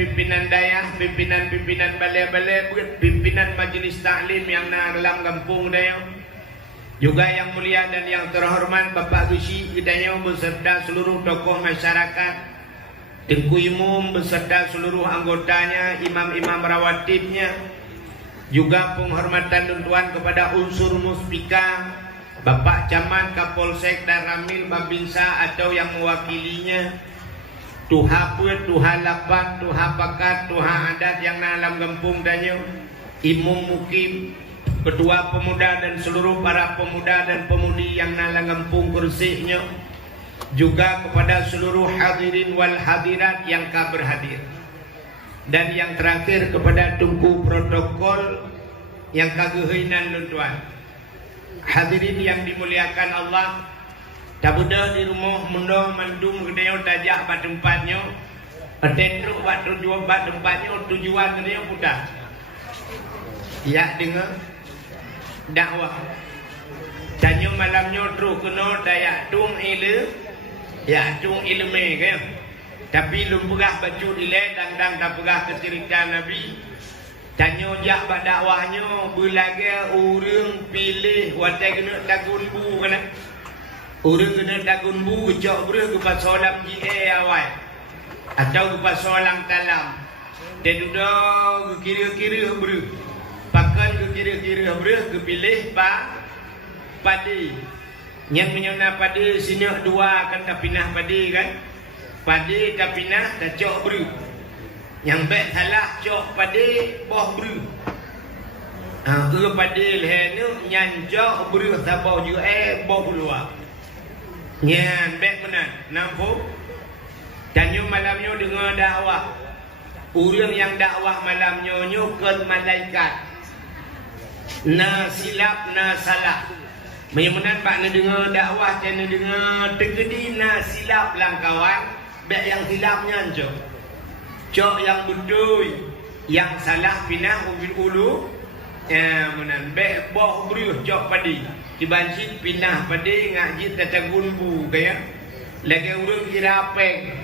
pimpinan dayah, pimpinan balai-balai, pimpinan majelis taklim yang na dalam kampung dayo. Juga yang mulia dan yang terhormat Bapak Gusi Gedanyo beserta seluruh tokoh masyarakat, Tengku Imum beserta seluruh anggotanya, imam-imam rawatibnya, juga penghormatan tuan kepada unsur muspika, Bapak Camat, Kapolsek dan Ramil Babinsa atau yang mewakilinya, Tuha Put, Tuha Lapat, Tuha Pakat, Tuha Adat yang dalam kampung danyo, Imum Mukim, Ketua Pemuda dan seluruh para pemuda dan pemudi yang dalam kampung kursinya, juga kepada seluruh hadirin wal hadirat yang berhadir. Dan yang terakhir kepada tungku protokol yang kagehinan tuan. Hadirin yang dimuliakan Allah, tak mudah di rumah mundo mendung gedeo tajak bat tempatnya, atendruk bat tujuan bat tempatnya tujuan gedeo mudah. Ya dengar dakwah. Tanyo malamnya terus kena dayak tung ilu, ya tung ilmu kan. Tapi lumpurah baju ilai dan tak pegah kecerita Nabi. Tanyo jak bak dakwahnya berlaga urang pilih watai kena dagun bu kena. Urang kena dagun bu kecok ber ke pasolam GA awal. Atau ke pasolang talam. Dan duduk ke kira-kira ber. Pakan ke kira-kira ber ke pilih padi. Yang menyona padi sini dua kan tak pinah padi kan. Padi tak pinah tak cok ber. Yang baik salah cok pada boh beri. Ke pada lehenu nyan cok beri sabau juga boh keluar. Nyan baik benar. Nampak? Tanyo malamnya dengar dakwah. Orang yang dakwah malamnya nyokot malaikat. Na silap na salah. Menyamanan pak na dengar dakwah dan na dengar tegedi na silap langkawan. Baik yang silapnya cok. Cok yang betul, yang salah pinah mobil ulu, menan baik boh beri cok padi, dibanci pinah padi ngaji tata gunbu kaya, lagi urang kira peng,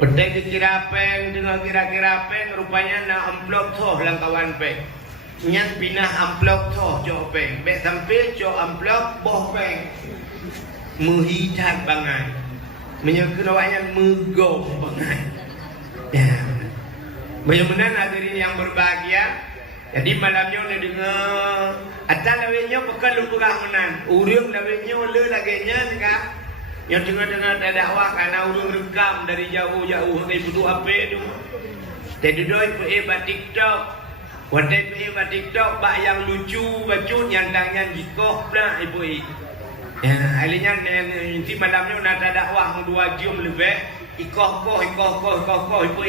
pedai kira peng dengan kira peng rupanya na amplop toh langkawan peng, nyat pinah amplop toh cok peng, baik sampai cok amplop boh peng, menghidat bangai, menyekerawannya megom bangai. Ya. Benar-benar hadirin yang berbahagia. Jadi malamnya ni dengar atas lawenya pekan lumpurah menan. Urang lawenya le lagenya dekat. Yang dengar-dengar dakwah karena urang rekam dari jauh-jauh ke butuh apa tu. Jadi doi pe TikTok. Wadai pe TikTok bak yang lucu bacut yang tangan jikoh pula ibu. Ya, akhirnya nanti malamnya nak dakwah 2 jam lebih. Ikoh ibu.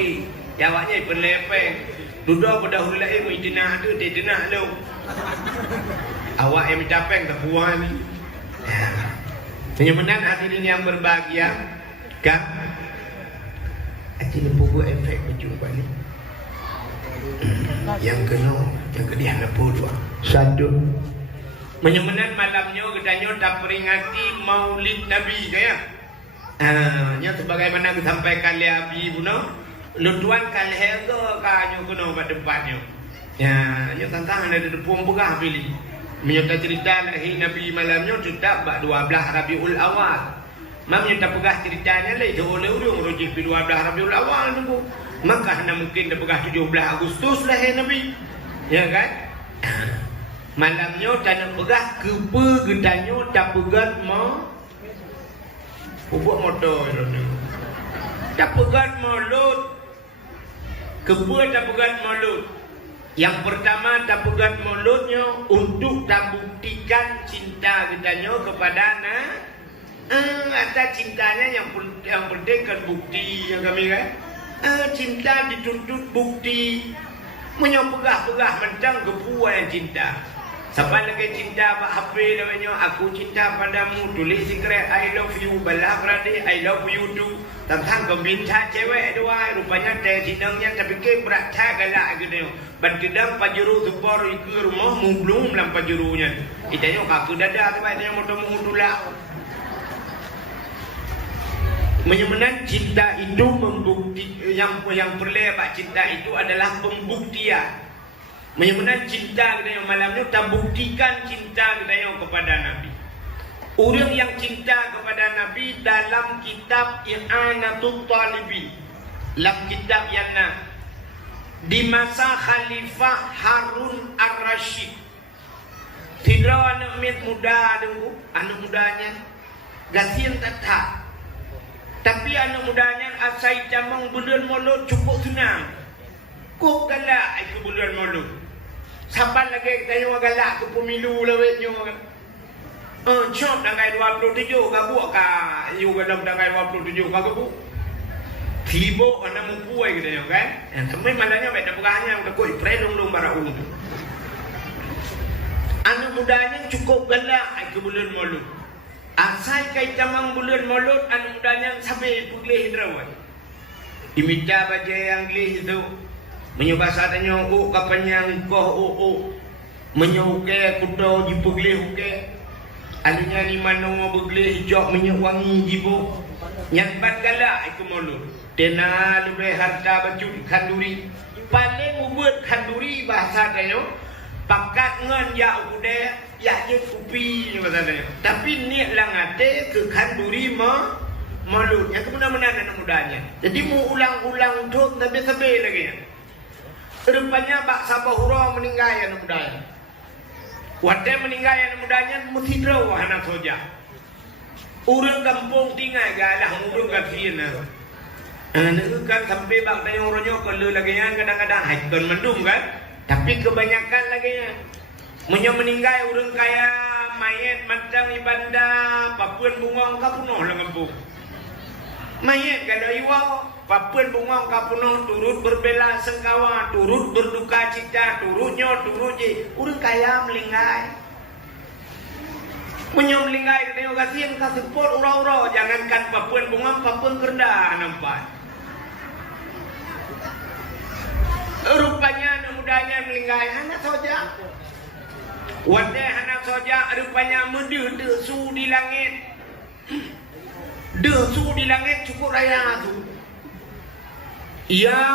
Jawabnya berlepeng. Duduk pada hula ibu itinah tu, itinah tu. Awak yang mencapeng ke puan ni. Penyembuhan hadirin yang berbahagia. Kan? Hati ni pukul efek berjumpa ni. Yang kedua nak puluh. Satu. Penyembuhan malamnya katanya tak peringati Maulid Nabi kaya. Nya sebagaimana disampaikan oleh Abi Buno. Lutuan kali hega kanyo kuno pada tempatnya. Ya, nya tantang ada depung begah pilih. Menyata cerita lahir Nabi malamnya tetap bak 12 Rabiul Awal. Mam nyata pegah ceritanya lah itu oleh urang rojih 12 Rabiul Awal tu. Maka hanya mungkin dah pegah 17 Agustus lahir Nabi. Ya kan? Malamnya tanah pegah kepe gedanyo tak pegat mau pupuk motor itu. Tak pegat mulut. Kedua tak pegat mulut. Yang pertama tak pegat mulutnya untuk tak buktikan cinta katanya kepada atas cintanya yang penting kan bukti yang kami kan. Cinta dituntut bukti. Menyopegah-pegah mentang kepuan yang cinta. Siapa lagi cinta Pak HP namanya, aku cinta padamu, tulis secret I love you, balah berade I love you too. Tentang kebinta cewek dua, rupanya teh sinangnya tapi ke berat galak gitu. Ban kedam pajuru supor ke rumah belum lam pajurunya. Itanya kaku dada sebab dia motor mutulak. Menyebutkan cinta itu membukti yang perlebat cinta itu adalah pembuktian. Menyebutkan cinta kita yang malam itu tak buktikan cinta kita yang kepada Nabi. Orang yang cinta kepada Nabi dalam kitab I'anatul Talibin, dalam kitab yang di masa Khalifah Harun Ar-Rasyid. Tidak anak muda dulu, anak mudanya gasian tak. Tapi anak mudanya asai jamang bulan mulut cukup senang. Kok galak itu bulan mulut. Sampai lagi kita yang galak ke pemilu lah wetnya. Cop tanggal 27 kabuk ka. You dalam tanggal 27 kabuk. Tiba anak mempuai kita yang kan. Sampai malahnya baik dah berahnya udah koi predong bara umum. Anak mudanya cukup galak ke bulan mulut. Asal kait jamang bulan mulut anak mudanya sampai pulih hidrawat. Diminta baca yang lih itu menyoba sadanya kapanya koh menyuke kudo jipulih uke. Alunya ni manong beglih jok menyewangi jibo. Nyatbat galak itu mulut. Tena lebih harta baju kanduri. Paling ubud kanduri bahasa tayo. Pakat ngan ya udah ya je kupi bahasanya. Tapi ni lang ate ke kanduri mulut. Yang kemudian anak mudanya. Jadi mau ulang-ulang tu tapi lagi. Rupanya Pak Sabahura meninggal anak mudanya. Waktu meninggal anak mudanya mesti draw anak soja. Urang kampung tinggal galah urang kasihan. Kan sampai bang tanya orangnya kalau lagi yang kadang-kadang haikon mendung kan. Tapi kebanyakan lagi meninggal urang kaya mayat macam ibadah papuan bungong kapunoh lah kampung. Mayat kada iwau papuan bungong kapunoh turut berbela sengkawa, turut berduka cita, turutnya turut je urang kaya melinggai. Melinggai kita yang kasihan kasih pot ura-ura jangankan papuan bungong papuan kerda nampak. Rupanya anak mudanya melinggai anak soja. Waktu anak soja rupanya mendesu di langit. Desu di langit cukup raya tu. Ya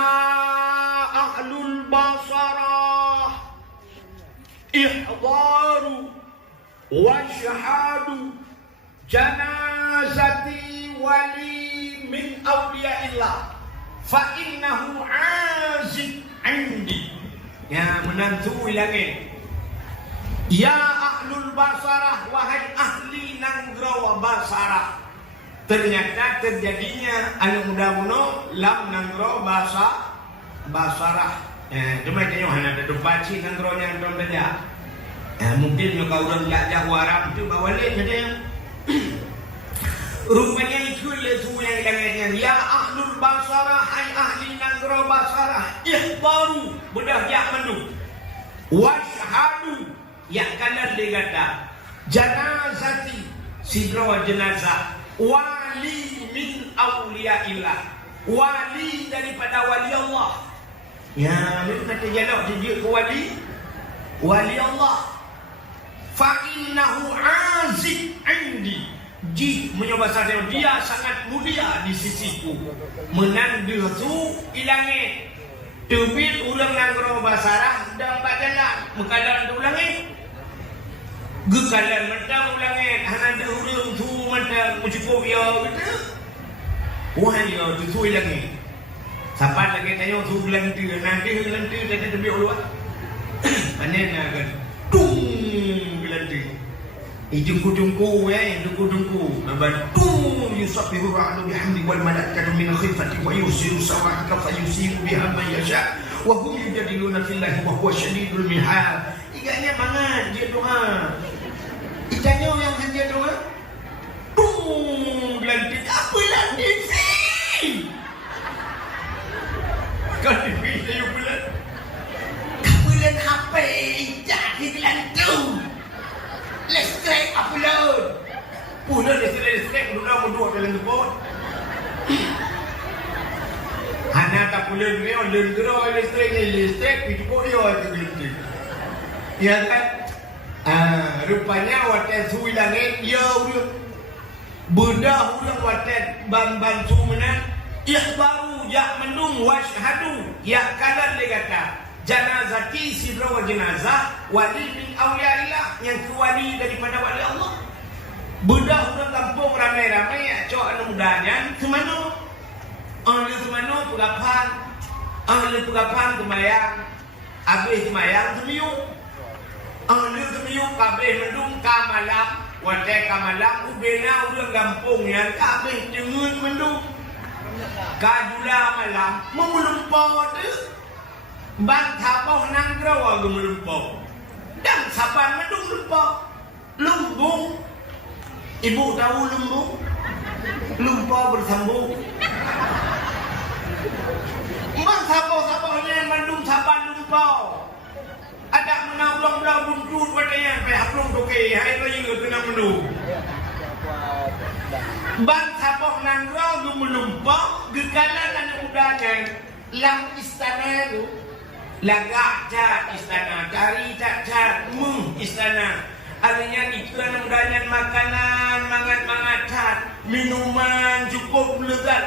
ahlul basarah ihdaru wa syahadu janazati wali min awliyaillah fa innahu azib indi. Ya menantu langit. Ya ahlul basarah wahai ahli Nanggro Basarah. Ternyata terjadinya anu muda muno lam Nanggro Basarah. Cuma tanya hana ada baci Nanggro yang don beja. Mungkin kau orang gajah waram tu bawa leh saja. Rupanya itu lesu yang langitnya. Ya ahlul Basarah hai ahli Nanggro Basarah. Ihbaru bedah jak mandu. Washhadu ya kalian digata janazati sidrawa jenazah wali min awliyaillah wali daripada wali Allah. Ya itu kata jawab dia ke wali Allah. Fa innahu azib indi ji menyoba saja dia sangat mulia di sisiku menandu tu ilangit. Tubit ulang Nanggro Basarah dan badalan mengkalan ulangit. Gekalan mentang ulangit hana ada urang tu mentang cukup ya gitu. Wahai ya tu ilangit. Siapa lagi tanya tu nanti tadi demi Allah. Panen kan. Tung nanti. Ijungku ya dungku. Nabatu yusabbihu ra'du bihamdi wal malaikatu min khifati wa yusiru sawaka fa yusiru biha man yasha wa hum yujadiluna fillahi wa huwa shadidul mihal. Iganya mangan dia doa. Iganya yang hanya doa. Lantik apa lantik? Kau dipilih you bulan. Bulan HP jadi lantuk. Listrik upload. Pulau listrik sudah berdua dalam depot. Hana tak pulau ni orang gerau listrik itu kok dia listrik. Ya kan? Rupanya waktu suwi langit dia udah bedah urang watet bantu menan ikhbaru ya mendung washhadu ya kalan legata janazati sidra wa jenazah wali min awliyaillah yang wali daripada wali Allah. Bedah urang kampung ramai-ramai ya cok anu mudanyan semano ahli semano pegapan kemayang habis kemayang semiyuk ahli semiyuk kabeh mendung kamalam wate kamalam ubena urang kampung yang kabeh jengeun mendung kadula malam memelumpau tu bang thapoh nang grawa melumpau dan saban mendung lumpau lumbung ibu tahu lumpau bersambung bang thapoh-thapohnya mendung saban lumpau ada menaulang belah buntut wadayan pe haplung toke hai lagi kena mendung bang thapoh nang grawa melumpau gegalan anu udangan lang istana tu lagak cat istana, cari cat istana. Artinya itu anu mudahan makanan, mangat cat, minuman cukup lezat,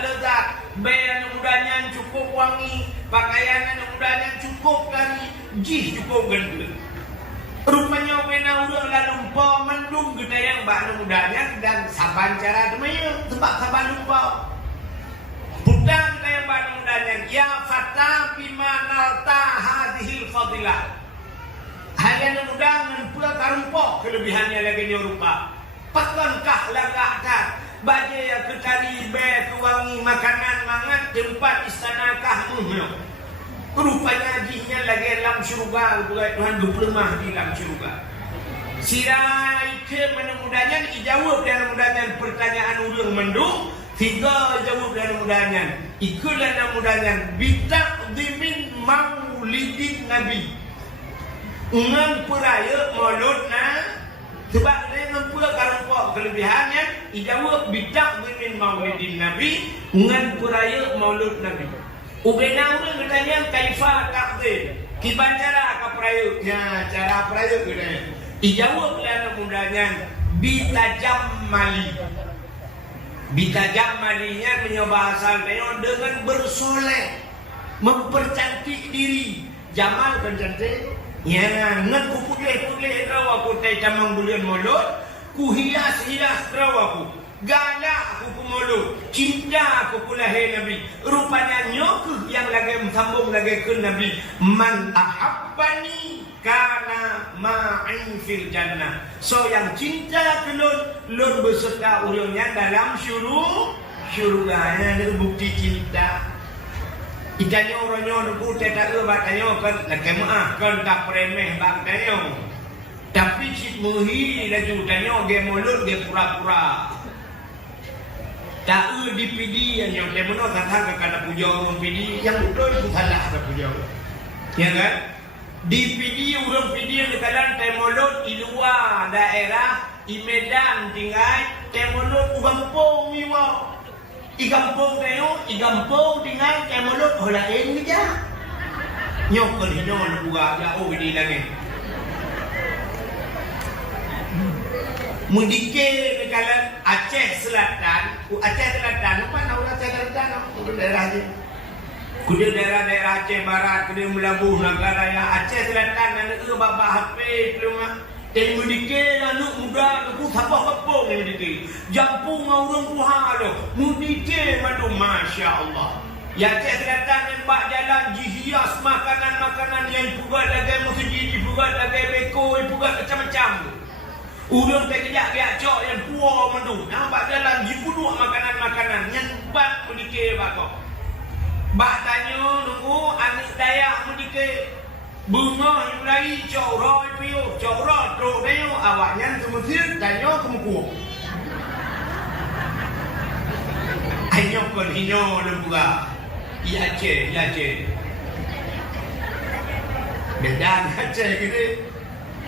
bayar anu mudahan cukup wangi, pakaian anu mudahan cukup dari jih cukup gendut. Rupanya bena urang lalumpa mendung gedayang ba anu mudahan dan saban cara demaya sebab saban lupa. Budang kaya bandung danyan ya fata bima nalta hadhil fadilah. Hanya mudangan pula karumpok kelebihannya lagi rupa. Pakankah lagakah baje ya ketari be kewangi makanan mangat tempat istanakah muhyo. Rupanya jihnya lagi dalam syurga bukan Tuhan 25 di dalam syurga. Sirai ke menemudanyan ijawab dan mudahan pertanyaan urang mendung. Tiga jawab dari mudahan. Ikulah dan mudahan. Bitaqdimin maulidin Nabi. Ngan peraya mauludna. Sebab dia pula karumpok kelebihannya. Ijawab bitaqdimin maulidin Nabi. Ngan peraya maulud Nabi. Ubena orang bertanya kaifa taqdim. Kiban cara ke peraya? Ya, cara peraya katanya. Ijawab dan mudahan. Bitajammali. Bitajam malinya menyoba asalnya dengan bersoleh, mempercantik diri. Jamal kan cantik. Ya, ngan ku putih rawa ku tai tamang bulan mulut, ku hias rawa ku. Galak aku pemulu, cinta aku pula hai Nabi. Rupanya nyok yang lagi sambung lagi ke Nabi. Man ahabbani kana ma'in fil jannah. So yang cinta ke lun beserta urangnya dalam syurga. Ada bukti cinta. Ikannya orangnya nunggu tidak batanya kan nak maafkan tak remeh batanya. Tapi cik muhi laju tanya ge mulut ge pura-pura. Tak di PD yang demono kata kata puja orang PD yang betul itu salah ada puja. Ya kan? Di PD orang PD yang dikalan temolot di luar daerah di Medan tinggal temolot ugampong miwa. Igampong tayo, igampong tinggal temolot holain bija. Nyok kelino buka ya oh di lagi. Mendike negara Aceh Selatan, apa nama Aceh Selatan? Daerah je. Kuda daerah Aceh Barat, kuda melabuh negara yang Aceh Selatan, anak tu bapa HP rumah. Teng mendike anak muda, aku siapa kapung mendike. Jampung orang puha lo, mendike madu masya Allah. Ya Aceh Selatan yang bak jalan hias makanan yang pugat lagi masjid, pugat lagi beko, pugat macam-macam. Urang terkejap dia cok yang puas mendu. Nampak jalan dipuduk makanan-makanan yang bak mendike bakok. Bak tanya nunggu anak dayak mendike. Bunga yang lagi cok roy piu, cok roy truk dayo awaknya ke Mesir tanya ke Mekah. Ayo kon hino lembuga. Iya Aceh. Beda Aceh gitu.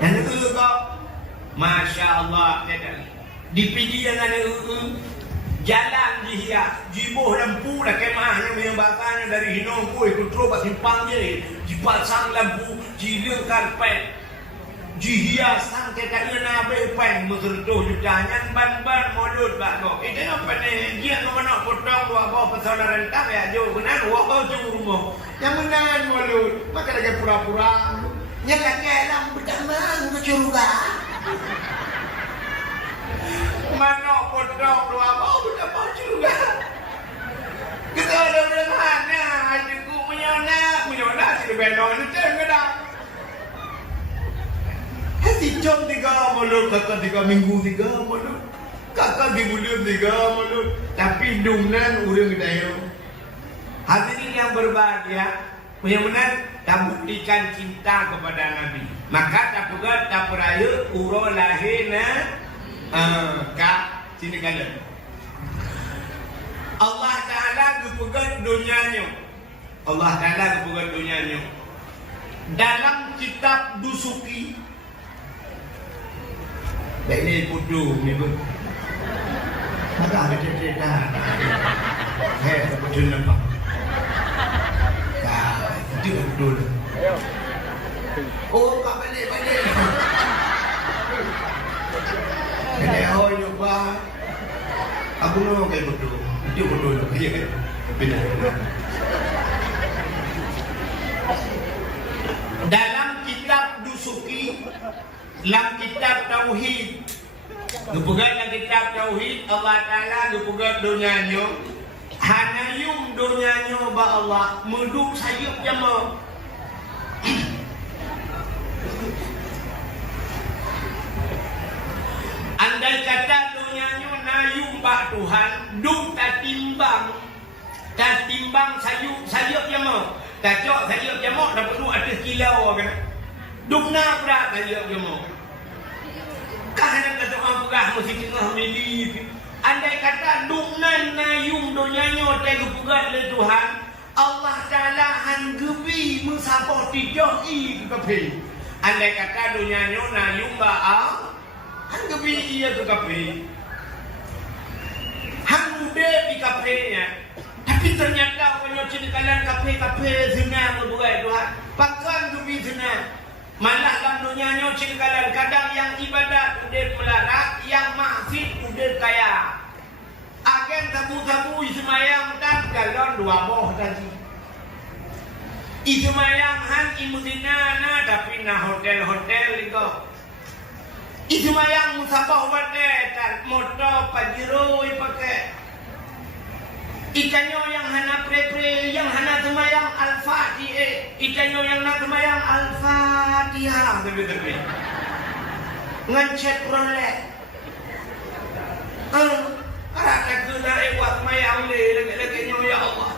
Dan itu kok Masya Allah, di pidian ada jalan dihias, jiboh lampu dah kemahnya yang bakanya dari Hinong kue, kutro bak simpang je, dipasang lampu, jileng karpet, jihiasan kata ina be pen musurtuh jutanyan ban-ban modut bago itu apa nih dia mana potong dua bawa pesona rentang ya jauh benar wah jauh yang benar mulut maka lagi pura-pura nyakanya lang bertamang kecuriga mana potong dua bawa bertamang kecuriga kita ada mana adikku menyona si belon itu enggak hati jam 3 mulut, kakak 3 minggu 3 mulut, kakak di bulan 3 mulut, tapi dumnan udah gede. Hadirin yang berbahagia, benar-benar tak buktikan cinta kepada Nabi. Maka tak pegat, tak peraya, uro lahirna, kak sini kalian. Allah Taala kepegat dunianya. Allah Taala kepegat dunianya. Dalam kitab Dusuki. Baik ni bodoh ni pun. Maka ada cerita. Hei, bodoh nampak. Itu bodoh. Oh, kak balik. Ada orang nyoba. Aku nak kayak bodoh. Itu bodoh. Iya kan? Benar. Dalam kitab Dusuki, dalam kitab Tauhid, dipegat dalam kitab Tauhid, Allah Ta'ala dipegat dunianya, hanayum dunianya ba Allah, menduk sayup jama. Andai kata dunianya nayum ba Tuhan, duk tak timbang sayup jama, tak cok sayup jama, dah perlu ada kilau kan. Duk nak berat sayup jama. Kahana kata orang pegah mesti tengah milih. Andai kata dungnan nayung donyanya tega pegat le Tuhan, Allah Taala hanggebi musabah tidah ke kafe. Andai kata donyanya nayung ba hanggebi ia ke kafe. Hangde di kafenya. Tapi ternyata penyocin kalian kafe zina berbuat Tuhan. Pakan gebi zina. Malah dalam dunia nyocin kalian kadang yang ibadat udah melarat, yang maksud udah kaya. Agen tabu-tabu semayang tak galon 2 boh tadi. Semayang han imudinana tapi na hotel juga. Semayang musabah wadah motor pajero pakai. Ikanyo yang hana pre-pre, yang hana semayang Al-Fatihah. Ikanyo yang hana semayang Al-Fatihah. Tapi. Ngancet Rolex. Ada kena buat semayang lagi-laginya ya Allah.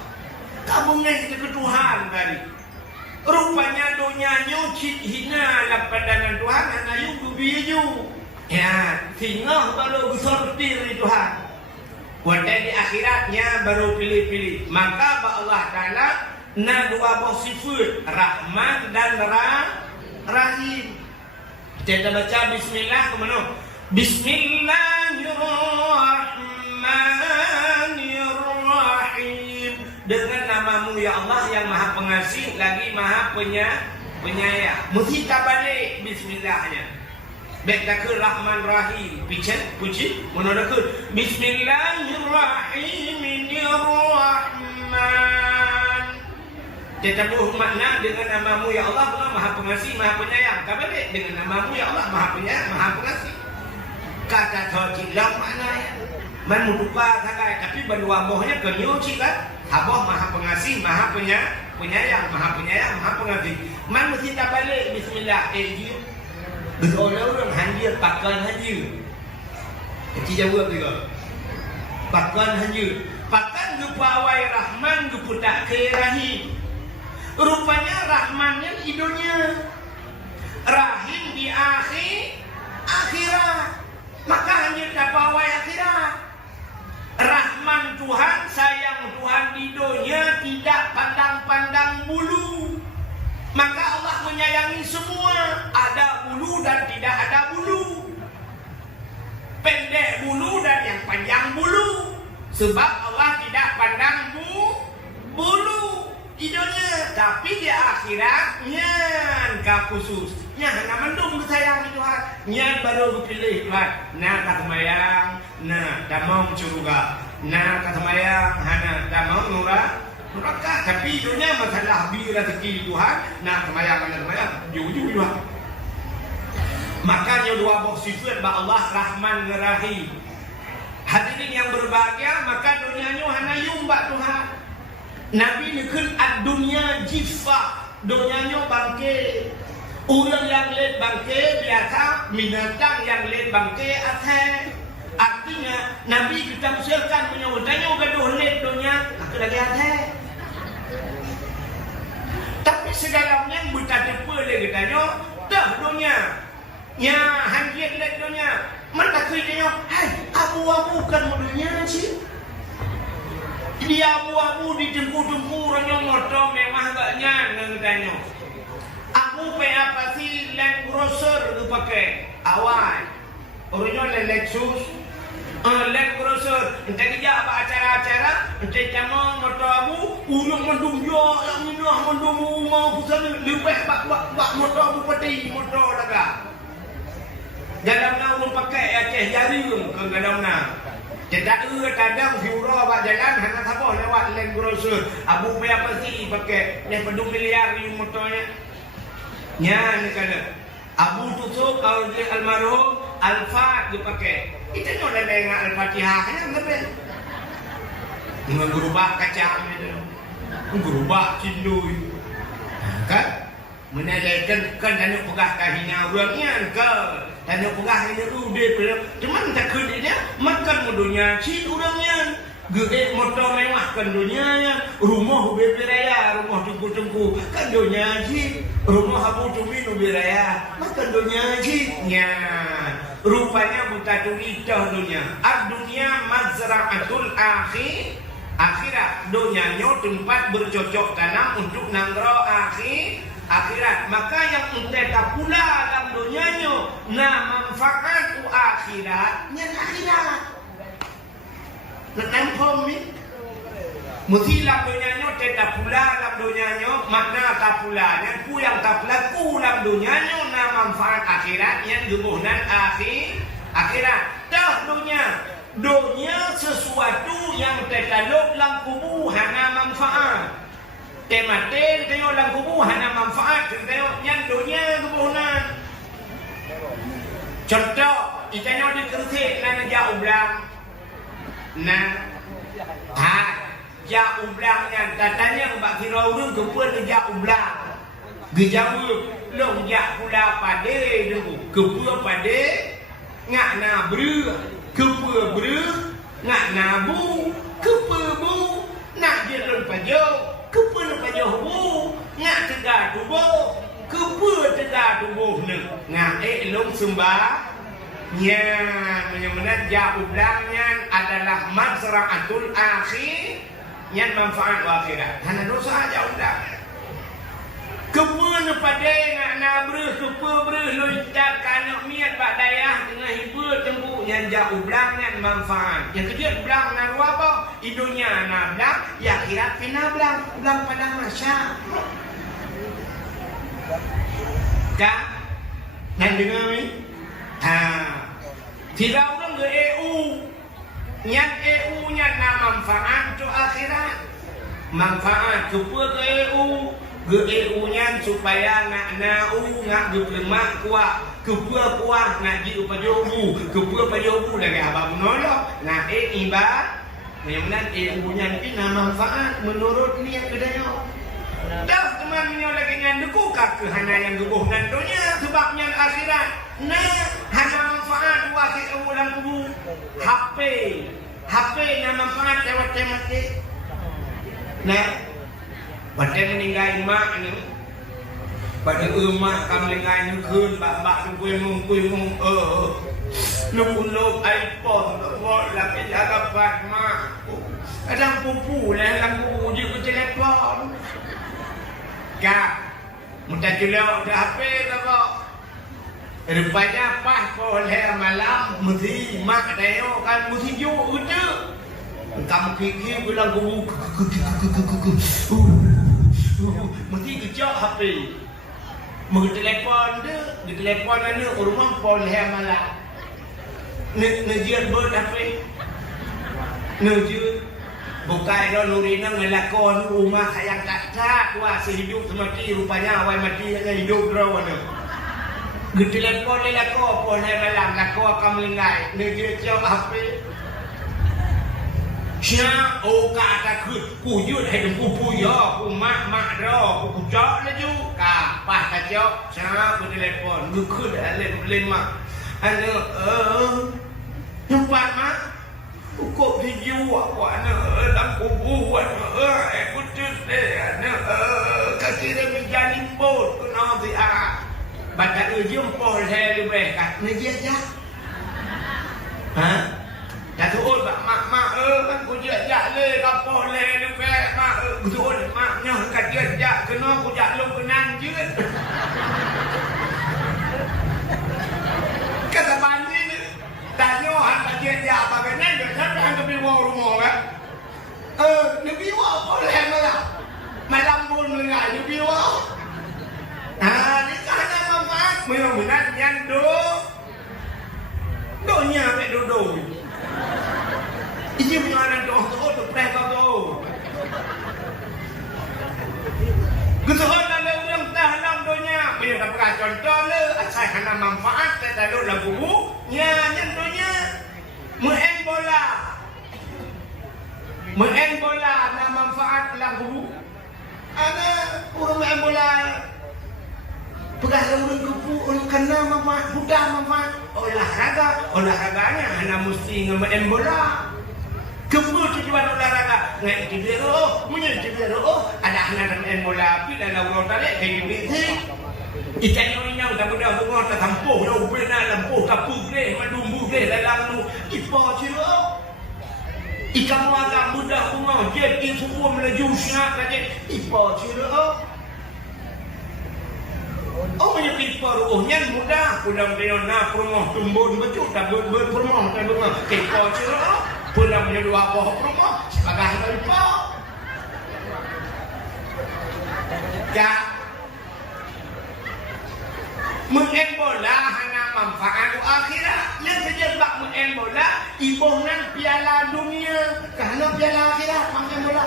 Kamu ngasih ke Tuhan tadi. Rupanya dunia nyucit hina lah pandangan Tuhan. Hana yung bubiju. Ya, singa baru sortir Tuhan. Wadai di akhiratnya baru pilih-pilih. Maka Allah Ta'ala na 2 buah sifat, Rahman dan Rahim. Kita baca bismillah kemana? Bismillahirrahmanirrahim. Dengan namamu ya Allah yang maha pengasih lagi maha penyayang. Mesti tak balik bismillahnya. Baik tak ke Rahman Rahim. Puji menurut ke Bismillahirrahmanirrahim. Dia tabuh makna dengan namamu ya Allah maha pengasih maha penyayang. Tak balik dengan namamu ya Allah maha penyayang maha pengasih. Kata tauhidlah maknanya man muduka sangat tapi berdua bohnya kenyuci kan. Habah maha pengasih maha penyayang maha pengasih. Man mesti tak balik bismillah orang hadir pakan hadir. Kecil jawab juga. Pakan hadir. Pakan lupa awai Rahman lupa tak ke Rahim. Rupanya Rahmannya hidupnya, Rahim di akhirat. Maka hanya dapat awai akhirat. Rahman Tuhan, sayang Tuhan di dunia tidak pandang-pandang bulu. Maka Allah menyayangi semua, ada bulu dan tidak ada bulu, pendek bulu dan yang panjang bulu. Sebab Allah tidak pandang bulu di dunia, tapi di akhiratnya khusus. Nya hana mendung sayang Tuhan. Nya baru pilih Tuhan. Nah katamayang, nah damang surga. Nah katamayang hana damang neraka. Tapi dunia masalah beli rezeki Tuhan. Nah katamayang jujur Tuhan. Makanya dua box sifat ba Allah Rahman Rahim. Hadirin yang berbahagia, maka dunianya hana yumba Tuhan. Nabi nikul ad-dunya jifa, dunianya bangke. Orang yang lain bangke biasa, binatang yang lain bangke athe. Artinya Nabi kita usilkan menyebutnya gaduh lain dunia, aku lagi athe. Tapi segalanya buta depa dia katanya, dah dunia. Ya, hanjit lain dunia. Mereka katanya, hai, abu-abu kan dunia sih. Dia abu-abu di jempu-jempu orangnya motor memang gak nyaneng katanya. Aku pe apa sih Land Cruiser tu pakai awal. Orangnya Lexus, Land Cruiser. Entah kerja apa acara-acara, entah jangan motor abu, urang mendung dia yang minah mendung mau pusat lebih bak motor abu peti motor laga. Dalamnya orang pakai Aceh jaring ke dalamnya. Cedak kadang fiura bak jalan hanya sabar lewat Land Cruiser. Abu pe apa sih pakai yang pedung miliar ni motornya. Nya ni kana Abu Tusuk kalau dia almarhum Al-Fat dipakai. Itu nyoda dengan Al-Fatihah kan ngapain? Mengerubah kacang itu. Mengerubah cindui. Kan? Menadaikan kan dan pegah kahinya orangnya ke dan pegah ini udah cuman tak kerja makan modonya si orangnya gede motor mewah kan dunia rumah bebe raya rumah tungku kan dunia si rumah Abu Tumin bebe raya makan dunia si nya rupanya buta dunia dunia dunia mazra'atul akhirat dunia tempat bercocok tanam untuk nanggro akhirat. Maka yang entah pula dalam dunianya nah manfaat akhirat yang akhirat nak nampak ni mesti dalam dunianya tidak pula dalam dunianya makna tak pula dan ku yang tak pula ku dalam dunianya nah manfaat akhirat yang gemuhnan akhirat dah dunia sesuatu yang tertaluk dalam kubur hana manfaat. Mati tengok dalam kubur hanya manfaat tengok yang dunia kebunan. Contoh ikannya di kertik nak jauh belang nah jauh belangnya katanya bak kira urun kepul jauh belang gejauh long jak pula pada dulu kepul pada ngak na bru kepul bru ngak na bu kepul bu nak jalan pajau kepul pajau bu ngak tegak tubuh kepul tegak tubuh ni ngak long sembah nya menyebutkan jauh belangnya adalah mazra'atul akhir yang manfaat akhirat hanya dosa jauh belang kepul pada ngak nabreh kepul breh loncat kanak miat bak dayah dengan hibur tembu yang jauh belangnya manfaat yang kedua belang naru apa idunya na belang ya akhirat kena belang pada masa kan yang dengar ni tidak orang ke EU yang EU nya na manfaat untuk akhirat manfaat kepada ke EU ke EU nya supaya nak nau nak berlemak kuat kepada kuat nak ji upajobu kepada pajobu lagi abang nolok nak ibadah yang EU nya ni na manfaat menurut ni yang kedanya dah teman minyak lagi yang deku ke hana yang gebuh dan dunia sebabnya akhirat nah hana manfaat wakil ulang kubu HP yang manfaat lewat mati nah pada meninggal mak ni pada emak kamu meninggal ni kun bak kuih mung nupun iPhone lagi jaga pak mak kadang pupu lah dalam kubu je ke telepon kak mudah julok dah HP tak kok rupanya pas boleh malam mesti mak dayo kan mesti ju udah kamu fikir bilang kubu mesti kejak HP Mau telepon dia, di telepon mana rumah pol malah. Nejian ber tapi nejian bukan dah nurina ngelakon rumah yang tak tua sehidup semati rupanya awal mati dengan hidup rawan. Di telepon ni lako pol malam lako akan melingai nejian jauh apa? Siapa kata ku yud hai ku puyo ku mak dah ku jauh laju kapah kacau siapa telepon ku dah lemah anu nampak mak kok video aku dalam kubuan aku kaki dia menjadi bot kena dia baca jempol saya lebih kat meja aja dah tu mak kan ku jak le kapol le lebih mak tu maknya kat jak kena ku jak lu kenang je kata bandi ni tanya han dia apa kena dia kan ke biwa rumah kan ni biwa boleh malam pun mengai ni biwa ni kan mamak minat yang donya pek duduk ini punya doh tu preh kau Kesuhun lalu orang dalam dunia bila dapat contoh le asal hana manfaat kata lu lagu nya dunia main bola na manfaat lagu ana orang main bola pegang orang kupu orang kena manfaat budak manfaat olahraganya hana mesti main bola Kembali tujuan olahraga, ngai cedera, punya cedera, ada anak main bola, tapi dalam orang tarik kayak gini. Ikan yang dah benda bunga tak tampuh, dah benar lampuh, kapur deh, madumbu deh dalam tu, kipas cedera. Ikan muaga mudah bunga, jet semua melaju siap saja, kipas cedera. Punya kipas ruhnya mudah, pulang dia nak rumah tumbuh betul, tak berumah, tak berumah, kipas cedera. Pulang punya dua buah rumah sebagai berlipat. Ya, main bola hanya manfaat akhirat. Yang sejak main bola, ibu nan piala dunia, kerana piala akhirat main bola.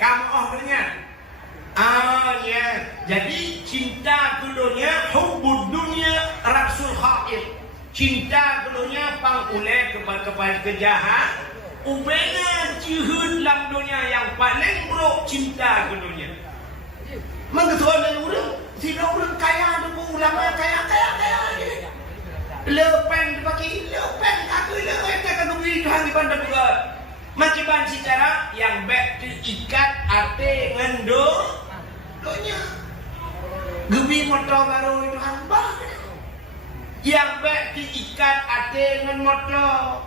Kamu dengar? Ya. Jadi cinta dunia, hubbud dunia, rasul khair. Cinta dunia pangulai kepada kejahat. Ubengan jihad dalam dunia yang paling buruk cinta dunia. Mengetahui dan orang, tidak orang kaya tu ulama kaya. Lepen dipakai, lepen aku lepen duit hang di bandar buat. Macam secara yang baik diikat ate ngendo donya. Gebi motor baru itu hamba. Yang baik diikat ate ngan motor.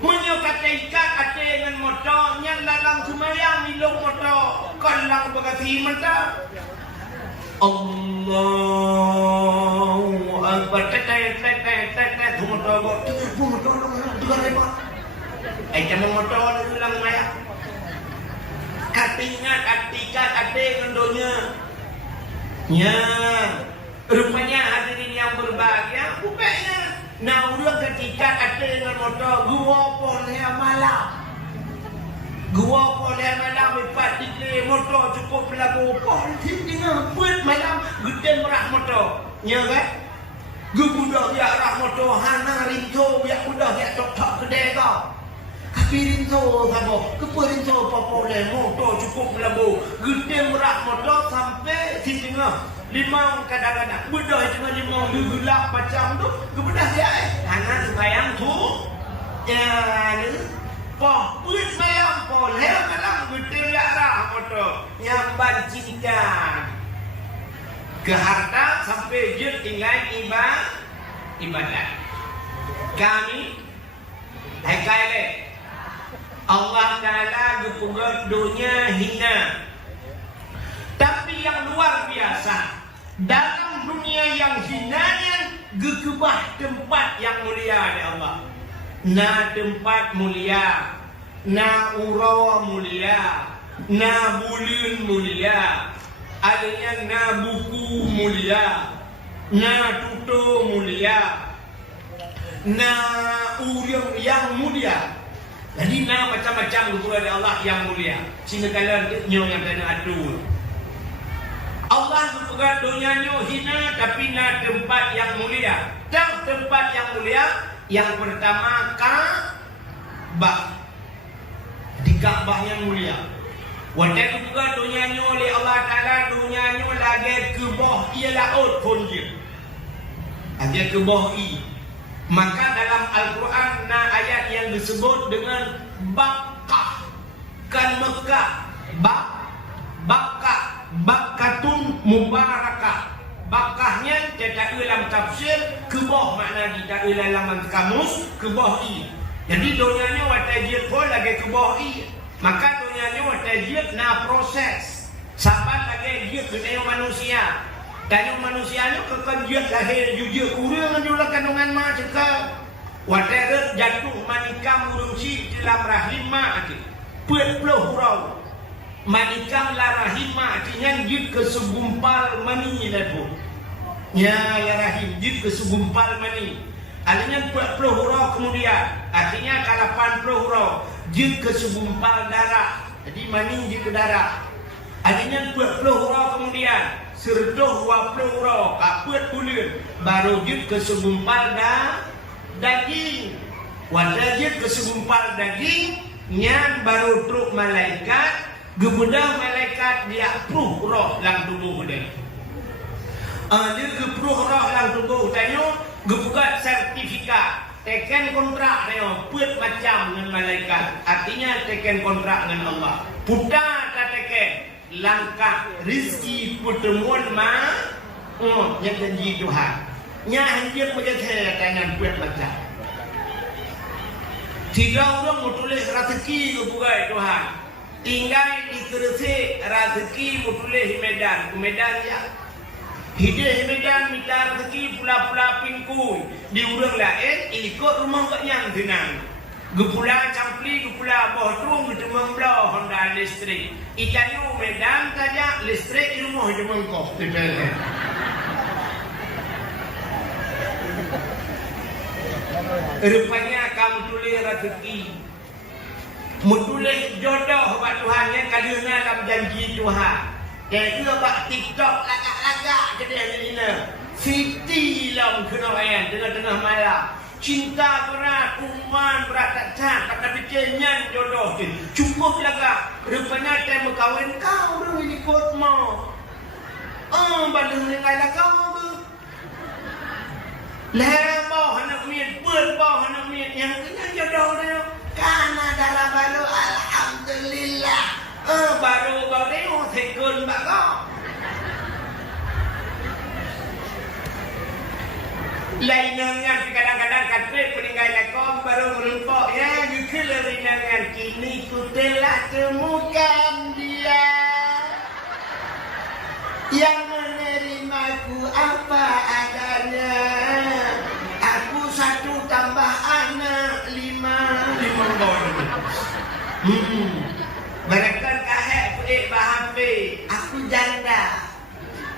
Menyukat ikat ate ngan motor yang dalam semayang milong motor. Kalang bagasi mata. Allahu Akbar. Tetek motor buat motor tukar repot. Jangan motor ni ulang maya. Katingat atikat ade ngendonya. Ya. Rupanya hadirin yang berbahagia, bukannya nah ulang ketika ade dengan motor gua boleh malam. Gua boleh malam lepas dikle motor cukup lagu pol dengan buat malam gede merah motor. Ya kan? Gubudah ya rah motor hana rinto ya udah ya tok kedai kau. Tapi rinto sabo, kepelinto popole motor cukup labu, gede merah motor sampai di tengah limau kadang-kadang bedah cuma limau gelap macam tu, kebedah dia anak sembahyang tu, ya ni, poh pun sembahyang pole malam gede rah motor yang cinta ke harta sampai je tinggal ibadat. Kami hai Allah Ta'ala gepugat dunia hina. Tapi yang luar biasa, dalam dunia yang hinanya gekebah tempat yang mulia di Allah. Na tempat mulia, na urawa mulia, na bulan mulia, adanya na buku mulia, na tuto mulia, na urang yang mulia. Jadi na macam-macam kepada Allah yang mulia. Sehingga kalian nyo yang kena atur. Allah berpegang dunianya hina tapi na tempat yang mulia. Dan tempat yang mulia yang pertama Ka'bah. Di Ka'bah yang mulia. Wadah juga dunianya oleh Allah Ta'ala dunianya lagi ke bawah ia laut pun dia. Lagi ke bawah i. Maka dalam Al-Quran na ayat yang disebut dengan Bakkah. Kan Mekah. Bakkah. Bakkatun Mubarakah. Bakkahnya tidak dalam tafsir kebah makna tidak dalam kamus kebah i. Jadi dunianya watajir pun lagi kebah i. Maka dunianya watajir na proses. Sabar lagi dia kena manusia. Dan manusia ni kekanjian lahir jujur kurang juga kandungan mak cakap. Wadah jatuh manikam urungsi dalam rahim mak ati. Puluh hurau. Manikam la rahim mak artinya jid ke segumpal mani lepo. Ya rahim jid ke segumpal mani. Artinya 40 hurau kemudian. Artinya kalau 80 hurau jid ke segumpal darah. Jadi mani jid ke darah. Artinya 20 hurau kemudian. Serdoh 20 hurau kaput bulan baru jid ke segumpal daging. Wadah jid ke segumpal daging nyan baru truk malaikat. Gemudah malaikat dia pruh roh lang tubuh dia. Dia gepruh roh lang tubuh dia. Gebuka sertifikat. Teken kontrak dia. Put macam dengan malaikat. Artinya teken kontrak dengan Allah. Putar tak teken. Langkah rizki pertemuan yang janji Tuhan. Nya hanjir menjadi tangan buat macam. Tiga orang tulis rezeki ke bukai Tuhan. Tinggal di Gresik rezeki tulis di Medan. Ke Medan ya. Hidup Medan minta rezeki pula-pula pingkui. Di urang lain ikut rumah yang tenang. Gepula campli, gepula bohong, gepula membelah Honda listrik. Ikannya Medan saja listrik di rumah je mengkau. Rupanya kamu tulis rezeki, menulis jodoh buat Tuhan yang kadang dalam janji Tuhan. Dan itu buat TikTok lagak-lagak ke dia ni. Siti lah kena ayat tengah-tengah malam. Cinta berat, kuman berat tak cat, kata bikinnya jodoh tu. Cukup lagak. Rupanya time berkahwin kau orang ini kot mau. Bandung dengan lah kau tu. Lebah anak miat, berbah anak miat yang kena jodoh dia. Karena dalam baru alhamdulillah. Baru dia sekun bak kau. Lainangan kadang-kadang katrik peninggal lekong baru merumpok ya juga lainangan kini ku telah temukan dia yang menerimaku apa adanya. Aku 1 tambah anak 5 Barakan kahek pedik bahape. Aku janda.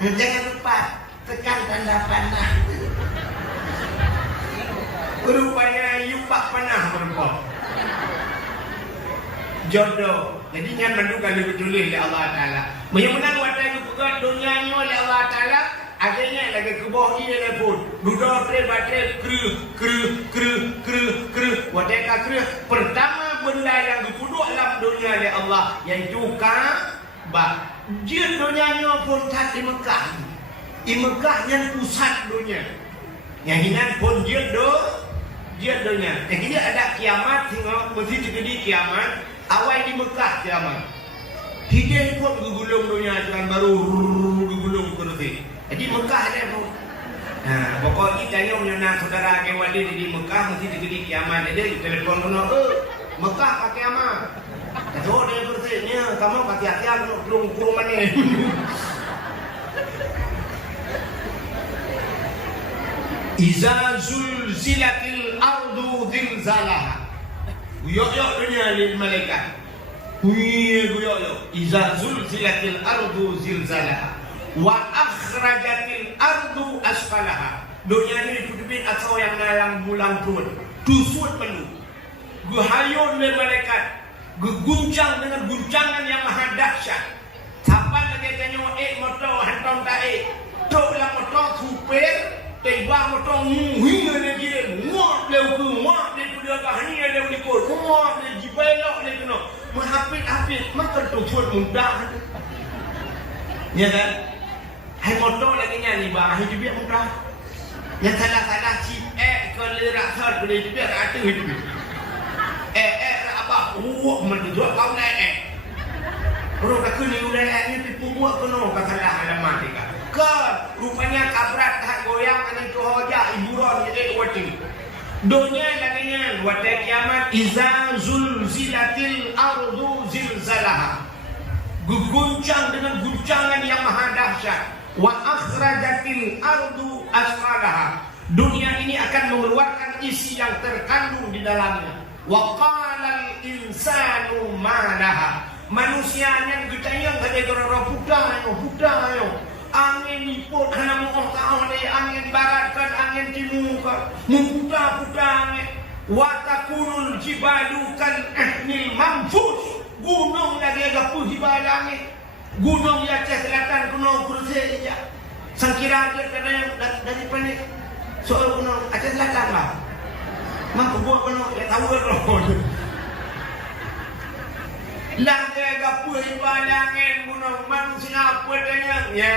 Jangan lupa tekan tanda panah. Rupanya yupak panah berpok. Jodoh. Jadi jangan menduga lebih tulis oleh Allah Ta'ala. Menang wadah itu pegang dunianya oleh Allah Ta'ala. Akhirnya lagi ke bawah ini telefon. Duduk baterai kru. Wadah kru. Pertama benda yang dipuduk dalam dunia oleh Allah. Iaitu Ka'bah. Dia dunianya pun tak di Mekah. Di Mekah yang pusat dunia. Yang ini pun dia dunia. Jadi dia ada kiamat. Tengok mesti terjadi kiamat. Awal di Mekah kiamat. Hidayah pun gulung dunia dengan baru gulung kursi. Jadi Mekah dia pun. Pokoknya tanya menyenang saudara yang wali di Mekah mesti terjadi kiamat. Dia telefon mana? Mekah pakai kiamat. Tahu dia bersihnya. Kamu pakai hati-hati untuk kurung mana? Iza zulzilatil ardu zilzalaha. Yok dunia ni malaikat. Iza zulzilatil ardu zilzalaha wa akhrajatil ardu asfalaha. Dunia ini diputipin atau yang ngalang bulang pun tusut penuh gehayun oleh malaikat, geguncang dengan guncangan yang maha dahsyat. Kapan lagi tanya motor hantam tae tok la motor super tiba motor muhi lagi muak leu ke dia kahani leu di kol muak di jibelok le kena menghapit makan tujuan mudah ya kan. Hai motor lagi nyanyi bah hidup dia mudah. Yang salah chip ke lerak sat boleh juga ada hidup. Apa menjual kau naik orang tak kena udah ni tipu buat kena salah alamat dia. Ke rupanya kabrat tak goyang anak tu hoja iburan wati. Dunia laginya wati kiamat iza zulzilatil ardu zilzalaha. Guguncang dengan guncangan yang maha dahsyat. Wa akhrajatil ardu asfalaha. Dunia ini akan mengeluarkan isi yang terkandung di dalamnya. Wa qalal insanu ma laha. Manusianya getayang gade gara pudayo. Angin nipot hana mo taon angin barat kan angin timur kan. Muda wa takunul jibalu kan ahnil manfus. Gunung lagi agak puji balangit. Gunung di Aceh Selatan, gunung Kursi aja. Sangkira dia kena yang dari panik. Soal gunung Aceh Selatan lah. Mampu buat gunung, dia tahu kan. Lagi agak puji balangit gunung manusia apa dengan ya,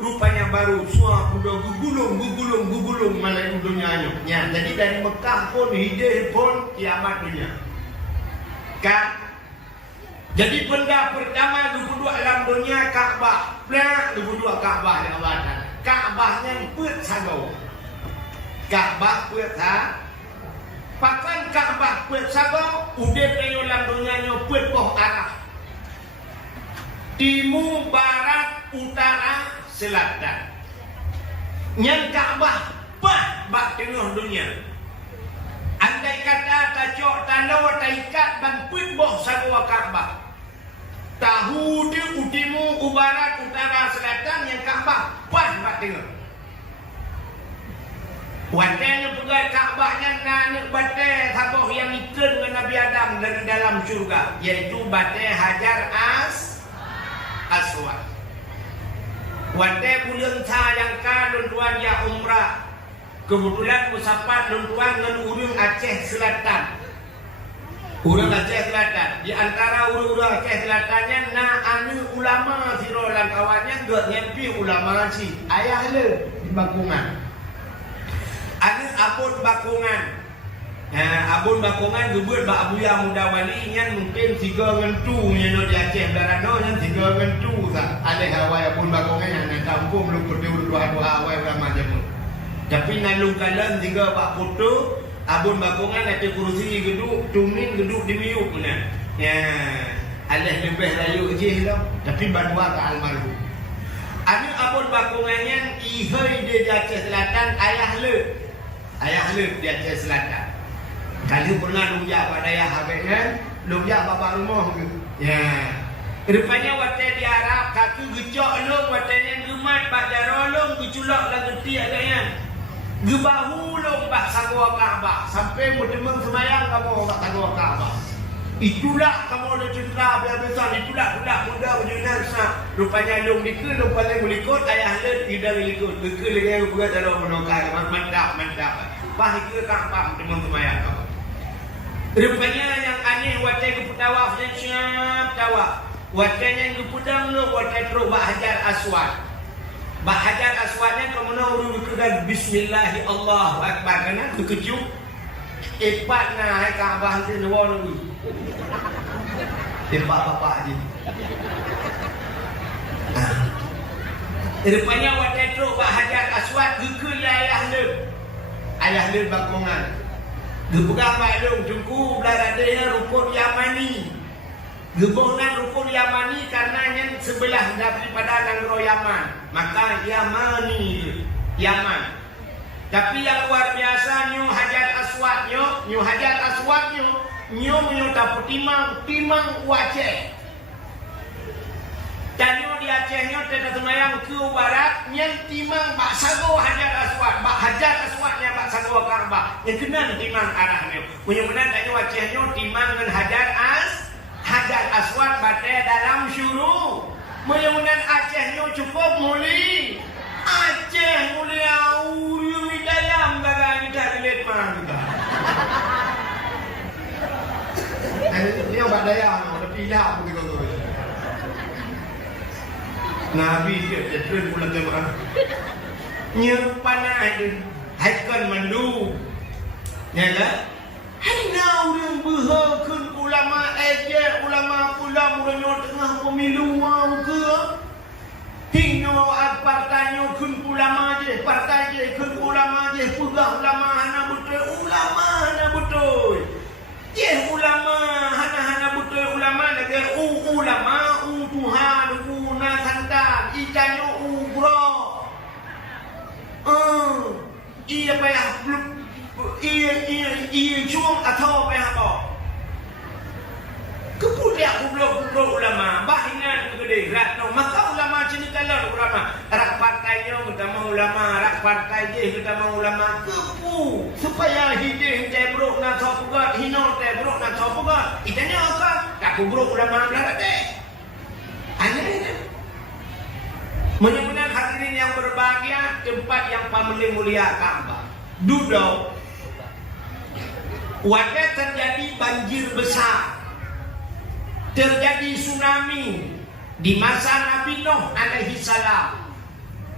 rupanya baru suah udah gugulung malai udunnya. Ya, jadi dari Mekah pun hidup pun kiamat dunia. Kan? Jadi benda pertama duduk alam dunia Kaabah. Nah, duduk Kaabah yang badan. Kaabahnya put sagau. Kaabah put ha. Pakan Kaabah put sagau, udah kayu alam dunia nya put poh arah. Timur, barat, utara, selatan. Yang Kaabah bah bak tengah dunia. Andai kata tacok tanda taikat dan put boh sagau Kaabah. Tahu dia utimu barat utara selatan yang Kaabah pas bak tengok. Watanya pegang Kaabahnya nak batai saboh yang ikut dengan Nabi Adam dari dalam syurga, yaitu batai Hajar Aswad. Watai bulan yang kan tuan ya umrah. Kebetulan musafat tuan dengan urang Aceh Selatan. Urang Aceh Selatan, di antara urang Aceh Selatannya anu ulama si rolan kawannya gak nyempi ulama si ayah le di Bakungan. Anu abun Bakungan. Abun Bakungan gebut bak abuya muda wali nyan mungkin 3 ngentu nyen di Aceh darano nyan 3 ngentu sah. Aleh hawai abun Bakungan yang kampung lu perlu dua hawai ulama jamu. Tapi nalung kalan 3 bak foto abun Bakungan ada kursi geduk, tumin geduk di miuk mana. Ya, alih lebih rayu je lah. Tapi badua ke almarhum. Anu abun Bakungannya ihai dia di Aceh Selatan ayah le di Aceh Selatan. Kali pernah lunjak pada ayah habisnya, lunjak bapa rumah ke. Ya. Rupanya waktu di Arab kaki gecok long, waktunya gemat pada rolong geculak lagi tiak layan. Gebahu long bak sagwa Kaabah sampai bertemu semayang kamu bak sagwa Kaabah. Itulah kamu ada cerita biasa itulah budak muda ujian sah. Rupanya long dikul long paling melikut ayah le tidak melikut. Dikul dengan buat dalam menokar mantap. Bah ke Kaabah bertemu semayang kamu. Rupanya yang aneh watai keputawaf dan siap tawaf. Watainya yang kepudang lo watai teruk bak Hajar Aswad. Bak Hajar Aswadnya kemudian urut kedan Bismillahi Allahu Akbar kena kekejut. Epat na hai Kaabah tu lawa lu. Epat bapak je. Rupanya watai teruk bak Hajar Aswad gekul ayah le Bakungan. Gepegang balung jengku belah dia rukun Yamani. Gebunan rukun Yamani karena yang sebelah daripada negara Yaman, maka Yamani, Yaman. Tapi yang luar biasa Hajar Aswadnya nyo dapat timang wajah. Janyo di Aceh nyo tidak semayang ke barat, yang timang Bak Sago Hajar Aswad, Bak Hajar Aswadnya Bak Sago Ka'bah, yang kena timang arahnya. Mudah-mudahan janyo Aceh nyo timang dengan Hajar Aswad batai dalam syuru. Mudah-mudahan Aceh nyo cukup muli. Aceh muli auri dalam garang kita lihat mana kita. Ini obat daya, ada pindah begitu tu. Nabi dia terus pulang ke mana? Nyempanah itu, haikan mandu, ya kan? Henau yang berhakun ulama aja, ulama pula mulanya tengah pemilu mau ke? Hingga partainya kun ulama je, partai je kun ulama je, pegang ulama hana betul. Je ulama hana betul ulama lagi ulama Tuhan na santan ikannya bro. Ia payah ia cung atau payah apa? Kemudian kublo ulama bahinan gede rat no maka ulama cini kalau ulama rak partainya utama ulama rak partai je utama ulama kepu supaya hidih te bro na sopugat hino te bro na sopugat itanya apa tak kubro ulama belar deh hanya ini. Mudah-mudahan hadirin yang berbahagia, tempat yang paling mulia Ka'bah. Duduk. Wadah terjadi banjir besar. Terjadi tsunami di masa Nabi Nuh alaihi salam.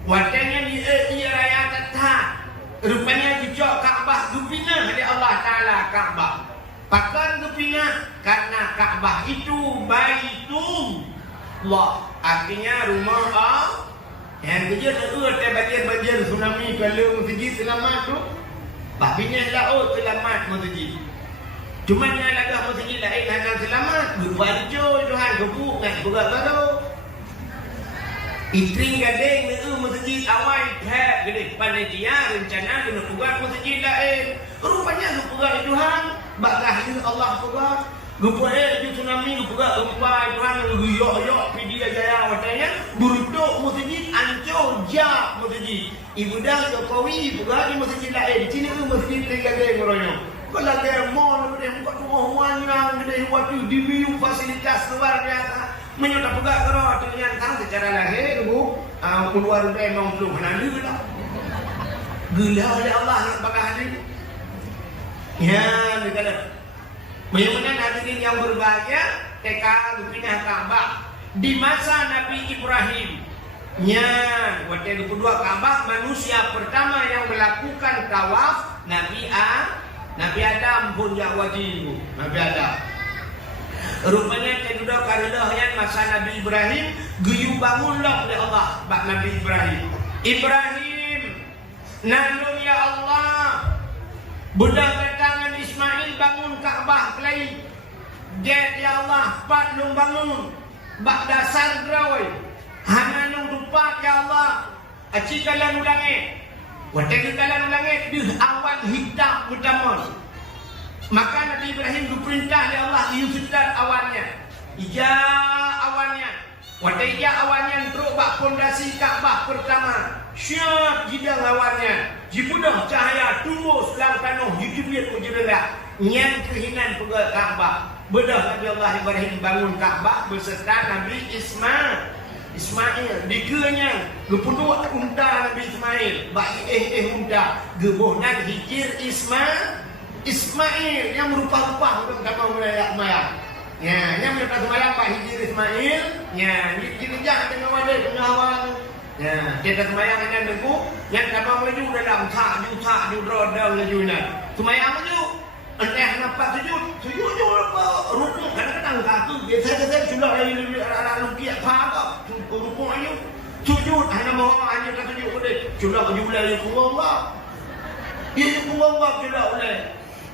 Wadahnya di raya tetap. Rupanya jejak Ka'bah gepina oleh Allah Ta'ala Ka'bah. Pakan gepina karena Ka'bah itu Baitullah. Artinya rumah Allah. Yang kerja tak banjir tsunami kalau masjid selamat tu. Babinya laut selamat masjid. Cuma yang lagah masjid lain hanya selamat. Berbajo Tuhan kebuk nak berat baru. Itring gading itu masjid awal tak gede. Panitia rencana kena buat masjid lain. Rupanya buat Tuhan. Baklah Allah buat. Gupaya itu tsunami gupaya gempa Tuhan guyok pidi jaya watanya buruk masjid ancur jak masjid ibu dah Jokowi buka di masjid lain sini tu masjid gede ngoronyo kalau dia mau gede buka rumah gede waktu di fasilitas luar biasa menyudah buka kerana ternyata secara lahir bu keluar memang belum nanti gila oleh Allah nak bakal hadir ya negara. Mudah-mudahan hadirin yang berbahagia, TK pindah Ka'bah di masa Nabi Ibrahim. Waktu kedua Ka'bah manusia pertama yang melakukan tawaf Nabi Adam pun jak wajib. Nabi Adam. Rupanya kedua kalilah yang masa Nabi Ibrahim geyu bangunlah oleh Allah bak Nabi Ibrahim nanun ya Allah. Budak tangan Ismail bangun Ka'bah kelai. Jet ya Allah, pat lung bangun. Bak dasar drawai. Hana nung rupak ya Allah. Aci kalan ulangit. Wadah kalan ulangit di awan hitam utama. Maka Nabi Ibrahim diperintah oleh Allah diusutat awannya. Ija awannya. Wadah ija awannya teruk bak pondasi Ka'bah pertama. Siap jidang awannya. Jibudah cahaya tumbuh selang tanuh jujubit ujubillah. Nyan kehinan pegal Ka'bah. Bedah Nabi Allah Ibrahim bangun Ka'bah beserta Nabi Ismail. Dikenya gepunduk unta Nabi Ismail. Baik unta. Gebohnan hijir Ismail yang merupa-rupa untuk nama wilayah Maya. Ya, yang merupa semalam Pak Hijir Ismail. Ya, jadi jangan dengan wadah dengan awal. Ya, kita semayang dengan debu yang nama maju dalam tak rodal lejunan. Semayang maju, entah nampak sujud apa rukun kadang-kadang satu. Biasa sudah lagi apa rukun ayu sujud hanya mau hanya kata sujud boleh. Sudah lagi Allah. Ia Allah sudah boleh.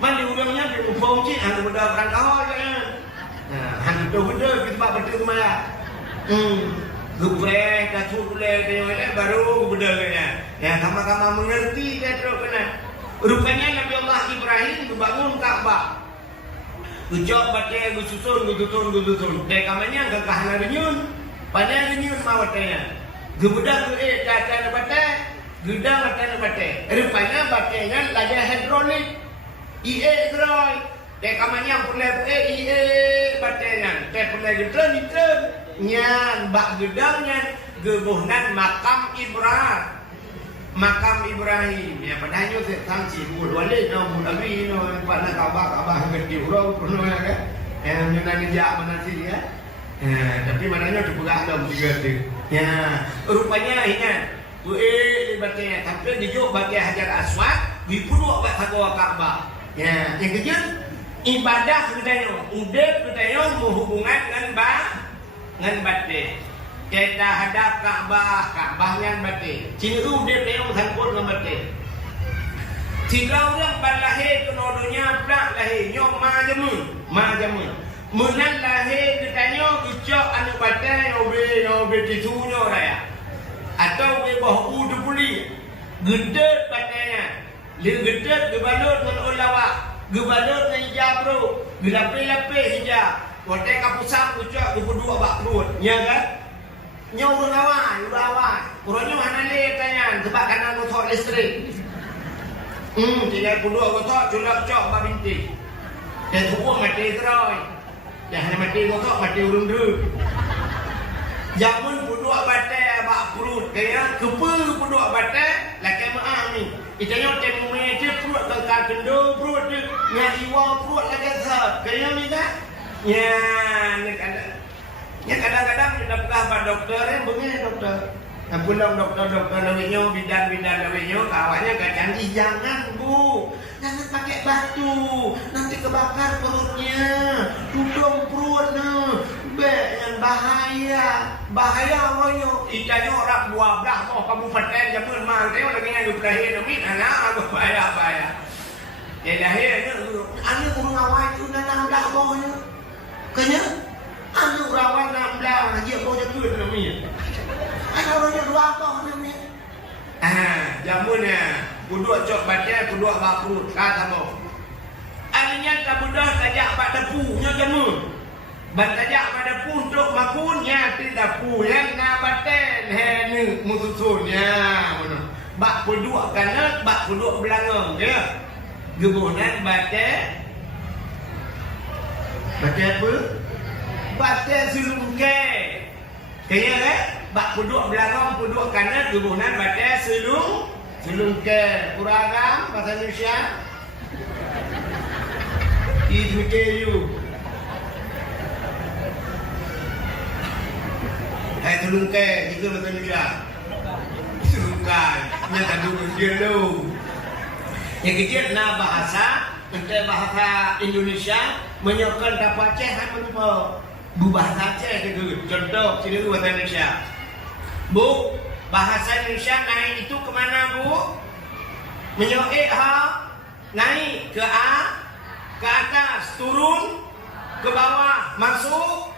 Mandi udangnya di bongci hanya benda berangkau kan. Nah, hanya benda kita betul semayang. Geprek, datuk leh, baru bedanya. Ya, sama-sama mengerti dia terus kena. Rupanya Nabi Allah Ibrahim membangun Ka'bah. Ucap batai gususun. Dek kamanya gagah renyun. Pada renyun mau batainya. Gebudak datang batai. Gedang datang batai. Rupanya batainya lagi hidrolik. IE gerai. Dek kamanya pulai IE batainya. Dek pulai gedang. Nyan bak gedangnya gebuhnan makam Ibrahim ya padahal itu tangsi bul wali no bul abi no pada kabah gede urau no ya kan yang nyanyi jak mana sih ya tapi mananya dibuka dalam tiga tu ya rupanya ingat batnya tapi dijuk bagai Hajar Aswad dipuruk bak takwa Ka'bah ya yang kedua ibadah kita udep berhubungan dengan batin kita hadap Ka'bah yang batin. Cina dia tengok sangkut dengan batin. Jika orang berlahir kenodonya pelak lahir nyok majamun. Menan lahir ditanya ucap anak batin yobe tisunya raya. Atau be bahu depuli. Gedet batinnya. Dia gedet gebalut dengan ulawak. Gebalut dengan hijab bro. Gelapis hijab. Waktu kapusam ucap 22 bak perut. Ya kan? Nyaw udah awal. Urangnya mana le tanya sebab kanan motor listrik. Tidak perlu motor culak cok ba binti. Dan hukum mati teroi. Jangan mati motor mati urung dulu. Jamun puduk batai bak perut kaya kepe puduk batai lakai maaf ni. Itanya temu meje perut kekal kendo perut ni ngaiwa perut lakai sat. Kaya ni kan? Ya, ni kada. Ya kadang-kadang kita pernah pak dokter begini dokter. Pulang dokter lawinyo bidan lawinyo awalnya gak canggih jangan bu, jangan pakai batu nanti kebakar perutnya, tudung perutnya, yang bahaya loyo. Itanya orang buah belah mau kamu paten jamun mal teo lagi ngadu lahir demi anak aku bahaya. Ya lahirnya anu kurang awal itu nanang dah bawahnya, kanya. Anu rawan nak belah dia kau jatuh namanya. Ada orangnya dua apa namanya? Jamunya kuduk cok batai kuduk bakut kata mau. Alinya tak mudah tajak pak depunya jamu. Ban tajak pak depu untuk makunnya tidak pu yang na batai hene mususunnya. Bak kuduk kanan bak kuduk belakang ya. Gebunan batai. Batai apa? Batai sulungke. Kaya kan? Bak puduk belakang, puduk kanan, gebunan batai sulungke. Kurang bahasa Indonesia? Ijmikeyu. Sulungke, itu bahasa Indonesia. Sulungkai. Yang kandung dia lu. Yang kecil na bahasa, untuk bahasa Indonesia menyokong dapat cehan menumpuk. Bu bahasa Aceh itu contoh sini bahasa Indonesia. Bu bahasa Indonesia naik itu kemana bu? Menyok naik ke ke atas, turun ke bawah, masuk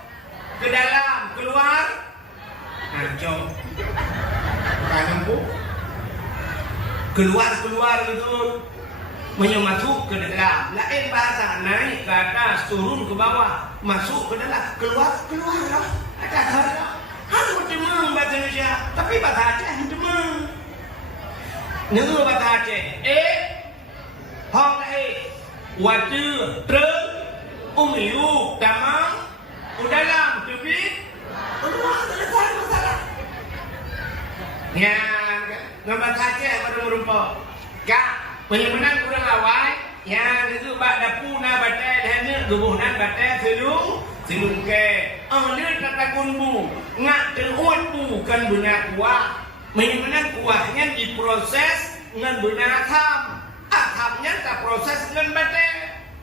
ke dalam, keluar. Jom. Kanan bu. Keluar gitu. Masuk ke dalam. Lain bahasa naik ke atas, turun ke bawah, masuk ke dalam, keluar lah. Ada harus demam bahasa Indonesia, tapi bahasa Aceh demam. Nunggu bahasa Aceh. Hong waktu terus umiu tamang udalam tubik udah selesai masalah. Ya, bahasa Aceh pada merumpok. Menang kurang awal, yang itu bak dapu na batai hanya gebuhnan batai selungke. Dia kata kunbu, ngak teruat bu kan benar kuah. Menang kuahnya diproses dengan benar asamnya tak proses dengan batai.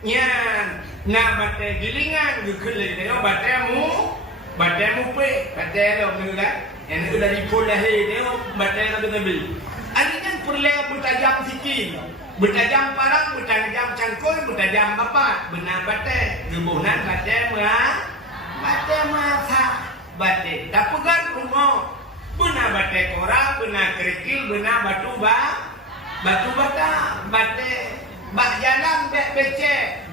Nyan, na batai gilingan gekelih tengok bataimu pe, batai lo mengulat. Yang itu dari polahir tengok batai lo betul. Artinya perlu bertajam sikit. Bertajam parang, bertajam cangkul, bertajam bapak. Benar batai. Gebunan batai batai. Tak pegang rumah. Benar batai korang, benar kerikil, benar batu bata. Batai. Bak jalan, bek becek.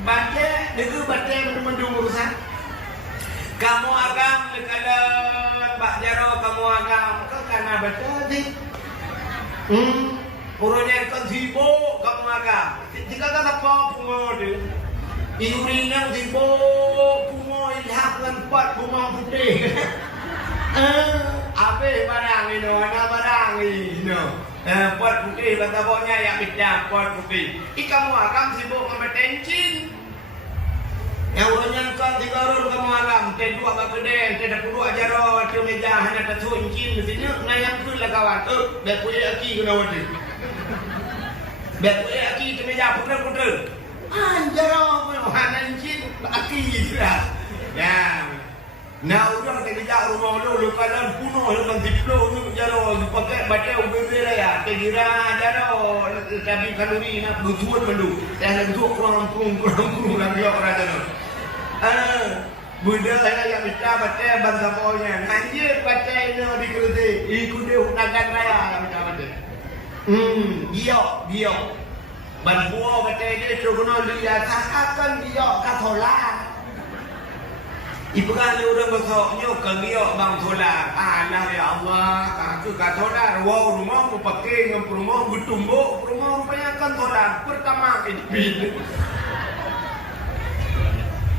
baca degu baca mendung urusan kamu agam lekala Pak Jaro kamu agam karena baca sih Urunya kan sibuk kamu agam jika tak apa pungo dia iurinang sibuk pungo ilhak dengan 4 bunga putih apa barang ini mana barang ini pot putih kata pokoknya yang beda pot putih kamu agam sibuk sama tencin yang urunya kan 3 orang kamu agam kedua apa kedeng tidak perlu aja roh ke meja hanya tersuncin di sini ngayang pun lah kawan biar punya aki kena wadi biar punya aki ke meja puter-puter anjaro mana incin aki sudah ya nah udah kerja rumah lu kalan puno lu kan diplo lu jaro pakai baca UBB lah ya kira jaro tapi kalori nak butuan mendu dah butuh kurang lagi orang jaro budak saya yang baca bangsa pohonnya anjir baca ini dikerti ikut dia nagan raya yang baca giok ban buah baca dia suruh dia akan giok katola ibu kan orang besoknya kegiok bang solar alah ya Allah aku kat solar wow rumah pakai dengan rumah bertumbuk rumah penyakan solar pertama hidup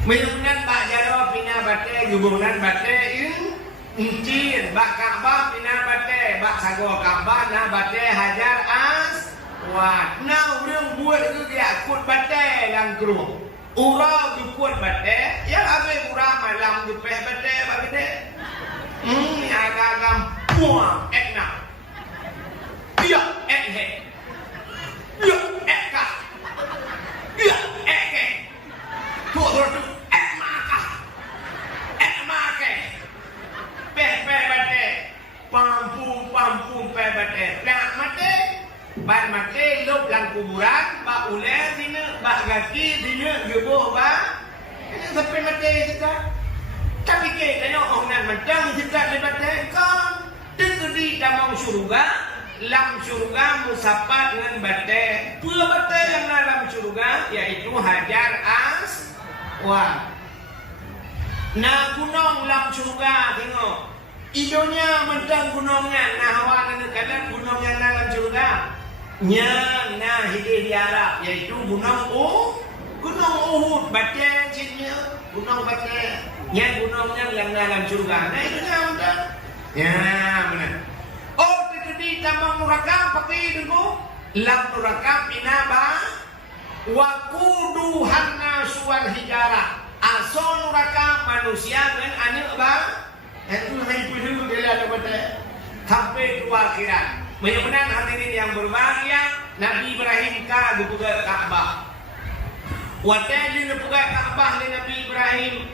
menyunan Pak Jaro pina bate gubunan bate incin Bak Ka'bah pina bate Bak Sago Ka'bah na bate Hajar Aswad nah orang buat itu dia kut bate lang keruh Ura kuat bate, ya abe ura malam dupe bate, bate. Agam puang ekna. Dia ekhe. Dia ekka. Dia ekhe. Tuh ekmaka. Ekmake. Pe bate. Pampung pe bate. Nak mate. Ban mate lop lang kuburan, ba ule sini, ba gaki sini, gebuh ba. Sampai mate juga. Tapi kayaknya orang macam juga lebat kan. Tegedi dalam surga, lam surga musapat dengan bate. Pula bate yang dalam surga yaitu Hajar Aswad. Nah gunung lam surga tengok. Idonya macam gunungnya, nah hawa negara gunung yang dalam surga. Nah hidup di Arab yaitu gunung Uhud baca cinnya gunung baca yang gunungnya yang dalam surga nah itu udah ya benar oh terjadi tambang neraka pakai dulu lam neraka pinaba wakuduhan nasual hijara asal neraka manusia dan anak ba itu hidup dulu dia ada baca sampai dua akhirat. Benar-benar hadirin yang berbahagia, Nabi Ibrahim ka buka Ka'bah. Watali buka Ka'bah le Nabi Ibrahim,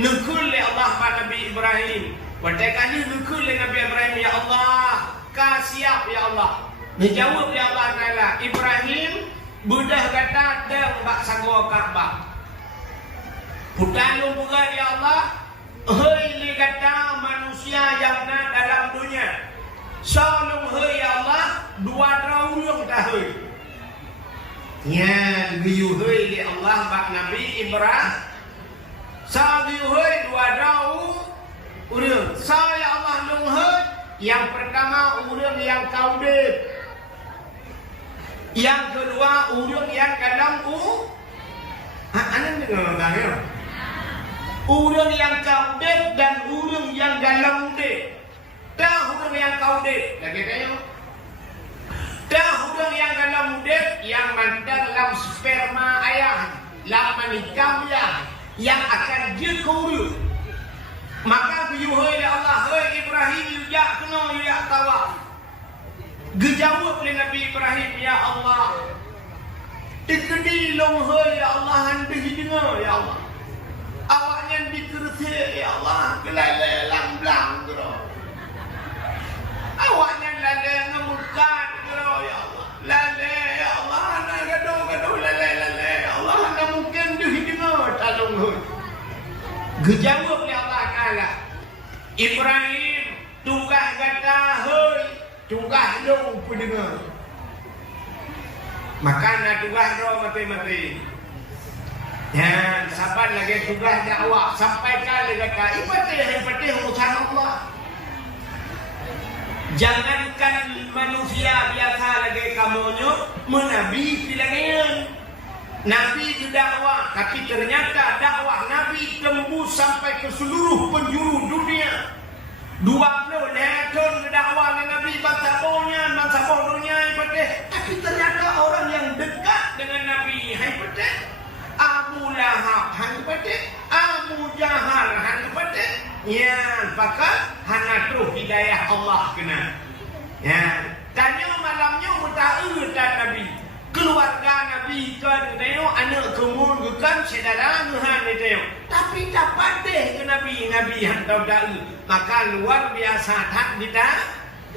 nukul le Allah pa Nabi Ibrahim. Watakani nukul le Nabi Ibrahim ya Allah, ka siap ya Allah. Dijawab ya Allah Taala, Ibrahim budah kata deng bak sago Ka'bah. Putalu buka ya Allah, hei li kata manusia yang na dalam dunia. Salung hei Allah 2 tahun dah hei. Nya biu hei di Allah bak Nabi Ibrahim. Sabiu hei 2 tahun. Urang saya Allah lung hei yang pertama urang yang kaudit. Yang kedua urang yang kadang anan dengar tanya. Urang yang kaudit dan urang yang dalam udit. Dah huruf yang kaudit lagi tanya. Dah huruf yang dalam mudet yang mantan dalam sperma ayah, dalam manikamnya yang akan dikuru. Maka biyuhai Allah, hei Ibrahim yuja kena yuja tawaf. Gejawab oleh Nabi Ibrahim ya Allah. Dikedi long hei ya Allah hendak dengar ya Allah. Awaknya dikerti ya Allah, kelai lang-lang terus. Awaknya lale ngemukan kalau ya Allah lale ya Allah nak gaduh lale ya Allah nak mungkin dihidup talung gejawab ya Allah Taala Ibrahim tunggah kata hei tunggah dong pendengar maka nak tunggah do mati Ya, sabar lagi tugas dakwah sampaikan lagi ibadah urusan Allah. Jangankan manusia biasa lagi kamunya menabi pilihan. Nabi itu dakwah, tapi ternyata dakwah Nabi tembus sampai ke seluruh penjuru dunia. 20 tahun dakwah Nabi bangsa dunia ibadah. Tapi ternyata orang yang dekat dengan Nabi ibadah. Abu Lahab ibadah, Abu Jahal ibadah. Ya, maka hana terus hidayah Allah kena. Ya, tanya malamnya muta'i dan Nabi. Keluarga Nabi kan tengok anak kemur kan saudara Tuhan tengok. Tapi dapat deh ke Nabi hantar da'i. Maka luar biasa tak kita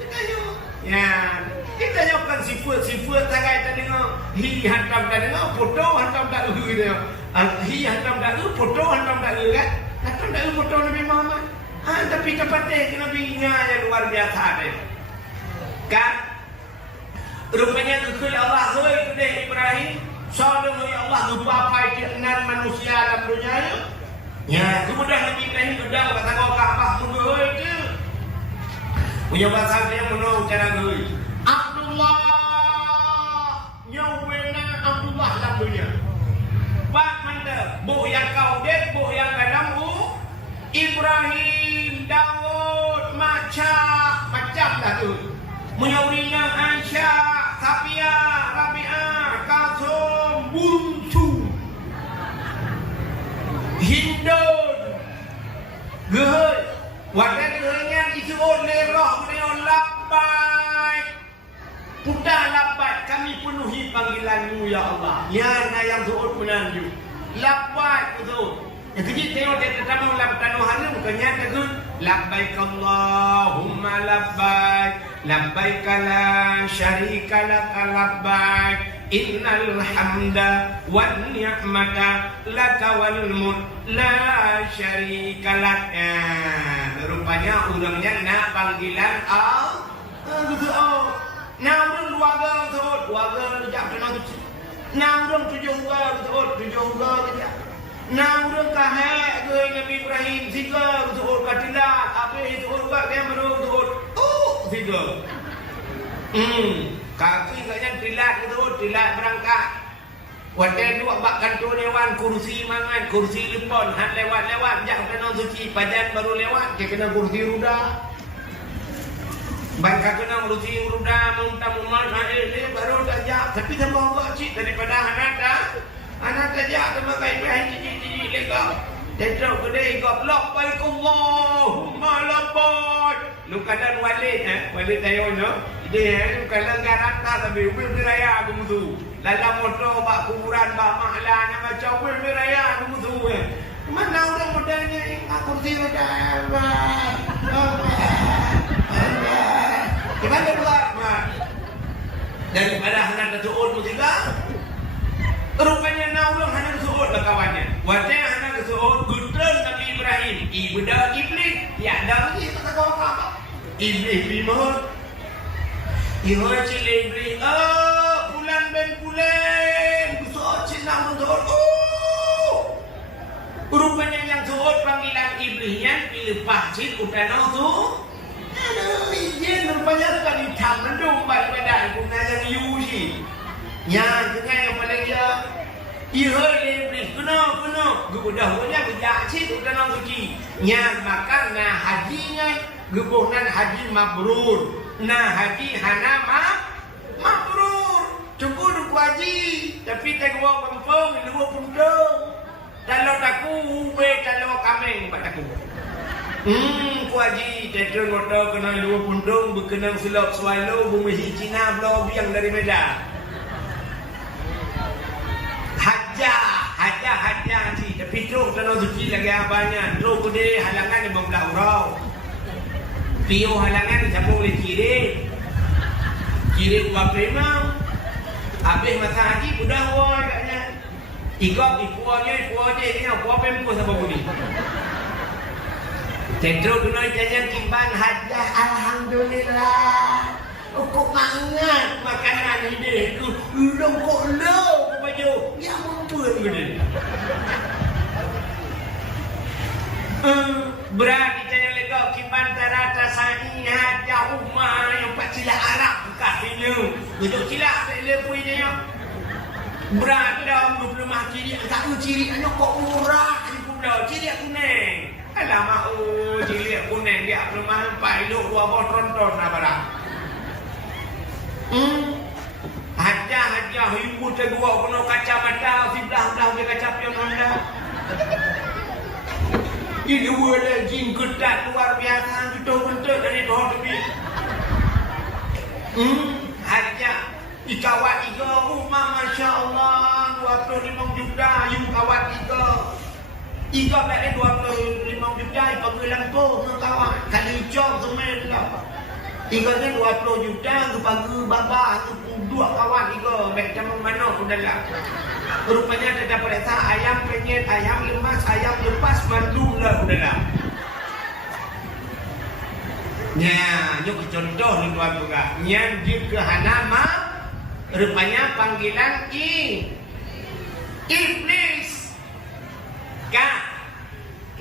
tengok. Ya, kita tengokkan sifat tagai tengok. Hi hantar tengok foto hantar da'i tengok. Hi hantar da'i foto hantar da'i kan. Hantar da'i foto Nabi Muhammad. Tapi dapat deh ke Nabi-nya yang luar biasa deh. Kan rupanya kekal Allah hoi kedai Ibrahim. Soalnya hoi Allah lupa apa keenan manusia dalam dunia. Ya, kemudian Nabi Ibrahim kedai kata kau Ka'bah tunggu hoi itu. Punya bahasa dia menurut cara hoi. Abdullah nyawena Abdullah dalam dunia. Pak mantap. Buh yang kau dek, buh yang kadamu. Ibrahim, Daud, macam dah tu. Menyawrinya Aisyah, Safia, Rabi'ah, Kalsum, Buntu, Hindun, Gehoy. Wadah gehenya isu oleh roh beliau labbaik. Pudah labbaik, kami penuhi panggilanmu ya Allah. Ya yang suut menanju. Labbaik betul. Yang kecil tengok dia tertamu tanah harum kenyata tu labbaik Allahumma labbaik labbaik la syarika lak labbaik innal hamda wan ni'mata laka wal mulk la syarika lak. Rupanya orangnya nak panggilan nah orang warga lejak kena tu. Nah orang tujuh warga Nah urang kahek ke Nabi Ibrahim siga betul katilah habis itu urang dia baru betul siga kaki kanya tilat berangkat wadah dua bak kantor dewan kursi mangan kursi lepon hat lewat jak kena suci padan baru lewat dia kena kursi ruda bangka kena kursi ruda muntah baru dah jak tapi sama buat cik daripada anak saja sama kain Ibrahim cici lega. Dedok kedai kau labbaik Allahumma labbaik. Lu kadang walid tayo no. Dia lu kadang garanta tapi ubin beraya begitu. Dalam motor bak kuburan bak mahla nama cawil beraya begitu. Mana orang modalnya aku tidak apa. Gimana buat daripada hendak tersuut musibah. Rupanya naulung hanya kesuut lah kawannya. Wajah hanya kesuut gudang Nabi Ibrahim. Ibadah iblis. Ya ada lagi kata kawan apa? Iblis bimot. Ihoy cile iblis. Bulan ben bulan. Kesuut cina kesuut. Rupanya yang kesuut panggilan iblisnya pilih pacit utana tu. Aduh izin rupanya sekali tangan domba ibadah. Ibadah yang yusi. Ya, dengan yang paling dia iblis kena gebudah punya kejak cik kena suci. Ya, maka nah hajinya gebuhnan haji mabrur. Nah haji hana mabrur. Cukup duk haji, tapi tak gua kampung, lu pundung. Kalau taku ube kalau kameng padaku. Ku haji tetron ngoto kena lu pundung berkenang sulap swallow bumi Cina blow biang dari Medan. Haja si tapi teruk tanah suci lagi abanya teruk kude halangan di belah urau Pio halangan sambung oleh kiri buat memang habis masa haji sudah wah katanya ikut ipuanya ini aku apa yang aku sama budi teruk kena jajan kimban hajah alhamdulillah kok mangat makanan ini udang kok lo tujuh. Ya mumpun gede. Berarti saya lega kiban tarata sahihat ya umma yang pak sila Arab katanya. Betul sila saya punya yang berat dalam 20 ciri tak ciri anu kok murah ni pula ciri kuning. Alamak ciri kuning dia rumah sampai lu dua bot ronton apa dah. Haja ibu tegua kena kacamata sebelah dia kaca pion Honda. Ini dua jin ketat luar biasa kita bentuk dari doh lebih. Haja ikawat tiga rumah Masya Allah 25 juta you kawat tiga. Tiga balik 25 juta panggil lampu kawan kali jom semua. Tiga kan 20 juta tu bagi baba dua kawan tiga baik macam mana pun dalam. Rupanya ada perintah ayam penyet, ayam lemas, ayam lepas mandu lah pun dalam. Ya, nyok contoh ni tuan juga. Yang juga hanama rupanya panggilan iblis. Kak,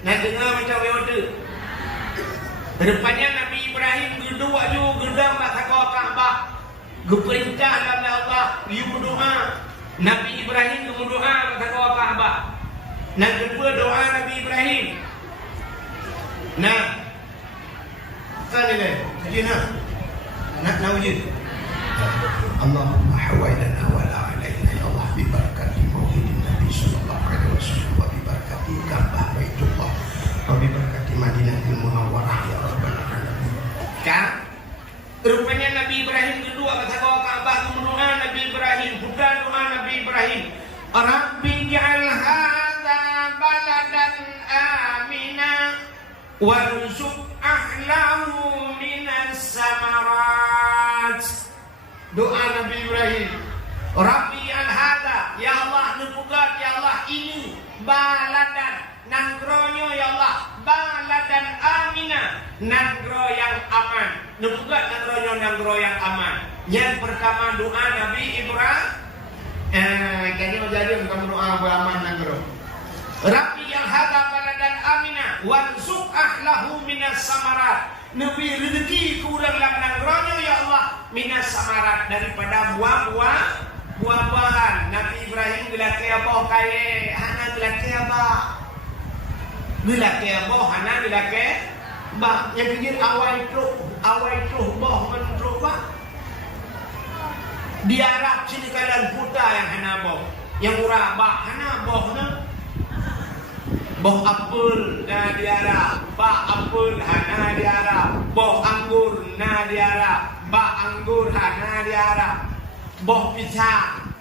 nak dengar macam Yoda. Rupanya Nabi Ibrahim berdua juga gedang bakal Kaabah. Geperintah oleh Allah, you berdoa. Nabi Ibrahim berdoa bakal Kaabah. Yang kedua doa Nabi Ibrahim. Nah, sekali lagi, jina. Nak nawajid. Allahumma hawailana wa la alaina ya Allah bi barakati maulidin Nabi sallallahu alaihi wasallam wa bi barakati Ka'bah Baitullah wa bi barakati Madinatul Munawwarah ya rabbal alamin. Kan? Rupanya Nabi Ibrahim kedua kata Ka'bah berdoa Nabi Ibrahim, bukan doa Nabi Ibrahim. Rabbi ja'al hadza baladan amina warzuq ahlahu minas samarat. Doa Nabi Ibrahim. Rabbi al-hada, ya Allah nubugat, ya Allah ini baladan nangronyo ya Allah baladan amina, nangro yang aman. Nubugat nangro yang aman. Yang pertama doa Nabi Ibrahim. Kayaknya jadi bukan doa aman nangro. Rabbi al-hada baladan amina warzuq ahlahu minas samarat. Nabi rezeki kurang lang nangronyo ya Allah minas samarat daripada buah-buahan. Nabi Ibrahim bila kaya boh kaya hana bila kaya bah. Bila kaya boh hana bila kaya bah. Yang pikir awai truh boh mentruh bah. Di Arab sini kalian puta yang hana boh. Yang murah bah hana boh na. Boh apel na di Arab, ba apel hana di Arab, boh anggur na di Arab, ba anggur hana di Arab, boh pisang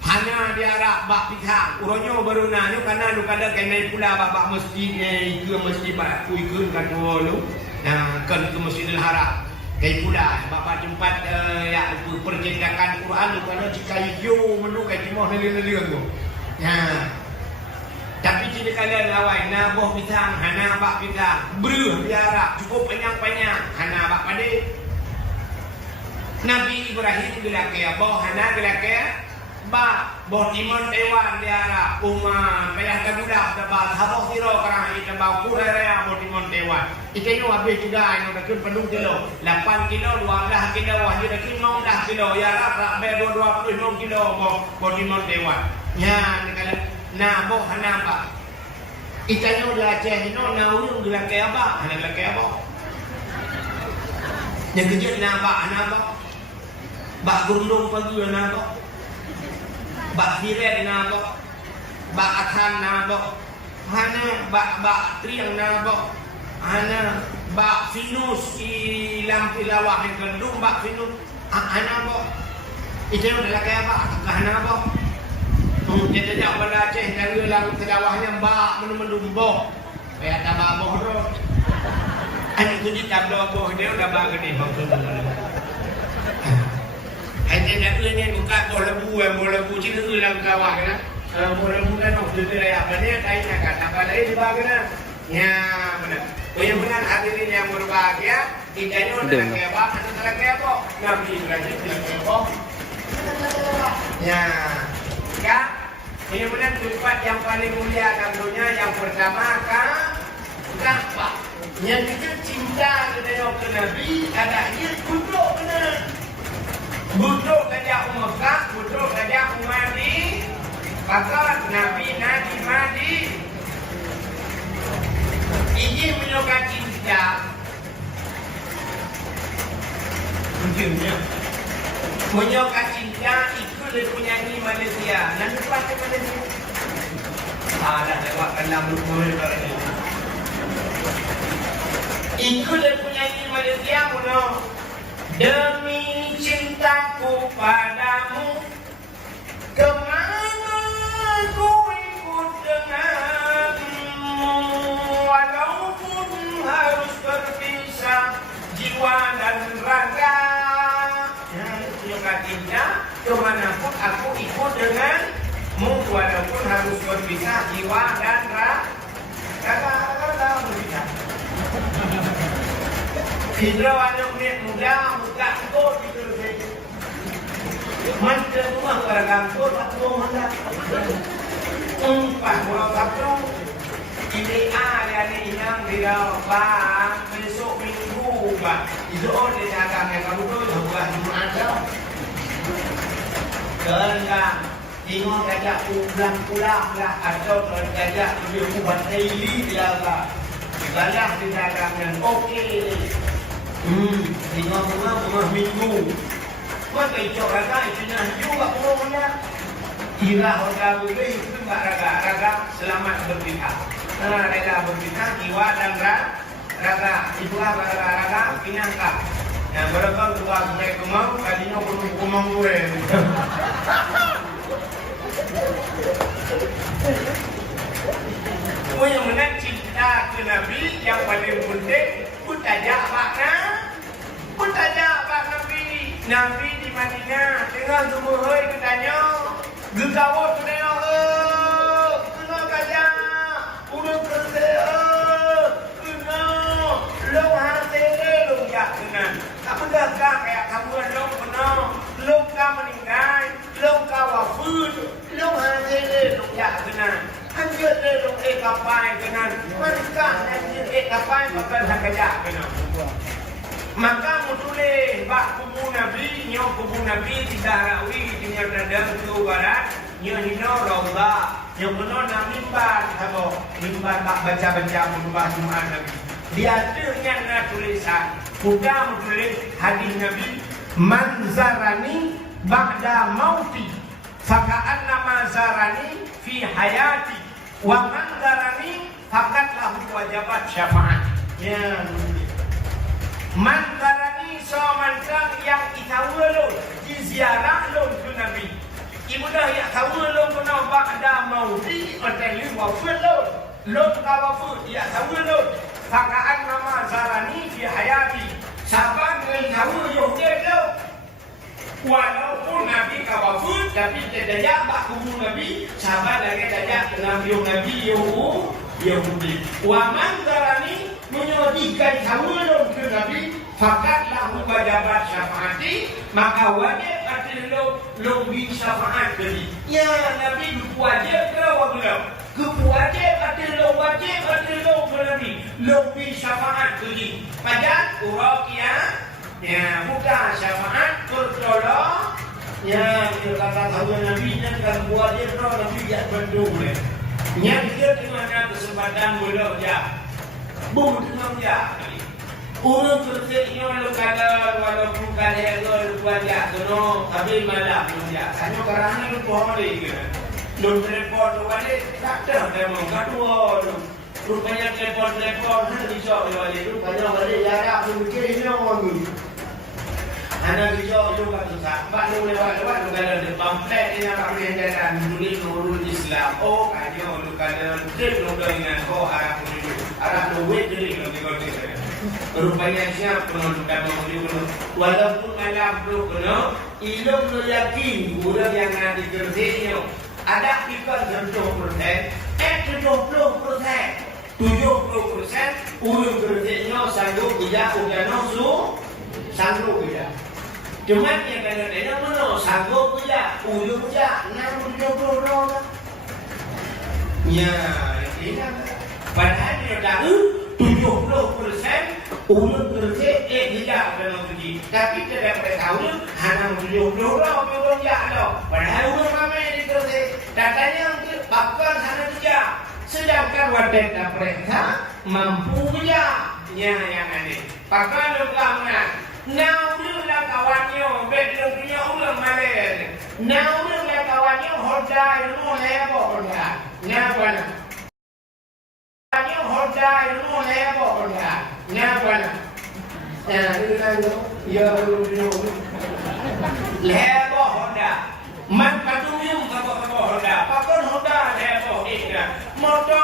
hana di Arab, ba pisang. Uronyo baru na karena lu kada kena pula bapa masjidnya itu mesti ba ku ikut kado lu. Nah, kan ke Masjidil Haram. Kai pula bapa tempat ya percetakan Quran lu karena jika hijau menu kai cuma lele-lele tu. Ya. Tapi jika kalian lawan na boh pisang, hana bak pisang, beruh biara cukup panjang-panjang, hana bak pade. Nabi Ibrahim bila kaya boh hana bila kaya bak boh timon dewan biara umma payah kabudak dapat habok tiro karang ita bau kuraya boh timon dewan. Ika ino habis juga ino dakun penuh kilo, 8 kilo, 12 kilo, wahyu dakun 16 kilo, ya rak be 25 kilo boh timon dewan. Ya, kalian na boh hana ba itanya udah Aceh no na urung gelang kaya ba hana gelang kaya ba yang kejut na ba hana ba gundung pagi na ba hiret na ba akan na hana ba triang na hana ba finus ilang pilawah yang kendung ba finus hana itanya udah kaya ba hana ba. Dia tanya pada Aceh dari lagu kedawahnya mbak menumbuh kayak tabak bohro. Ani tu di tabak boh dia udah bagi ni maksud. Hanya nak ni buka boh lebu cina ulang kawah kan. Boh lebu kan maksud dia apa dia kaitnya kata pada ini bagaimana? Ya benar. Yang benar hadirin yang berbahagia, idanya udah kayak apa? Antara kayak apa? Nabi Ibrahim kayak apa? Ya. Ya, Kemudian tempat yang paling mulia tentunya yang pertama Ka'bah. Yang kita cinta ke Nabi adanya duduk kena. Duduk saja Mekah, duduk saja Madi. Maka Nabi Madi. Ini menyokan cinta. Ujungnya menyokan cinta itu dia penyanyi Malaysia. Nanti pakai Malaysia. Dah lewat dalam lukul barang. Itu dia penyanyi Malaysia puno. Demi cintaku padamu, kemana ku ikut denganmu, walaupun harus berpisah jiwa dan raga. Cinta, kemanapun aku ikut denganmu, walaupun harus berpisah jiwa dan raga berpisah. Hidro anak muda muka ikut gitu. Macam rumah barang ikut aku hendak. Empat bulan satu. Ini ada yang tidak bang besok minggu bang. Itu dia dagang yang kamu tu buat Jumat dah. Kerana tengok gajah pulang lah atau gajah dia buat daily dia lah. Gajah di dagang yang okey. Tengok rumah minggu. Maka itu raga itu nak juga pokoknya. Kira orang boleh itu tak raga selamat berpihak. Rela berpihak jiwa dan raga. Itulah raga pinangkap. Yang berapa dua saya kemau kalinya kumang gue. Kau yang menang cinta ke Nabi yang paling penting pun tajak Nabi. Nabi di Madinah tengah semua hari katanya gegawat katanya kena gajah udah kerja kena lo hati lo ya kena apa dah kayak kamu lo kena lo kau meninggal lo kau wafat lo hati lo ya kena anjir lo kapai kena mereka anjir kapai bakal gajah kena. Maka mutule bak kubu Nabi, nyo kubu Nabi di Sahrawi di Nyardadam tu barat, nyo hino Raudhah, nyo kono na mimbar sabo, mimbar bak baca-baca mimbar Jumat Nabi. Dia dengan na tulisan, bukan tulis hadis Nabi, manzarani ba'da mauti, faka'anna mazarani fi hayati, wa manzarani fakat lahu wajabat syafaat. Ya. Mantarani somankan yang itawulun diziarah lun ke Nabi. Ibu dah yang tawulun kena ba'da mauti atau wafat lun kawafut ya tawulun. Fakaan nama zarani fi hayati. Sahabat dengan tawulun lun. Walaupun Nabi kawafut tapi tidak bak kubu Nabi. Sahabat lagi tidak dengan Nabi Yahudi. Wa mantarani menyodikan tawulun ke Nabi fakat lahu wajabat syafaati maka wajib atil lo bi syafaat beri ya Nabi wajib ke wajib wajib atil lo beri lo bi syafaat beri pada uraqiya ya bukan syafaat bertolong ya kita kata tahu Nabi dan kan wajib Nabi ya berdua yang dia di mana kesempatan boleh ya bukan ya. Urut terusnya lu kata walaupun kalian lu wajah kono tapi malah ya. Hanya kerana lu boleh ke. Lu telepon lu balik tak ada demo kedua lu. Rupanya telepon hanya bisa balik rupanya balik jarak lu kira orang. Anak hijau juga susah. Pak lu lewat lu kalau di pamflet ini apa yang jalan dulu nurul Islam. Oh kaya lu kalau dia lu dengan arah duit jadi lu dikonsisten. Rupanya siapa penonton mau walaupun alam lu kena ilmu lu yakin guru yang ada di kerjanya ada kita 70%, 70%, 70% ulun kerjanya sanggup tidak udah sanggup tidak. Cuma yang kadang-kadang mana sanggup tidak ulun tidak 60-70 orang. Ya, ini padahal dia dah 70% ulun kerja tidak dalam pergi. Tapi tidak tahu hanya 70 orang ya lo. Padahal ulun ramai di kerja. Datanya untuk pakar sana dia. Sedangkan wadah mereka mampu ya. Ya yang ini. Pakar lupa Now lu lah kawannya, bedroom punya ulang malah. Now lu lah kawannya hodai, lu lebo hodai. Nyawana. Kawannya hodai, lu lebo hodai. Nyawana. Nah, itu kan ya lu lebo hodai. Man patuyung kabo hodai. Pakon hodai lebo ina. Moto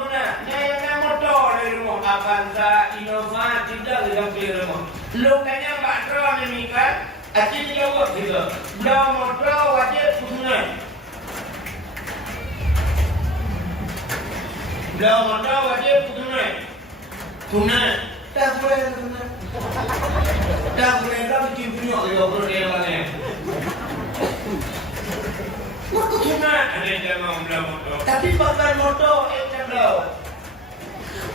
benar. Nyayana moto dari rumah Avanza Innova tidak dalam rumah. Lukanya Pak Tro demikian, aci jawab gitu. Beliau motor wajib kudunan. Beliau motor wajib kudunan. Kudunan. Tak boleh kudunan. Tak boleh dah bikin punya kalau berdua mana. Kudunan ada yang mau beliau motor. Tapi pakai motor beliau.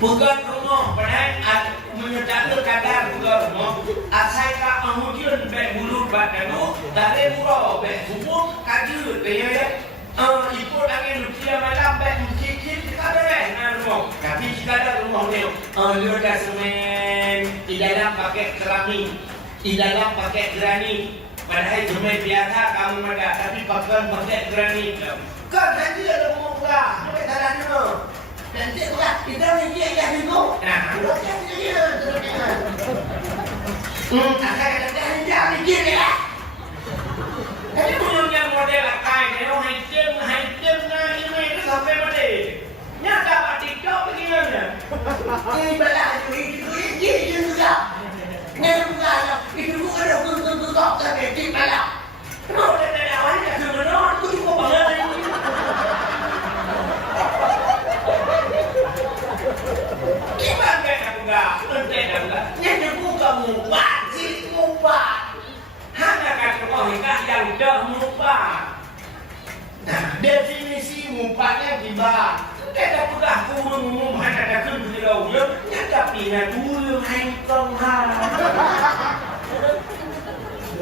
Bukan rumah, padahal menyatakan kadar bukan rumah. Asal kak mengujian baik bulu badanmu, dari murah baik hukum kaju, dia ikut angin lucia malam baik mukikit kita ada rumah. Tapi kita ada rumah ni, dia dah semen di dalam pakai keramik, di dalam pakai granit. Padahal semen biasa kamu ada, tapi pakai granit. Kan nanti ada rumah pula, pakai tanah nanti kita mikir ya dulu. Nah, akan mikir ya. Tapi punya model kain, haitem na ini sampai mana? Nyata pak TikTok begini. Ini bala itu juga. Itu bukan ada untuk sampai di bala. Kalau ada lawan ya sebenarnya aku cukup banget. Gimana aku enggak? Yang buka mubah, sih mubah. Hanya kata kau yang dah mubah. Nah, definisi mubahnya gimana? Kita pegang kurung hanya ada kunci lautnya, nyata pina dulu hengkong hal.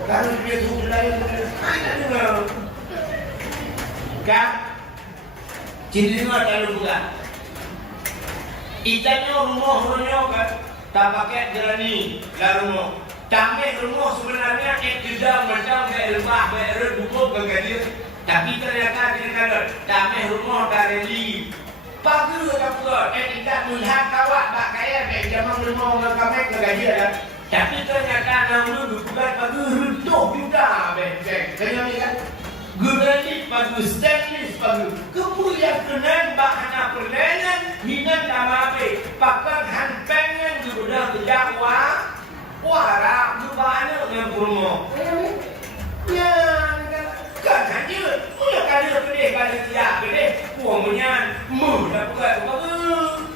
Kalau dia sudah ada dulu. Kan? Jadi mana kalau bukan? Ikannya rumah kan tak pakai jerani lah rumah. Tapi rumah sebenarnya tidak macam kayak rumah kayak rumah bergadir. Tapi ternyata kita tapi rumah dari li. Pagi tak pula. Kita melihat kawat tak kayak zaman rumah orang kami bergadir kan. Tapi ternyata namun bukan pagi runtuh juga benteng. Kenapa kan? Granit bagus, stainless bagus. Kemudian kenen bahan perlenan, minat damabe, pakai handpengen juga berjawab. Wara gubana dengan burmo. Ya, kan hanya, mula kali kedai kali tidak kedai, puangnya mudah buat bagus.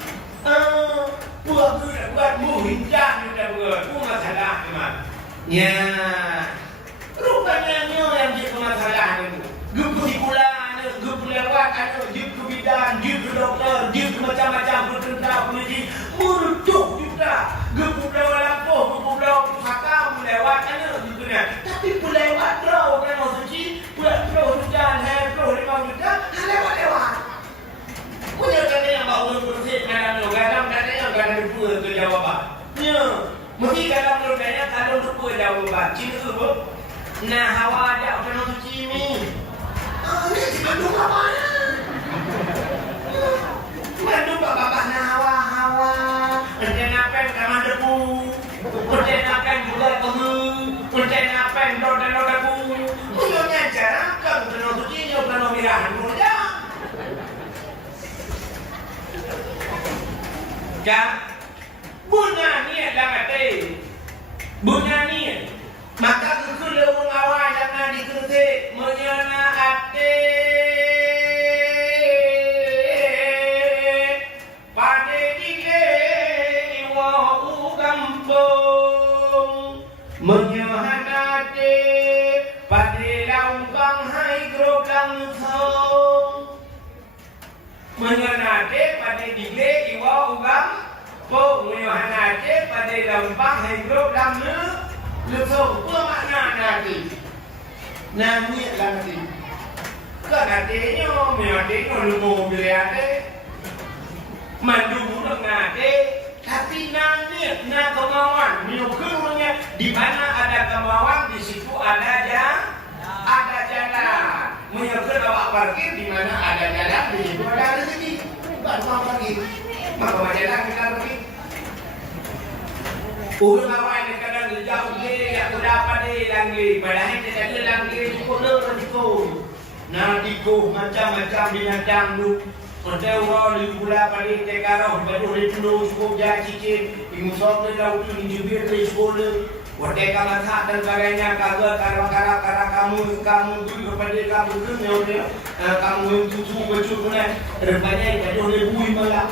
Buat muhinjak mudah buat, masalah memang. Ya. Rupanya yang dia permasalahan itu. Gup pula, gup lewat, gup bidan, gup doktor, gup macam-macam bertentang polisi, muruk juga. Gup lewat lampu, gup pusaka, lewat gitunya. Tapi lewat draw kan maksudnya, draw hujan, draw lewat hujan, lewat. Punya kata yang bawa kursi, kadang yang kadang dua tu jawapan. Ya, mesti kadang bertanya kalau dua jawapan. Cina tu nah hawa ada orang suci ni. Ini dikandung apa? Mandung bapak nah hawa. Enten apa yang kamar debu? Enten apa yang juga pengu? Enten apa yang doa debu? Punya cara kan orang suci ni orang mirahan muda. Kan? Bunya ni adalah kata. Bunya ni. Maka kekul mengawal jangan diketik menyana hati pada dike iwa kampung menyana hati pada lambang hai gro langsung nate pada digle iwa ugam po nguyohan nate pada lempang hidup dalam lusuk apa makna nate nani nate ke nate nyo nate nyo lumo biliate mandu nak nate tapi nani na kemauan nyo kemunya di mana ada kemauan di situ ada jalan. Menyebut awak parkir di mana ada jalan di situ ada rezeki. Bukan mau parkir. Maka majalah kita pergi. Urus awak ini kadang jauh ke, aku dapat lagi. Padahal kita ada lagi cukup rezeki. Nantiku macam-macam binatang tu. Pertama di pula pada tekarau, baru di pulau cukup jadi cicit. Ibu sok laut tu dijubir di sekolah. Wadai kalau tak dan sebagainya kalau kamu tu kepada kamu tu ni kamu cucu betul ni rupanya itu oleh bui malah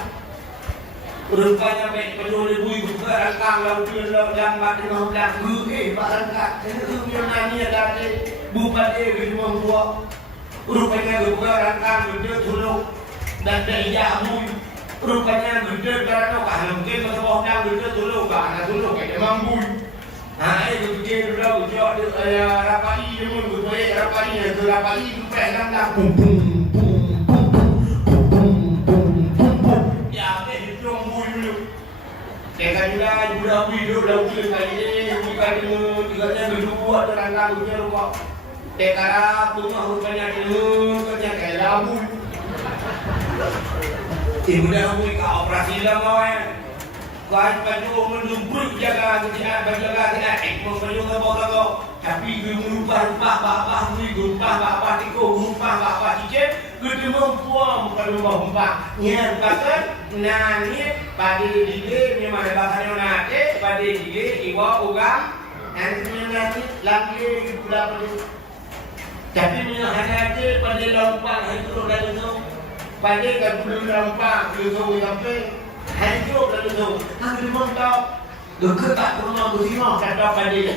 rupanya itu oleh bui bukan rangkang laut tu yang mak di bawah belah barang kat itu nani ada bukan di bawah rupanya bukan rangkang betul tulung dan dia bui rupanya betul kerana kalau mungkin masuk dah betul tulung kan tulung kita mampu. Itu dia dulu jauh rapai dia pun boleh rapai itu rapai itu pegang pum pum pum pum pum pum pum ya ini tunggu dulu tengah juga hidup lalu kali bukan tiganya berdua terangkan punya rumah tekara rumah rupanya dulu kerja kayak labu ibu dah mulai ke operasi lama Kuat baju menumpuk jaga kerjaan berjaga tidak ekor baju kebau tapi berubah bapa berubah tiko berubah cicit kedua puang kalau berubah yang kata nani pada dige ni mana bahasa nate pada dige iwa ugam nanti nani lagi pula perlu tapi mina hati pada lompat itu dah tu pada kalau lompat itu sampai hancur lalu tu, aku memang dekat tak rumah bersama kata pada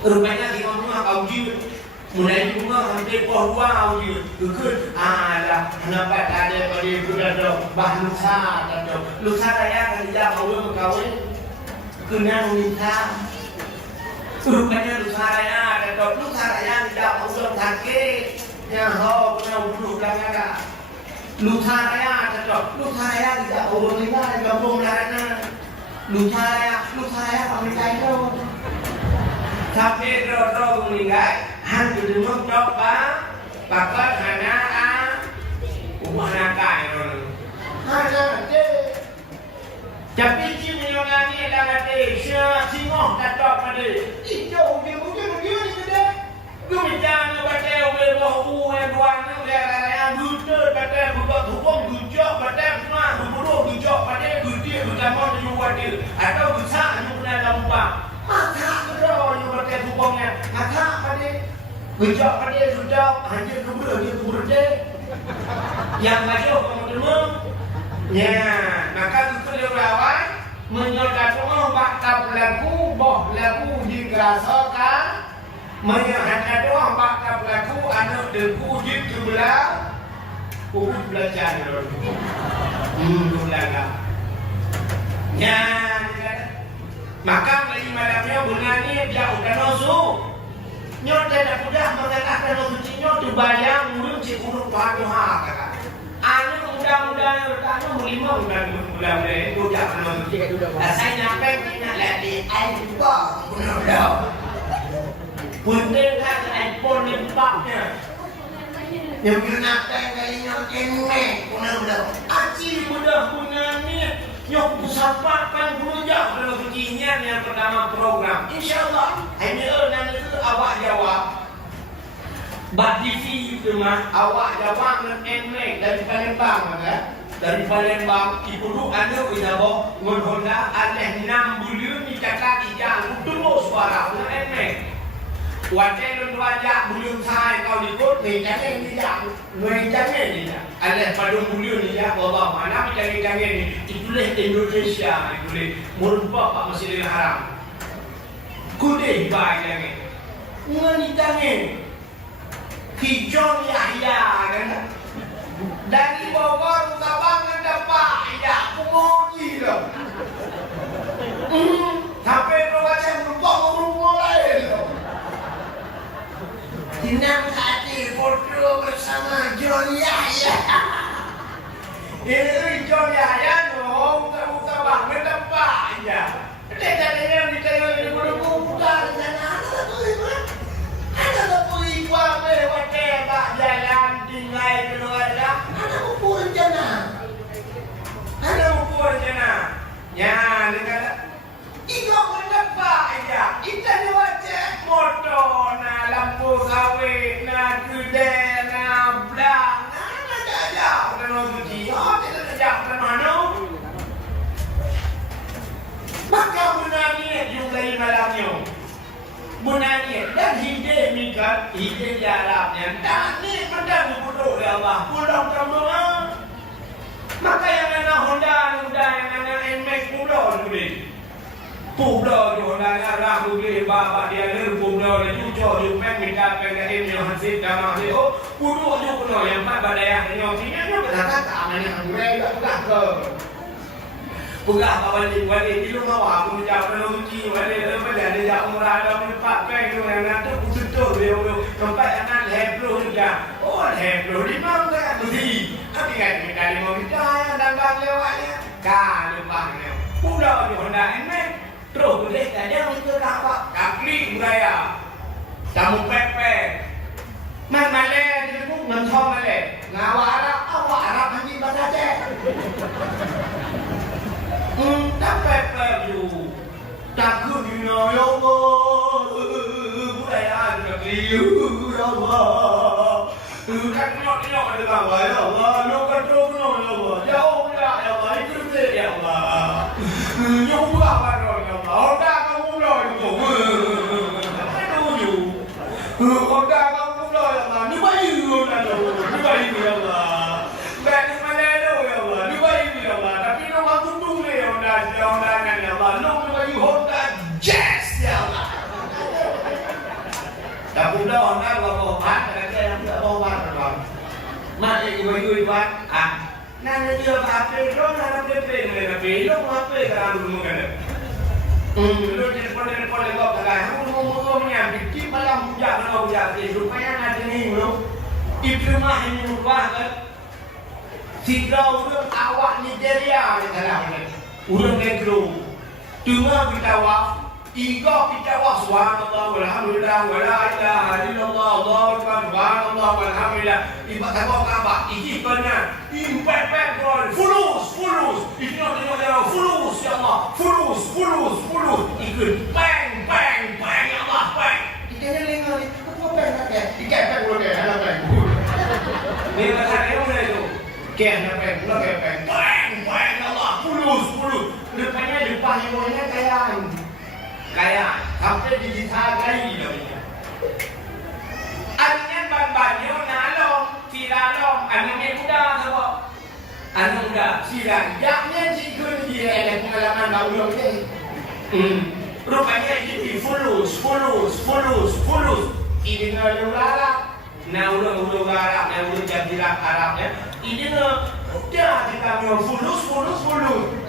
rupanya di rumah kau jiwa mulai rumah sampai pohon kau jiwa dekat ada nampak ada pada berada bahan lusa raya kan dia kau berkahwin kena minta rupanya lusa raya ada lusa raya tidak kau sakit yang kau kena urus belakang Lusa raya tidak urus kita di kampung Narana. Lusa raya pamitai tu. Sampai terus meninggal, hantu demam coba, pakai hana hana kaya. Hana je. Tapi cini orang ni dah ada singoh kata pada. Itu mungkin ni dia. Kemudian baca oleh bahu yang dua ni raya luter baca buka hukum gujok baca semua berburu gujok pada gujok utama di luar dia atau besar yang pernah lampau maka berdoa yang baca hukumnya maka pada gujok pada sudah hanya keburu dia yang baca teman-teman ya maka itu dia lawan menyertai semua bakal lagu boh lagu dirasakan Menyahat doang bakal pelaku anak deku jid kebelah Pukul belajar belajar Ya Maka lagi malamnya bunga ni dia udah nosu Nyot tidak mudah mengatakan nosu nyot dibayang mulut si urut bahagia kakak Anak mudah-mudahan bertanya mulima mudah-mudahan itu jangan nosu Saya nyampe nak lagi Aibah mudah-mudahan Punten kan iPhone ni paknya. Yang kena kayaknya enek benar-benar. Aci mudah punya ni. Yang kusapakan punya kalau beginian yang pertama program. Insyaallah ini nanti itu awak jawab. Bak TV itu mah awak jawab dengan enek dari Palembang kan. Dari Palembang ibu anu idabo ngon Honda aleh 6 bulan ni cakap ijang terus suara enek. Wajah wajah belum saya kau ikut ni jangan ni ada pada belum ni ya bawa mana jangan ni itulah Indonesia itulah merupakan Pak Masjidil Haram kude baik jangan ngani jangan hijau Yahya kan Dari Bogor Sabang ke Depak, ya aku ngoji loh. Sampai lokasi berubah lain loh. Senang hati foto bersama John Yahya. Ini John Yahya loh, Sabang ke Depak ya. Tadi yang diterima di Bogor putar sana ada pergi kuat lewat tak jalan tinggal keluarga. Ada ukur jana. Ada ukur jana. Ya, negara. Igo mendapat aja. Kita lewat cek motor, na lampu sawit, na kedai, na belang, na jajak. Kalau cuci, kita jajak ke mana? Maka benarnya jumlah malamnya. Benarnya dan hidup mikat hidup jaraknya dan ni pandang bodoh dia Allah pulang semua. Maka yang ada Honda yang ada NMAX pulang boleh. Pulang di Honda arah boleh bawa dia pulang dia cucuk dia minta pengen yang hasil damai oh pulang je pulang yang pada yang nyotinya kata amannya boleh tak ke. Pegah balik di rumah aku menjawab lucu balik ada yang murah ada tempat peng tu yang ada betul dia tempat yang ada hebro juga hebro di mana kan mesti tapi kan kita mau kita yang datang lewatnya kan lewatnya pulau di Honda ini terus boleh saja untuk apa kaki budaya tamu pepe mana le di buku mentong le ngawara awara nanti bahasa cek tak you takut you know ya Allah budaya negeri ya Allah kan nyok ada bawa ya Allah lo kontrol ya Allah jauh ya Allah itu ya Allah nyok apa ya Allah udah kamu lo itu aduh you udah kamu lo ya Allah ni bayu ya Allah bagi mana lo ya Allah ni bayu ya Allah tapi lo aku Honda ya Allah, lo bagi Honda Jazz ya Allah. Tak pula Honda bawa ban, ada yang tak bawa ban kan? Mak ibu ban, nana dia apa? Lo nana PP, lo apa kan dulu kan? Lo telepon kau kan? Mau menyambut di malam hujan supaya nanti ni lo ibu mah ini rumah kan? Tiga orang awak Nigeria ni dalam ni. Urang negro dengar kita waf iga kita waf subhanallah walhamdulillah wala ilaha illallah Allahu akbar subhanallah walhamdulillah ibadah kau apa iki benar impepet gol fulus iki orang fulus ya Allah fulus ikut bang ya Allah bang ikanya lengan aku bang nak ikepet gol ke ala bang ni bahasa dia itu ke nak bang ya Allah fulus depannya himonya kaya sampai digital kali namanya anaknya ban-bannya nalong silalong anaknya muda apa anak muda silang yaknya cikgu dia ada pengalaman baru ni rupanya jadi fulus ini nak Arab ulang Arab jadilah Arabnya ini dia kita mau fulus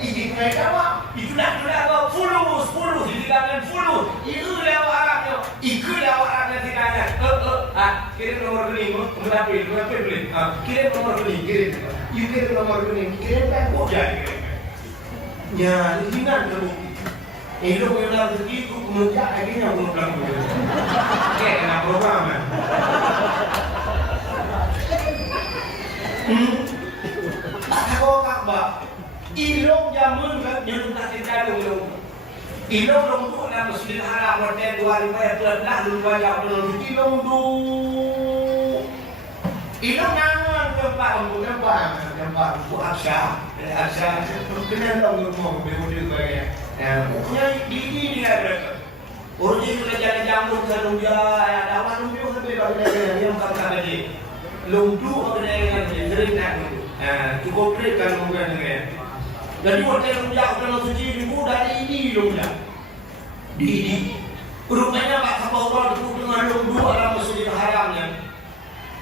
ini mereka apa itulah apa fulus ini kan fulus itu lewat Arabnya ikut lewat Arabnya tidak kirim nomor rekening berapa beli kirim nomor rekening kirim nomor rekening kirim kan jadi ya ringan kamu lo punya rezeki ku kemudian akhirnya aku bilang kayak kena program Ako kakba, ilong jamun kan nyelung tak ilong. Ilong dong tu nak Masjidil Haram hotel 2012 dulu banyak ilong tu. Ilong nyaman tempat buat Asya kena dong ngomong begitu kayak. Punya ini dia ada. Orang itu jalan jamun kalau dia ada orang lumpuh sampai dari yang kata tadi. Lumpuh ada yang sering nak. Cukup pelik kan mungkin ni. Jadi hotel rujak dalam suci minggu dari ini rujak. Di ini. Rupanya Pak Kapolri itu dengan lombu dalam Masjidil Haramnya.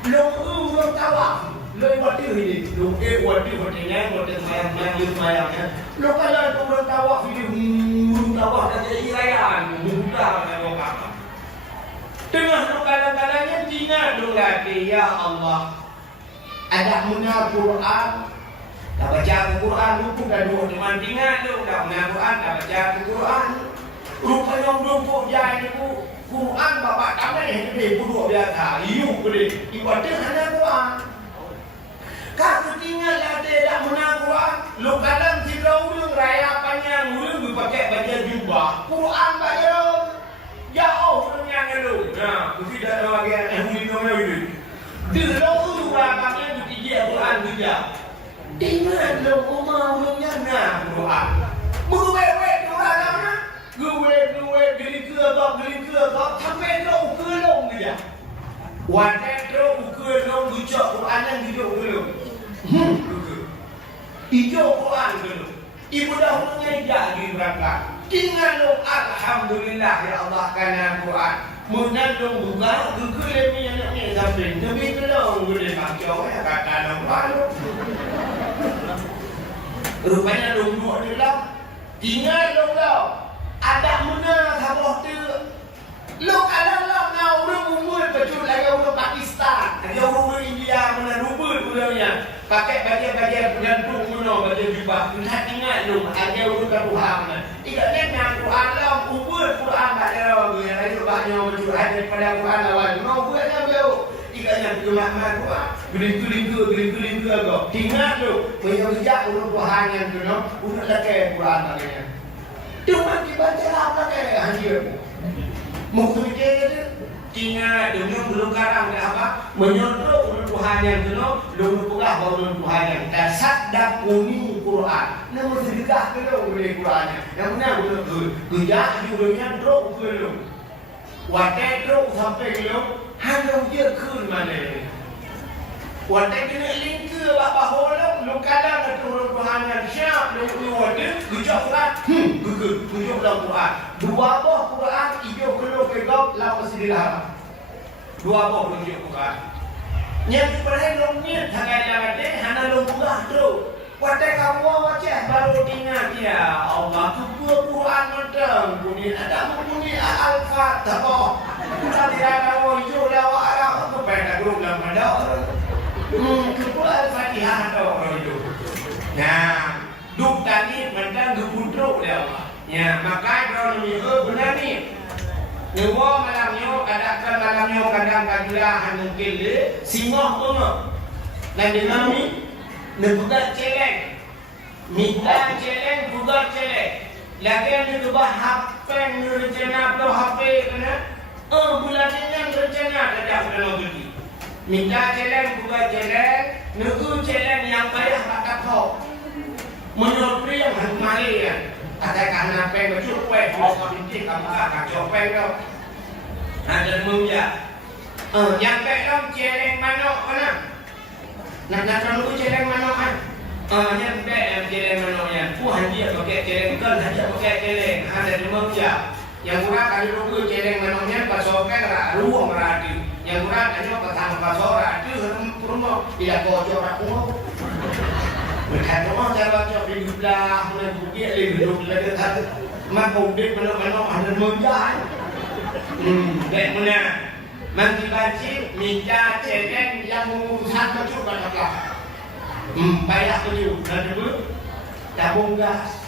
Lombu belum tawaf. Lombu ini lu waduh wadenya wadah mayang-mayangnya lu kalau kau bertawaf ini tawaf ada irayaan mudah kalau apa tengah lu kadang-kadangnya tinggal lu latih ya Allah ada munah Quran dah baca Quran lu pun dah dua teman tinggal lu dah munah Quran dah baca Quran rupanya dua jai ni Quran bapak tak boleh ni budak biasa liuk boleh ibadah hanya Quran kau tinggal ada dak munah Quran lu kadang tiga urang raya panjang urang pakai baju jubah Quran bayar jauh dengan lu nah tidak ada lagi yang minum lagi dulu rapatnya dia Quran juga tinggal lu rumah urangnya nah Quran buwe Quran mana gue geli ke sampai lo ke long dia wadah lo ke long gujak Quran yang hidup dulu hijau Quran dulu ibu dahulunya jadi berangkat tinggal lo alhamdulillah ya Allah karena Quran menandung bunga gugul ni anaknya sampai nabi kelong boleh kacau ya kata nama lo rupanya lo duduk di dalam tinggal lo ada mana sabah tu lu kalau ngau orang umur betul lagi orang Pakistan ada orang India mana rubut pulangnya pakai baju gantung mana baju jubah lihat ingat lu ada orang Tuhan tidak nak Quran lah umur Quran tak ada orang yang lain banyak berjuang daripada Quran lawan mau buatnya beliau tidak nak jemaah Quran geling-geling agak ingat lu menjak orang Tuhan yang tu no udah lagi Quran lagi cuma dibaca apa kayak hadir mungkin dia tinggal dengan belum karang apa menyodok Tuhan yang jenuh belum pegah baru Tuhan yang dasar dah kuni Quran namun sedekah belum boleh Qurannya yang benar belum gejak judulnya drop belum wadah drop sampai belum hanya dia ke mana wadah kena link ke bapak holam lu kadang ada turun Tuhan yang siap lu wadah gejak Quran gejak dalam Quran dua buah Quran hijau keluar kegap lalu sedih dua buah gejak Quran yang sebenarnya lu ni tangan dia hanya lu buah tu wadah kamu wajah baru ingat ya Allah tu Quran macam bunyi ada bunyi Al-Fatihah kita tidak ada hijau lawak arah kepada grup dalam ada Kedua Al-Fatihah atau orang itu. Nah, duk tadi mereka gepudruk dia Allah. Ya, maka kalau ni benar ni. Nyawa malamnya kadang kajilah mungkin dia singoh pun. Dan dengan ni nebudak celeng. Minta celeng budak celeng. Lagi ni tu bah HP ni rencana tu HP kena. Bulan ni rencana ada sudah beli. Minta celeng buka celeng, negu celeng yang payah tak kau. Menurut yang mari ya, katakan apa yang bercukup, mau bintik kamu akan coba kau. Ada mulia. Yang belum celeng mana? Nak nunggu celeng mana kan? Yang belum celeng mana? Puan dia pakai celeng kan, hanya pakai celeng. Ada mulia. Yang murah kali nunggu celeng mana? Pasokan ruang berarti. Yang murah hanya petang pasora itu rumah tidak bocor aku mereka rumah cara cok di belah mulai bukit hidup lagi satu mak bukit mana ada menjah dek mana nanti baci minta celeng yang mengurusan baju katakan bayar baju nanti dulu tabung gas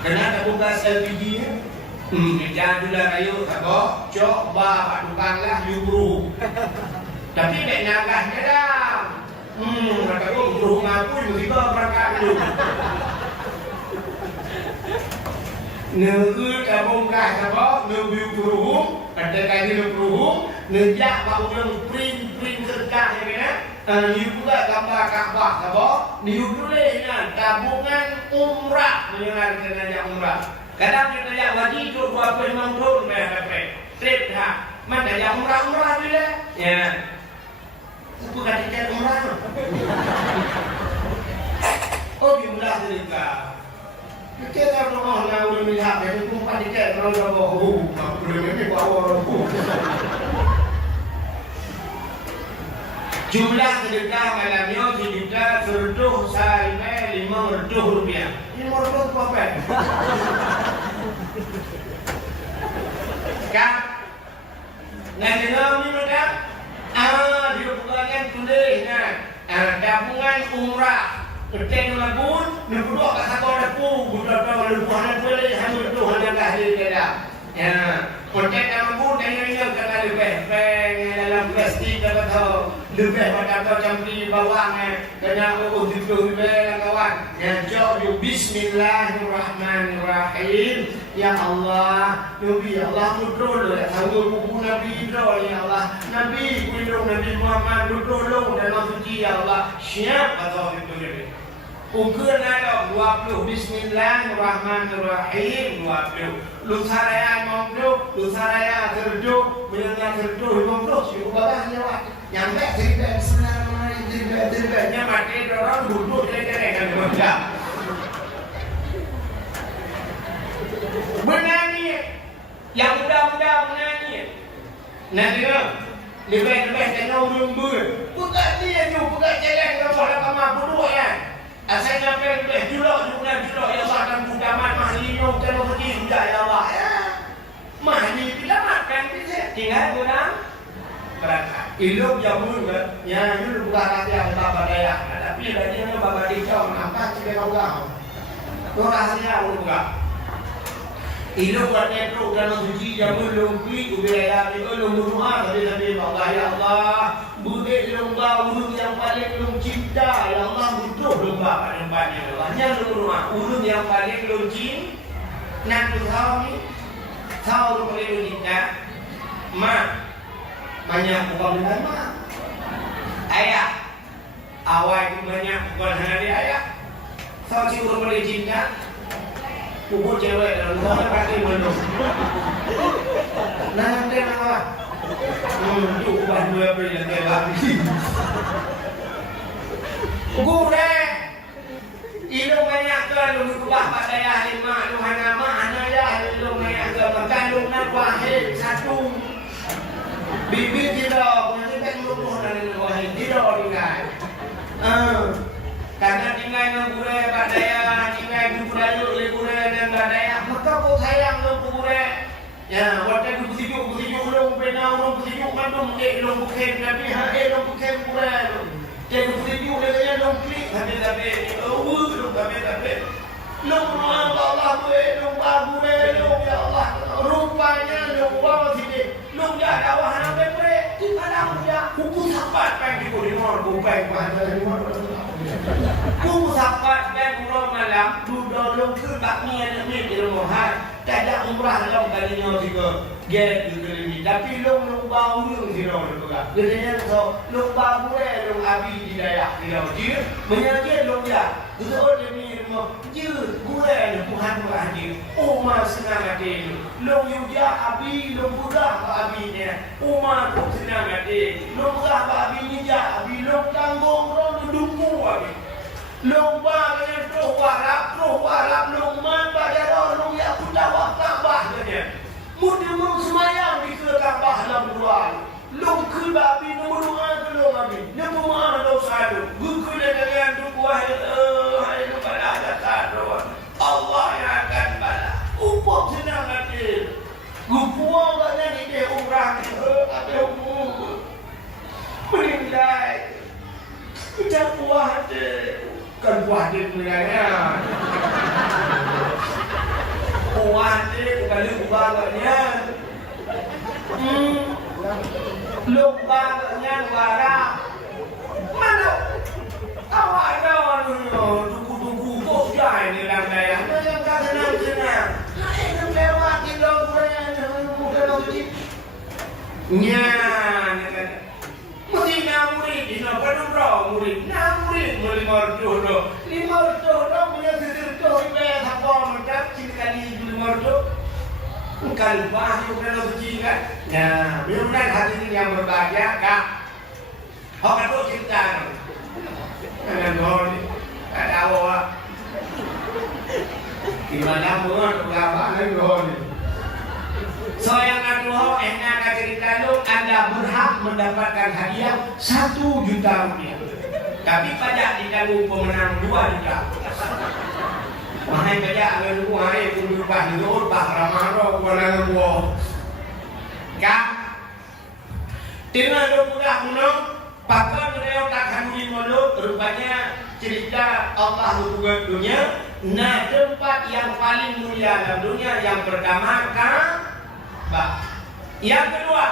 kena tabung gas LPG jangan dulu kayu apa coba pak tukang lah yubru tapi tak nyagas dia dah kata aku yubru ngaku juga berangkat dulu negu tabung gas apa negu yubru kata kayu yubru ngejak pak ulang print serkah ya kan ni juga gambar Kaabah apa ni yubru leh tabungan umrah menyengar dengan umrah kadang kita lihat wajib itu 25 tahun trip dah mana yang umrah bila ya bukan tiket umrah oh dimulai cerita kita kalau nak udah melihat itu pun tiket kalau dah bawa belum ini bawa Jumlah sedekah malamnya sejuta serduh sampai 5 merduh rupiah. Ini merduh apa? Kak, nah dengar ni mudah. Dia bukan tulisnya. Tabungan umrah. Perteng lagun, dia berdua kat satu aku, budak-budak lupa nak boleh hamil tu hanya kahli dia. Ya, perteng lagun dia kena lebih dalam plastik dapat tahu. Lebih pada macam di bawahnya kena itu lebih kawan. Ya, jauh bismillahirrahmanirrahim. Ya Allah, Nabi Allah betul ya. Sanggup buku Nabi betul ya Allah. Nabi kulung Nabi Muhammad betul dalam suci ya Allah. Siap atau itu ni. Ukur ada 20 bismillahirrahmanirrahim 20. Lu saraya mampu, lu saraya terjuk, menyenang terjuk 50 siapa bahasnya wah. Nyampe cerita bismillahirrahmanirrahim cerita mati orang duduk dia kan dia. Menyanyi yang muda-muda menyanyi. Nah dia lebih tengah urung-urung. Bukan dia tu, bukan jalan ke bawah kamar berdua kan. Asal nyampe lebih julok ya Allah dan budaman mahli nyok dan pergi sudah ya Allah ya. Mahli bila makan kita tinggal guna berangkat. Ilmu jamun kan, ya itu bukan hati yang bapa daya. Tapi dia ni bapa dicau nampak cakap kau. Kau rahsia bukan. Ilmu katanya tu dalam suci jamun lumpi ubaya itu lumurha dari Allah ya Allah. Budek lomba urut yang paling belum cinta ya Allah butuh lomba pada Allah. Nya lumurha urut yang paling belum cinta. Nak tahu ni? Tahu paling cinta. Banyak bukan dengan mak. Ayah. Awal banyak bukan hari ayah. Tahu si urut paling cinta. Pupuk cewek dalam rumah pakai belum. Nanti apa? Untuk ubat dua beli yang lagi. Gure, ilmu banyak kan lu ubah pada yang lima, lu hanya mana ya lu banyak kan makan lu nak wahid satu. Bibit tidak, nanti kan lu pun dari wahid tidak tinggal. Karena tinggal dengan gure pada yang tinggal gure gure dan pada yang maka kau sayang lu gure. Ya, waktu itu bersihuk long pena long bersihuk mandum long bukan tapi long bukan gure. Jadi bersihuk dia long klik tapi long long Allah long bagu long ya Allah rupanya long bawa sini long ya awak nak bere ada dia kuku sapat pang di kulimor bukan pada limor kuku sapat dan bulan malam duduk long kerbak ni ada ni di rumah tak ada umrah long kalinya juga get gitu ni tapi long bau long di rumah juga dia so long bagu long abi di daerah di laut dia menyakit long ya betul dia ni je gue Tuhan berhadir Umar senang hati long yuja abi long budak abi dia Umar pun senang hati long budak abi ni ja abi long tanggung long dukung abi long ba dengan roh warap long man pada long ya kutawa tambah dia mudi mung semayang di ke Ka'bah dalam bulan long ke abi nombor doa ke long abi nombor mana dosa tu gugu dengan tu wahai Allah yang akan balas. Upuk senang hati. Gupuang banyak ni dia umrah ni. Ada umur. Menindai. Kita puas hati. Kan puas hati penilainya. Puas hati bukan lupa banyak. Lupa banyak warah. Mana? Awak ada orang Jai ni dalam daya. Yang tak senang. Yang lewat di lorong muda lagi. Nya, mesti murid di mana pun murid. Murid melimar jodoh punya sesuatu yang apa macam cikali melimar jodoh. Bukan bah bukan lagi kan. Ya, mudah-mudahan hari ini yang berbahagia kak. Hak itu cinta. Jangan ada awak. Gimana pun berapa lagi So yang kedua, enak cerita lu, Anda berhak mendapatkan hadiah 1 juta rupiah. Tapi pajak dikalu pemenang 2 juta. Mahai pajak lalu mahai pun berubah nur bah ramaro pemenang 2. Kak, tinggal 20 menang, pakar beliau tak handuli mulut, rupanya cerita Allah hubungan dunia. Nah, tempat yang paling mulia dalam dunia yang pertama Ka'bah. Yang kedua,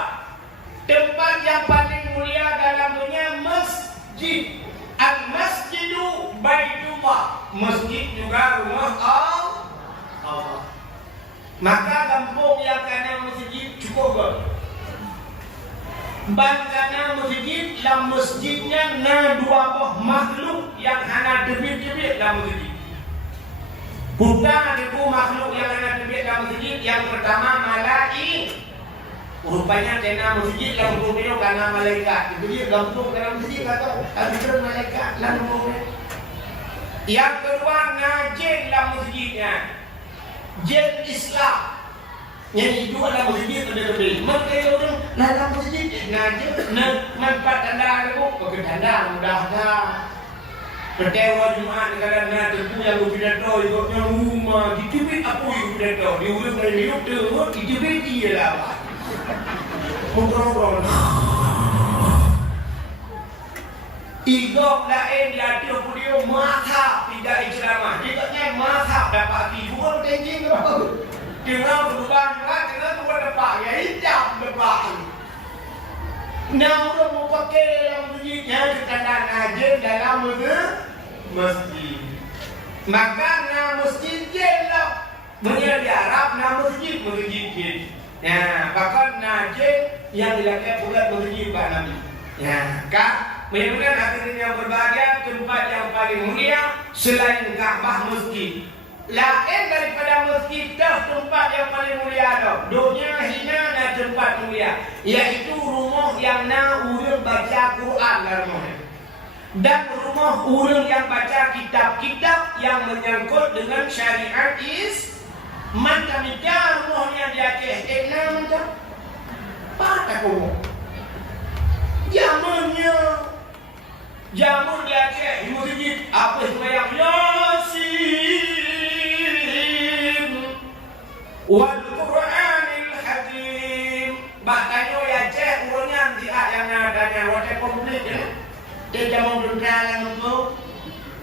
tempat yang paling mulia dalam dunia masjid. Al-masjidu baitullah. Masjid juga rumah Allah. Maka kampung yang kena masjid cukup. Bangkana masjid, dalam masjidnya na 2 makhluk yang hana debit-debit dalam masjid. Bukan itu makhluk yang hana debit dalam masjid. Yang pertama malaik. Rupanya kena masjid dalam rumah karena malaikat. Itu dia gabung dalam masjid atau ada malaikat dalam rumah. Yang kedua najin dalam masjidnya. Jin Islam. Yang itu adalah masjid lebih-lebih. Maka orang dalam masjid ngajak manfaat tanda ada pakai tanda mudah-mudah. Pertewa Jumat negara nak tentu yang berpidato ikutnya rumah ditubik apa yang berpidato diurus dari hidup tu ditubik dia lah. Ngobrol. Igok lain dia dia mata tidak ceramah. Ikutnya mata dapat bukan kencing apa. Kira berubah kira buat apa ya hitam depan. Nah udah mau pakai yang bunyinya ditanda aja dalam masjid. Maka nama masjid jelas. Punya di Arab nama masjid masjid. Ya, bahkan najis yang dilakukan bukan masjid Nabi. Ya, Kak, mudah-mudahan hadirin yang berbahagia, tempat yang paling mulia selain Ka'bah masjid. Lain daripada masjid dah tempat yang paling mulia dah. Dunia hina dan tempat mulia, yaitu rumah yang urang baca Quran dalam rumah. Dan rumah urang yang baca kitab-kitab yang menyangkut dengan syariat Maka mikir rumahnya di Aceh, macam patah kau. Jamun di Aceh, di masjid apa sembahyang Yasin wal Quranil Hakim. Bahkannya di Aceh urangnya di yang adanya hotel komplit ya. Dia jamu berjalan untuk,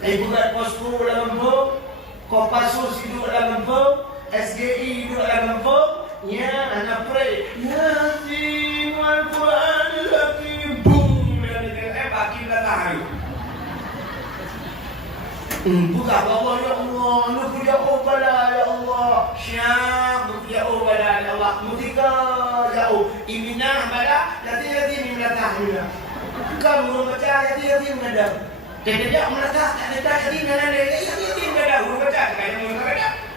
buat posko dalam untuk, Kopassus hidup dalam untuk. SGI duduk dalam phone. Ya, anak pray Yasin wal Quranil Hakim. Boom, dan dia bagi belakang. Buka bawah ya Allah, lu punya ubala ya Allah. Syam punya ubala ya Allah. Mutika jauh. Iminah bala, jadi ni belakang. Kalau baca jadi mengadap. Jadi dia melata, tak jadi jadi mengadap. Baca kayak mengadap.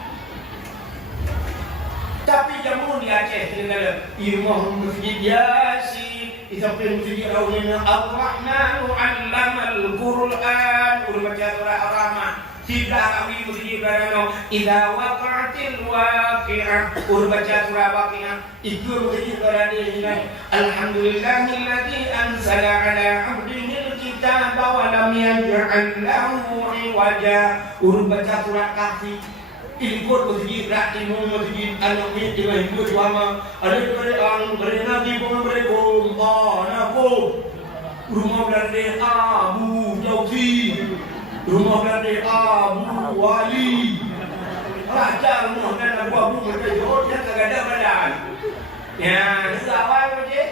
Tapi jamu di Aceh dengan imam masjid Yasin, sampai masjid Ar-Rahman 'allamal Qur'an, baca surah Ar-Rahman. Tidak kami masjid berano idza waqa'atil waqi'ah, baca surah Waqi'ah. Itu masjid berano ini. Alhamdulillahilladzi anzala 'ala 'abdihi al-kitaba wa lam yaj'al lahu 'iwaja. Baca surah Kahfi. Ikut masjid rakimum masjid anak ni dengan ikut wama ada orang bernabi pun berkum nakum rumah berade Abu Jauzi rumah berade Abu Wali raja rumah dan Abu Mutajoh dia kagak badan ya awal je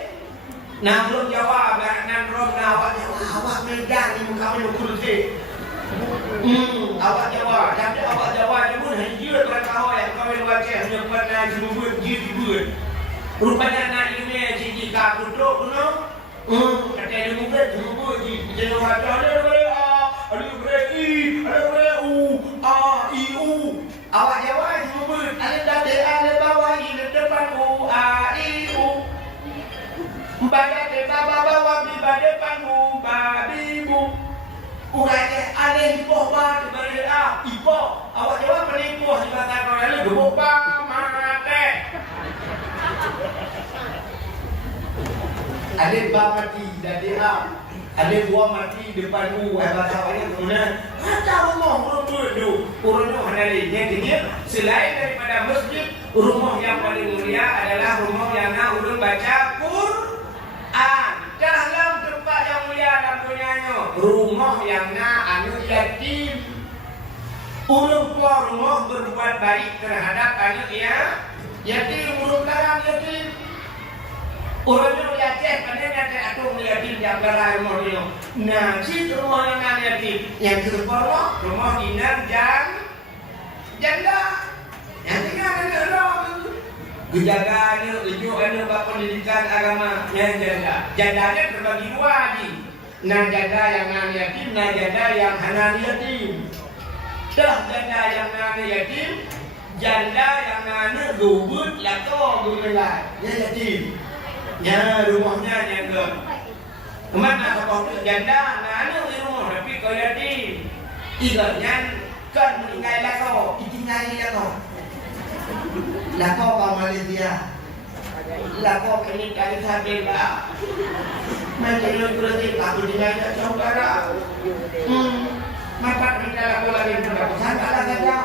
nah belum jawab nan rom awak medan ni muka menukul je awak Jawa, tapi awak Jawa ni pun hanya berkahau yang kau baca hanya pada jumpa jiwa. Rupanya nak ini jika duduk kuno, ada jumpa jadi baca ada i, ada u, a, i, u. Awak Jawa jumpa ada dada ada bawah ini depan u, a, i, u. Baca bawah di depan u, babi bu. Urangnya aneh ipoh bah diberi ipoh awak Jawa penipuh di kata kau lalu gebuk bah mate Ada ba mati dari A. Ada buah mati depan U. Bahasa awalnya kemudian ada rumah tu. Urunnya hanalinya dia selain daripada masjid, rumah yang paling mulia adalah rumah yang nak urun baca Quran. Dalam tempat yang mulia dan punyanya rumah yang nak anu yatim. Urun keluar rumah berbuat baik terhadap anak yatim, urun larang yatim. Urunnya yatim, pandai yatim atau yatim yang berai rumah dia. Nah, si rumah yang nak yatim, yang terpuluh rumah dinar janda. Yang tinggal ada orang Gejaganya, tujuannya bab pendidikan agama yang janda. Jandanya terbagi dua lagi. Nah janda yang nan yatim, nah janda yang hanan yatim. Dah janda yang nan yatim, janda yang nan gubut lako gubelai. Ya yatim. Ya rumahnya jaga. Mana kalau janda nan di rumah tapi kau yatim. Ibaratnya kan meninggal lako, ditinggal lako. Lako kau Malaysia, lako ini kali sambil lah. Macam itu berarti aku dinajak saudara. Mapat kita lako lagi berapa sangka lah saja.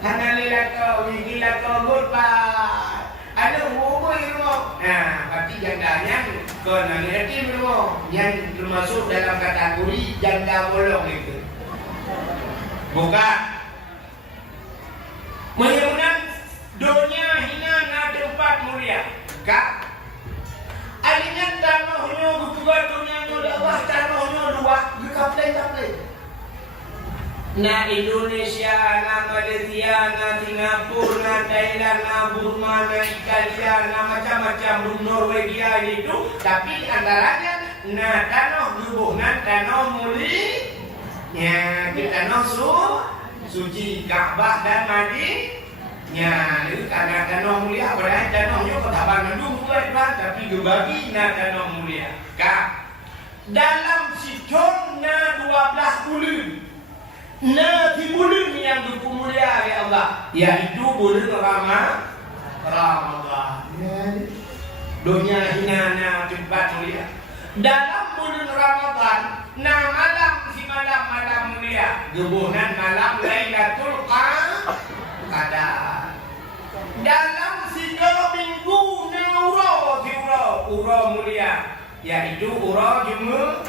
Karena lelako, wigi lako goodbye. Ada buku di rumah. Nah, berarti jandanya kau nanti yatim rumah yang termasuk dalam kategori janda bolong itu. Bukan. Mudah-mudahan dunia hina na tempat mulia. Kak, alinya tanahnya bukan dunia Allah, tanahnya dua, kaplay. Na Indonesia, na Malaysia, na Singapura, na Thailand, na Burma, na Italia, na macam-macam Norwegia itu, tapi antaranya na tanah hubungan tanah mulia, ya kita suci Ka'bah dan Madinah. Itu karena tanah mulia, padahal tanahnya ketaban nandung buat tapi gebagi na tanah mulia. Kak, dalam siton na 12 bulan, na di bulan yang bermulia ya Allah, yaitu bulan Ramadan. Dunia hina na tempat mulia. Dalam bulan Ramadan, na malam malam mulia, gebunan malam Lailatul Qadar. Dalam 3 minggu na ura mulia, yaitu ura Jumat.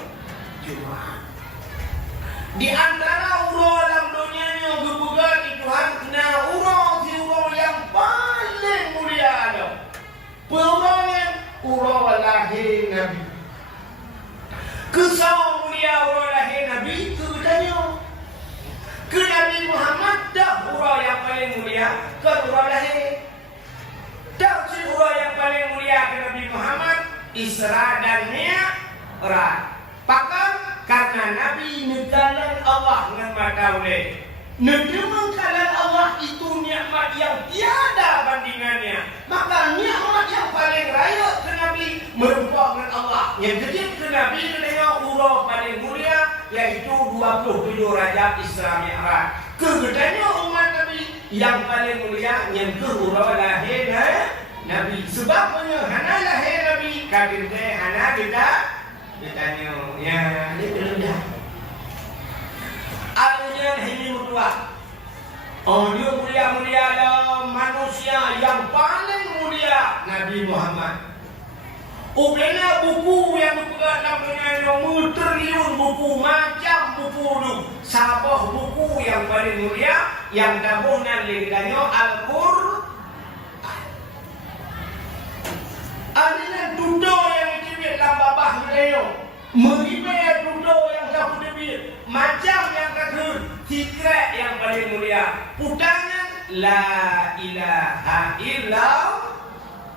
Di antara ura dalam dunia yang gebuka di Tuhan, na ura yang paling mulia ada. Puranya ura lahir Nabi. Kesal mulia ura lahir Nabi itu bertanya ke Nabi Muhammad, dah ura yang paling mulia ke ura lahir. Dah si ura yang paling mulia ke Nabi Muhammad Isra dan Mi'raj. Pakam karena Nabi nekalan Allah dengan mata oleh. Nekalan Allah itu nikmat yang tiada bandingannya. Maka nikmat yang paling raya ke Nabi merupakan Allah. Yang kedua ke Nabi dengan ura paling mulia, yaitu 27 Rajab Isra Mi'raj. Kegedeannya umat Nabi yang paling mulia yang ke ura lahir Nabi. Sebabnya hana lahir Nabi, kabin teh hana kita ditanya. Ya, ini belum dah. Artinya ini mutlak. Dia mulia-mulia adalah manusia yang paling mulia Nabi Muhammad. Ubena buku yang berpegang namanya triliun buku, macam buku itu. Sabah buku yang paling mulia yang gabungan lidahnya Al-Qur'an. Artinya duduk yang dibit dalam babah beliau. Mengibai duduk yang tak dibit. Macam yang terakhir, tikret yang paling mulia. Putangan La ilaha illallah.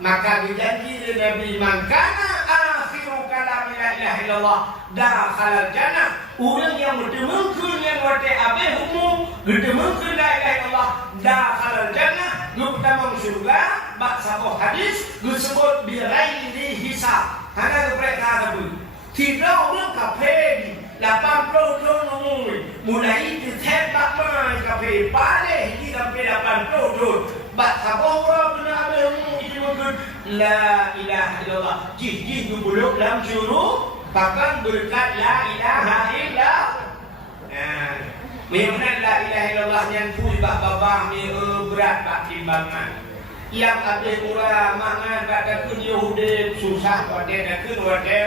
Maka dijanji Nabi Mangkana akhiru kalam la ilaha illallah dakhalal jannah. Orang yang berdemenkan yang wate abeh umum berdemenkan la ilaha illallah dakhalal jannah. Lu pertama surga bak sabah hadis disebut bighairi hisab. Hana mereka tahu. Tidak orang kafir 80 tahun umur mulai ditembak mai kafir balik di sampai 80 tahun. Bak sabah orang benar umum itu mungkin la ilaha illallah. Jih dulu dalam syuruh bahkan berkat la ilaha illallah. Memang la ilaha illallah yang pun babah ni berat tak timbangan. Yang ada murah mangan pada kun Yahudi susah pada nak kun wade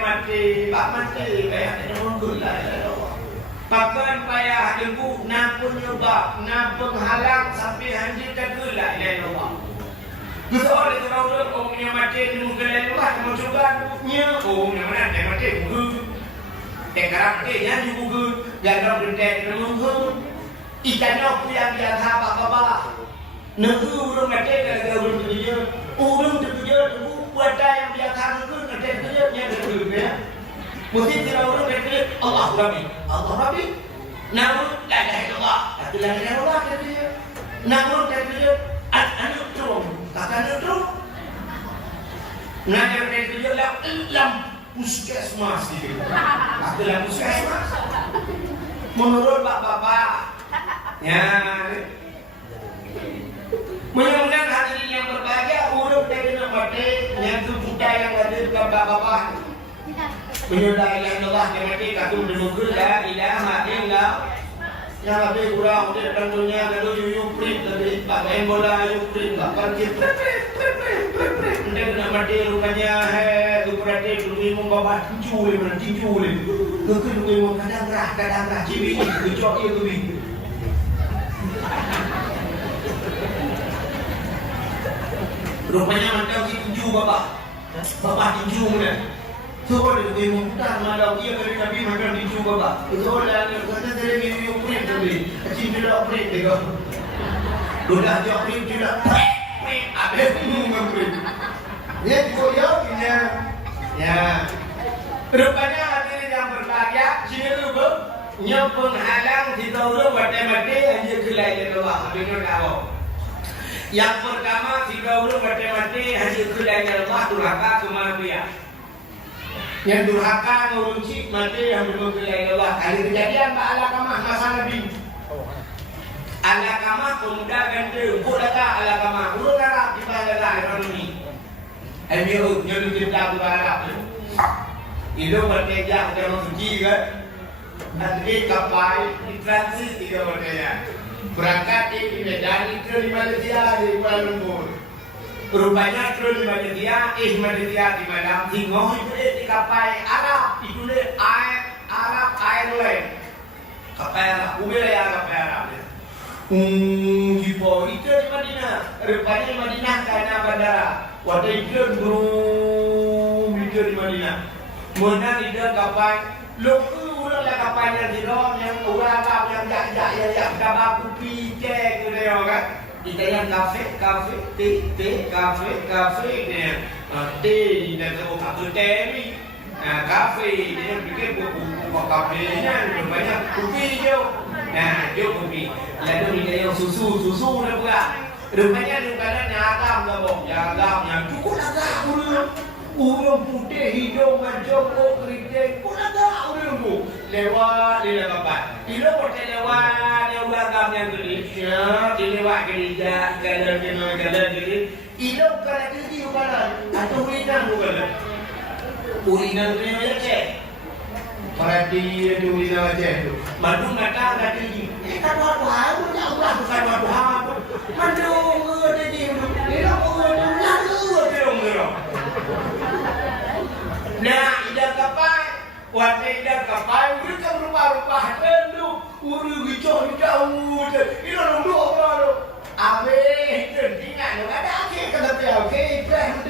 mati bak mati kayak ada mungkin la ilaha illallah. Papan payah dembu napun nyoba napun halang sampai hanji tak la ilaha illallah. Kita oleh tahu orang yang mati ni mungkin la ilaha illallah coba nya orang mana dia mati mungkin tekarap dia juga jangan berdek mungkin ikan aku yang biasa bapa negeri urang mati kalau urang terkerja buat yang biasa mungkin ada kerjanya betul mesti tidak urang terkerja Allah Rabbi namun la ilaha illallah la ilaha illallah terkerja namun terkerja anu terus kata terus ngajar terkerja lam puskesmas gitu adalah puskesmas menurut bapak-bapak ya mudah-mudahan hadirin yang berbahagia urut dari mati yang kita yang ada di bapak-bapak menyudah ilah Allah yang mati katu menunggu la ilaha illallah yang lebih kurang udah tentunya kalau yuk print lebih pakai bola yuk print bakal kita udah nak mati rupanya berarti dulu membawa tinju dulu kadang rah cibi kecok ya kubi rupanya macam si tinju bapak tinju mana so dulu muntah malam dia dari nabi makan tinju bapak itu orang kata dari yuk print tadi tinju dah print dego sudah jauh print sudah ada print ya koyoknya ya, rupanya hadirin yang berbahagia, sini dulu, yang penghalang di tahun mati hanya la ilaha illallah, benar tahu. Yang pertama di tahun mati hanya la ilaha illallah durhaka kemanusia. Yang durhaka ngurusi mati yang benar la ilaha illallah. Kali kejadian Pak Alakamah masa Nabi. Alakamah pemuda ganteng, budak Alakamah, budak kita adalah ekonomi. Ayo nyuruh kita berharap. Itu berkejar dengan suci kan? Nanti kapal di transit tiga berkejar. Berangkat di Medan itu di Malaysia di Kuala Lumpur. Rupanya itu di Malaysia di Madang. Tinggal itu di kapal Arab itu di Arab Airline. Kapal Arab, ubah kapal Arab. Itu di Madinah. Rupanya di Madinah karena bandara. Waktu itu belum itu di Madinah. Mana tidak kapal, lupa lah kapal yang di dalam yang orang yang jak kapal kopi cek tu dia kan. Kita yang kafe ni, teh dan tu kafe teh ni, kafe ni bikin buku kafe ni banyak kopi je. Dia kopi. Lalu ni yang susu ni pula. Rupanya kadang nyagam yang cukup agak urang putih hidung macam keriting pun agak urang tu lewat di kapal. Bila kita lewat agam yang gereja, lewat gereja kalau gereja. Ilo kalau di bukan atau urinan bukan. Urinan tu yang macam perhati itu urinan macam tu. Madu mata ada tinggi. Kita buat apa? Allah bukan buat apa. Madu ada di ilo nah, ida kapal, waktu ida kapal, mereka rupa-rupa tendu, uru jauh, ilo nunggu apa lo? Abe, tentingan, ada aje kata dia, oke, itu kan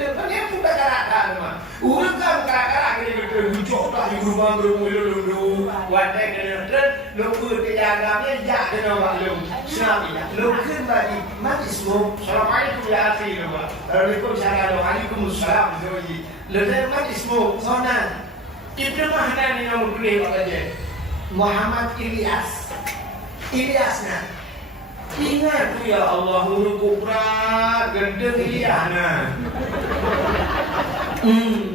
pun karakter mah. Uru kan karakter ini jauh dah rumah nunggu, waktu kena lo jagamnya jak kena lo, siapa lo kembali mati semua, assalamualaikum ya akhi lo, waalaikumsalam zoji. Lepas mati semua, sana. Ibnu Mahdan ni nama beliau aja. Muhammad Ilyas. Ilyasnya. Ingat tu ya Allah, huruf kubra, gendeng Ilyasnya.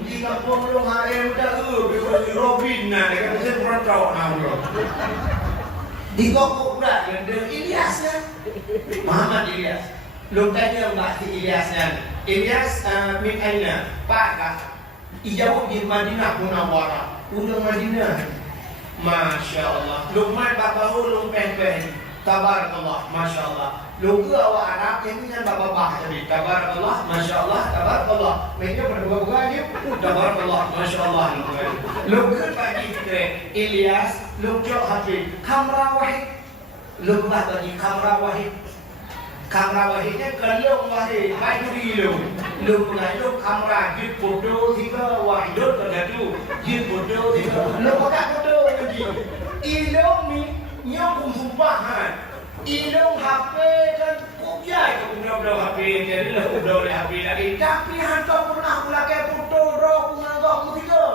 Di kampung lu hari udah begitu Robin nah, dekat mesin perantau nah bro. Di kampung kubra, gendeng Ilyasnya. Muhammad Ilyas. Lu tanya Mbak Ilyasnya, Ilyas min aina? Pak kak, ijawab di Madinah Munawwarah. Udah Madinah. Masya Allah. Lukman bapak ulung peh-peh. Tabarakallah, Masya Allah. Lu ke awak Arab ini kan bapak-bapak tadi. Tabarakallah, Masya Allah, tabarakallah. Mereka berdua-dua ni. Tabarakallah, Masya Allah. Lu ke bagi kita, Ilyas, lu jauh hati. Kamera wahid. Lu bagi kamera wahid. Kamera wahidnya kalau wahid, baik dulu. Lu pengajuk kamera, jid foto tiga wahidut terjadu. Jid foto tiga. Lu pakai foto lagi. Ilong ni, nyok sumpahan. Ilong HP kan kubiai ke budak-budak HP. Jadi lah budak HP lagi. Tapi hantar pernah pula ke foto roh pengagak tiga.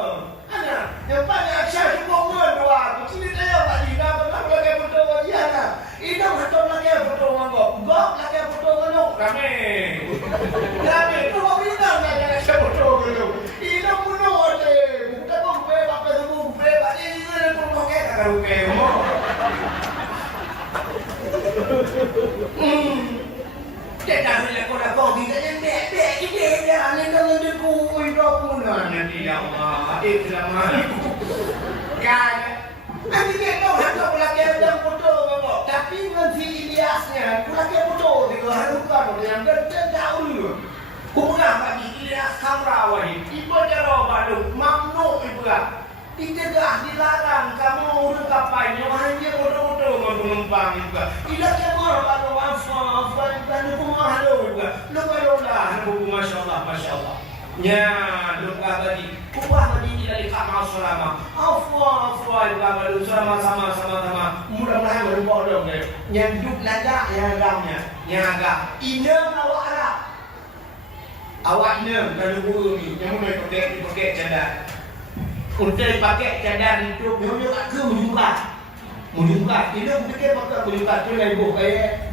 Ana, yang paling asyik semua dua. Sini saya tak dina pernah pula ke foto dia lah. Ilong hantar lagi foto mangkok. Gok lagi foto ngeluk. Rame. Rame. Tu apa bintang nak jangan saya foto ngeluk. Ilong penuh ada. Bukan pun gue apa tu gue. Pak ini ni pun pakai tak gue. Dia dah kau dah kau kita yang dek dia ni kalau dia kui dok puna nanti ya Allah ikhlas kan nanti dia kau hendak pelakar yang foto kau tapi nanti Ilyasnya pelakar foto dia harus kan yang dia tahu dulu bukan bagi Ilyas kamera wahid ibu cara baru mamnu ibu tidak dilarang kamu urut apa ini hanya foto-foto menumpang juga tidak semua kalau apa dan rumah lo juga lo kalau lah buku Masya Allah nya lo tadi kubah tadi dari kamar selama afwa kalau sama mudah-mudahan berubah dong deh yang duduk laga yang agaknya inam awak inam kalau guru ni yang mulai pakai cadar untuk dipakai cadar itu memang tak ke menjumpa ini mungkin pakai menjumpa tu lain buh kayak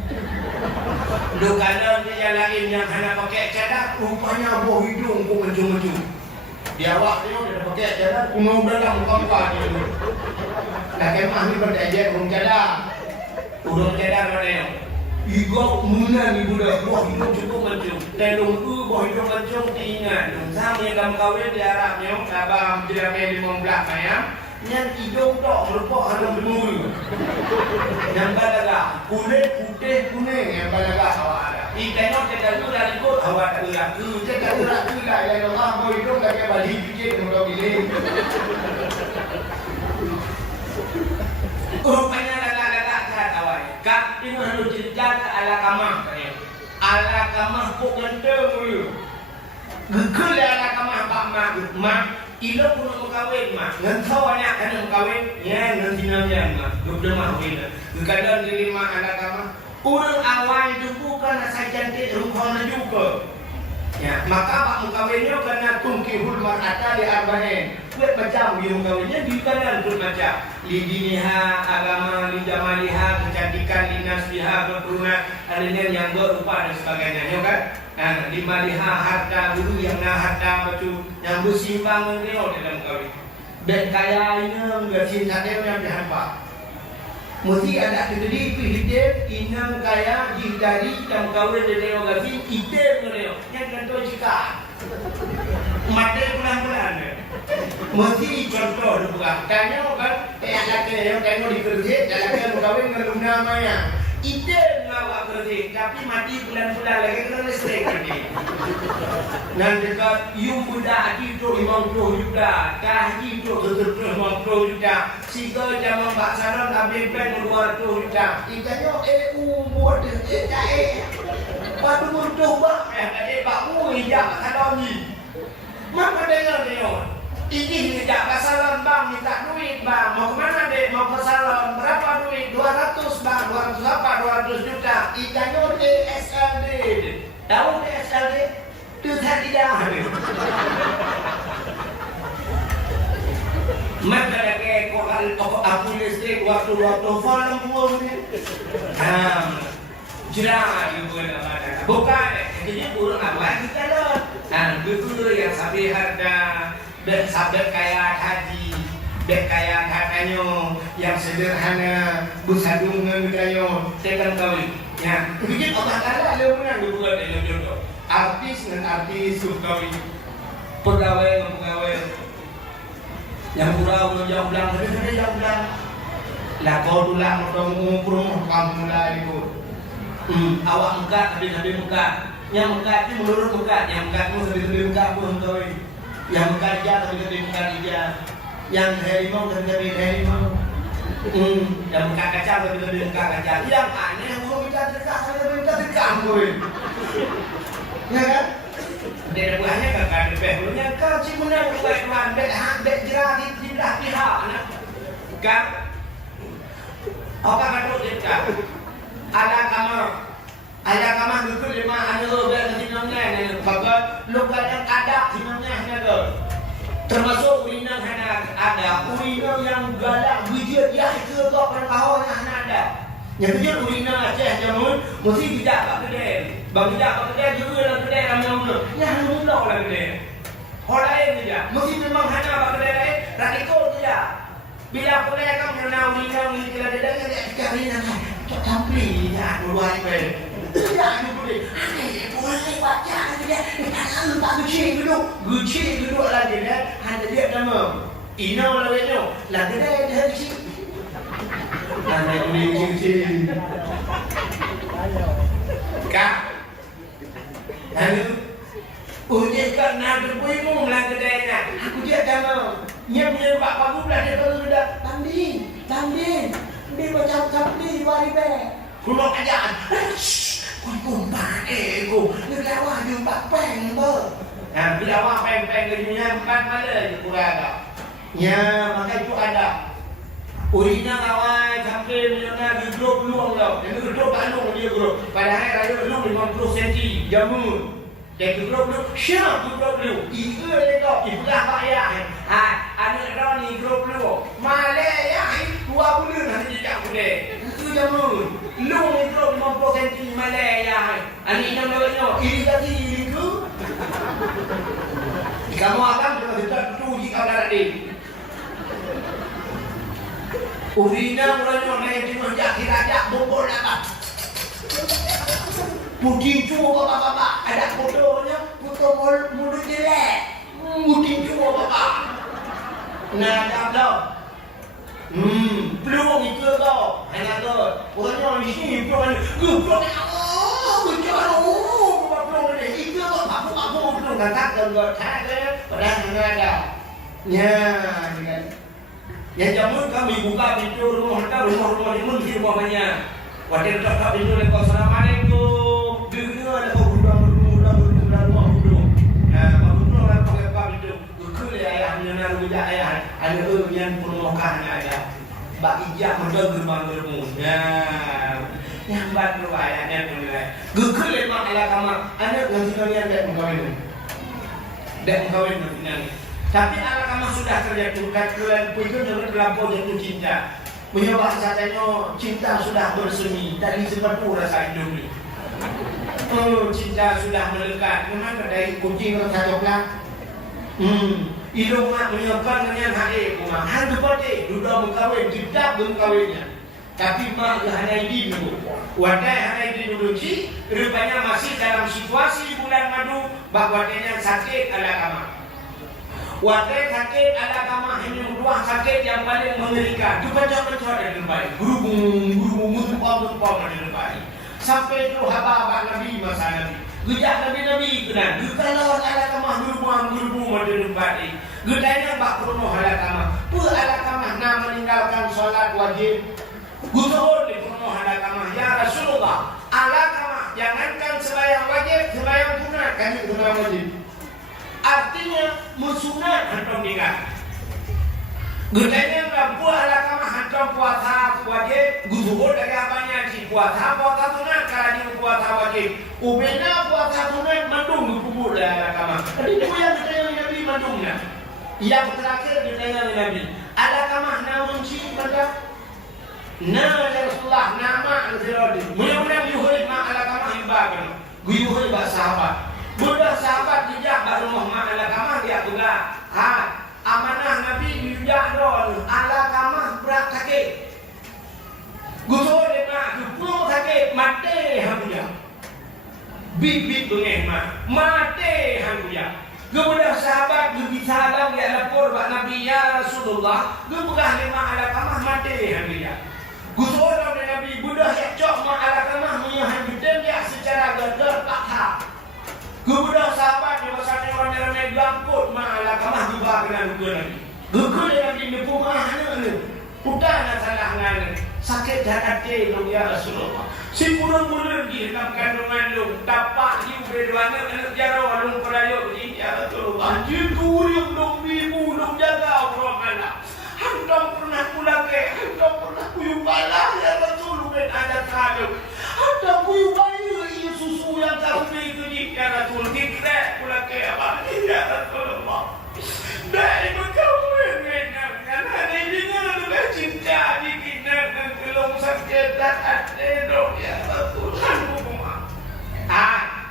lu kalau dia lain yang hanya pakai cadar rupanya buah hidung pun mencung-mencung dia awak dia dah pakai cadar kuno dalam muka dia nak kemah ni berdaya urung cadar mana igok muna ni budak buah hidung cukup mencung telung buah hidung mencung diingat sama yang kamu kawin di Arabnya abang jelamnya 15 ya yang hidung tok merupok ada benul yang balaga kulit putih kuning yang balaga awak ada ikannya cakap tu dari kot awak tak gerak cakap gerak tu lah yang Allah buah hidung lagi balik biji mudah pilih rupanya kak ini harus cerita ala kamah ala kamah kok ganteng dulu gekul ala kamah pak mak ilo pun mau kawin mak ngentau banyak kan mau kawin ya nanti namanya mak dua mah kawin gekadang di lima ala kamah urang awal itu bukan asal cantik rumpana juga ya maka pak mukawinnya kena tungkihul mar'ata li arba'in buat macam dia mukawinnya di kanan pun macam li diniha agama li jamaliha kecantikan li nasbiha keturunan alinya yang berupa dan sebagainya ya kan di maliha harta dulu yang harta betul yang bersimbang dia dalam kawin dan kaya ini enggak cinta dia yang dihampa mesti anak kediri hidup inang kaya jidari yang kawin dari orang gasi hidup mereka yang contoh jika mati pelan-pelan mesti contoh bukan tanya kan anak yang tengok di kerja dalam kawin dengan namanya hidup ngawak kerja tapi mati pelan-pelan lagi kena listrik ini dan dekat yung budak haji tu 50 juta dah haji tu 50 juta sika zaman Pak Salon ambil bank 200 juta ikannya buat dia padu mudah bak Pak Mu hijab kalau ni maka dengar dia ini hijab Pak Salon bang minta duit bang mau ke mana dek mau ke salon berapa duit 200 bang 200 apa 200 juta ikannya DSLD tahu DSLD itu tidak ada maka lagi kok aku listrik waktu falam punya jelas juga ada bukan jadi burung apa kita loh betul yang sampai harga dan sampai kaya haji dan kaya katanya yang sederhana bersadung dengan budaya tekan kawin ya bikin Allah Taala ada menang dibuat dalam jodoh artis dengan artis kawin pegawai dengan pegawai yang kurang jauh bilang ada jauh bilang lah kau tulang ngomong kamu lah itu awak muka tapi nabi muka yang muka itu menurut muka yang muka itu lebih muka pun kawin yang muka dia tapi lebih muka dia yang harimau dan lebih harimau yang muka kaca tapi lebih muka kaca yang aneh yang mau minta dekat saya lebih minta dekat kawin ya kan dia buahnya kakak di behlunya kau sih menang buat man bek jerah di belah pihak anak kan apa kaduk dia ada kamar dulu lima ada bek di namanya ni bagai luka yang ada di namanya ada termasuk urinang ada urinang yang galak bijak dia itu kau pernah tahu yang ada yang dia urinang Aceh jamun mesti tidak kat kedai bang tidak kat kedai juga dalam kedai ramai orang yang mula lah kedai orang lain saja mesti memang hanya kat kedai lain radikal saja bila kedai kamu mengenal urinang ni kalau dia cari nama tak tampil ya keluar itu ya itu boleh boleh baca dia tak guci duduk lagi dia ada dia nama ino lah dia lah kedai dia di sini Anak kucing Kak Lalu Ujian kat nak berpuimung lah kedainya Aku dia sama Dia punya pak pagu belah dia kalau sudah Tanding Dia macam tanding wari bek Keluar kerajaan Kau kumpan aku Dia lawah jumpa peng bila awak peng-peng dia punya bukan mana je kurang tak ya maka itu ada Urina awal sampai menengah di grup luang tau. Yang grup balung dia grup. Padahal raya belum 50 cm jamun. Dan grup lu, siapa grup lu? Ibu dia kau, ibu lah bayar. Anak kau ni grup lu. Malay ya, 20 nanti dia boleh. Itu jamun. Lu ni grup 50 cm Malay ya. Anak namanya iri tadi iriku. Kamu akan kita tu jika ada ni. Urina mulanya naik di menjak dirajak bobol apa? Puting cuo bapak-bapak ada fotonya foto mulut jelek. Puting cuo bapak. Nah dah dah. Peluang itu kau. Hanya kau. Orangnya di sini peluang. Peluang itu aku belum katakan kau tak padahal ada. Ya, dengan yang jamun kami buka pintu rumah ini di rumahnya. Wadah tak pintu lepas assalamualaikum. Dia ada rumah. Nah, pakai pintu. Kekul ayah menar budak ayah. Ada yang permohonan ada. Bak ijak mendengar gerbang. Nah, yang batu ayahnya mulai. Kekul lepas ayah kamar. Anak yang sekalian dak mengkawin. Dak mengkawin nanti. Tapi anak kamu sudah terjatuhkan keluar itu dengan terlampau jatuh cinta. Punya bahasanya cinta sudah bersemi dari seperti rasa hidup ni. Cinta sudah melekat. Memang dari kucing rasa coklat. Hidung mak menyebar dengan hari kumang. Hantu pati sudah berkahwin tidak berkahwinnya. Tapi mak hanya ini dulu. Wadai hanya ini dulu ci. Rupanya masih dalam situasi bulan madu. Wadainya sakit ala kamar. Wadah sakit ada kamar ini dua sakit yang paling mengerikan. Juga jangan ada di baik. Berhubung mutuh ada di baik. Sampai itu haba Nabi masa Nabi. Gejak Nabi kena. Kalau ada kamar berhubung ada di baik. Gedanya bak penuh ada kamar. Ada kamar nak meninggalkan solat wajib. Gutur di penuh ada kamar. Ya Rasulullah. Ada kamar jangankan sembahyang wajib, sembahyang sunat kami guna wajib. Artinya musunat hantam nikah. Gedanya enggak buah lah kamar hantam puasa wajib. Guzuhur dari apanya si puasa sunat kalau di puasa wajib. Ubena puasa sunat mandung kubur lah kamar. Jadi itu yang ditanya Nabi mandungnya. Yang terakhir ditanya Nabi. Ada kamar namun si pada. Nama Rasulullah nama Al-Ziradi. Mudah-mudahan yuhuri ma ala kamar ibadah. Yuhuri bah sahabat. Budak sahabat dijak baru Muhammad ala kamah dia juga. Amanah Nabi dijak don ala kamah berat sakit. mate hambuya. Bibit bengeh mate hambuya. Kemudian sahabat lebih salam ya lapor bak Nabi ya Rasulullah. Gebegah lima ala kamah mate hambuya. Gusoran Nabi budah ya cok ma ala kamah menyahan bidem ya secara gagal pakha. Kemudian sahabat di masa orang ramai gangkut ma ala kamah gebah dengan Nabi. Gegul Nabi di rumah ni. Udahlah salah ngane. Sakit hati lu ya Rasulullah. Si bulan-bulan di dalam kandungan lu dapat hiu berdua anak jara walung perayuk ini ya Rasulullah. Jitu yang dong ibu dong jaga orang anak. Handang pernah kulake, handang pernah kuyu balah ya Rasul ben ada kado. Handang kuyu bayu iya susu yang kau beli itu ni ya Rasul. Kita kulake apa ya Rasulullah. Dah ibu kau kan ada dengan lebih cinta di kita dan kelong sakit dan ada dong ya Rasul. Hanku pemah.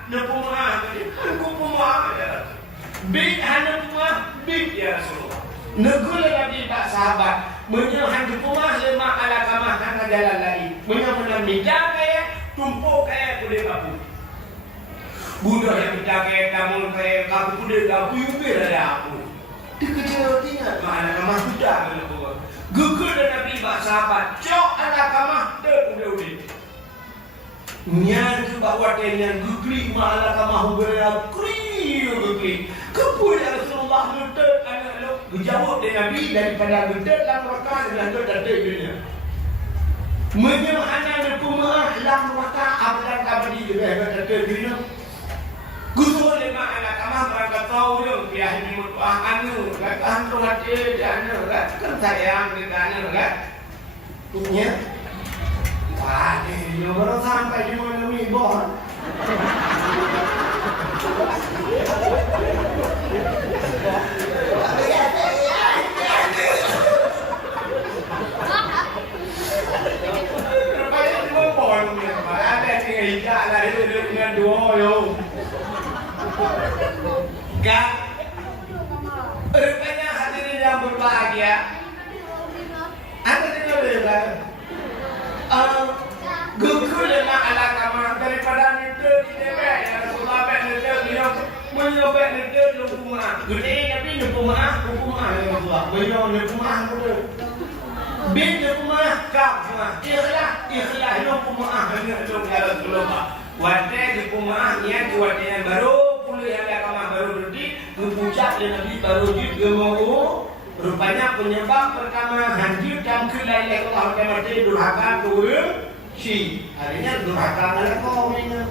Hanku pemah ya Rasul. Big hanku pemah big ya Rasulullah. Negara Nabi tak sahabat menyahan di rumah lima ala kamah hana jalan lagi menyahan menjaga ya tumpuk kaya kuda kapu budak yang menjaga kamu kaya kapu kuda kapu yubir ada aku dikecil tinggal ala kamah budak geger Nabi tak sahabat cok ala kamah udah nyan ke bawa dengan gugli ma ala kamah ubera kri gugli kepul ya Rasulullah nutet anak lo jauh dari Nabi daripada nutet dalam rakaat dan nutet dunia menyemahana kumah dalam rakaat abadan abadi juga nutet dunia gusul lima anak kamah mereka tahu dia biar hidup anu kan tu hati dan kan sayang kita anu kan punya wah ini baru sampai di mana ni bon. Ada tiga lah itu dengan dua yo. Gak. Rupanya hadirin yang berbahagia. Ada tiga belas. Gugur lima ala kamar daripada itu di debek ya Rasulullah bet itu dia menyobek itu lukumah. Gede tapi lukumah ya Rasulullah. Beliau lukumah betul. Bin lukumah kap semua. Ikhlas lukumah hanya itu ya Rasulullah. Wate lukumah niat wate yang baru puluh yang ala kamar baru berdi kepuncak dan Nabi baru di gemau. Rupanya penyebab pertama hancur dan kelainan Allah kemati durhaka turun si. Artinya durhaka ada kau ini.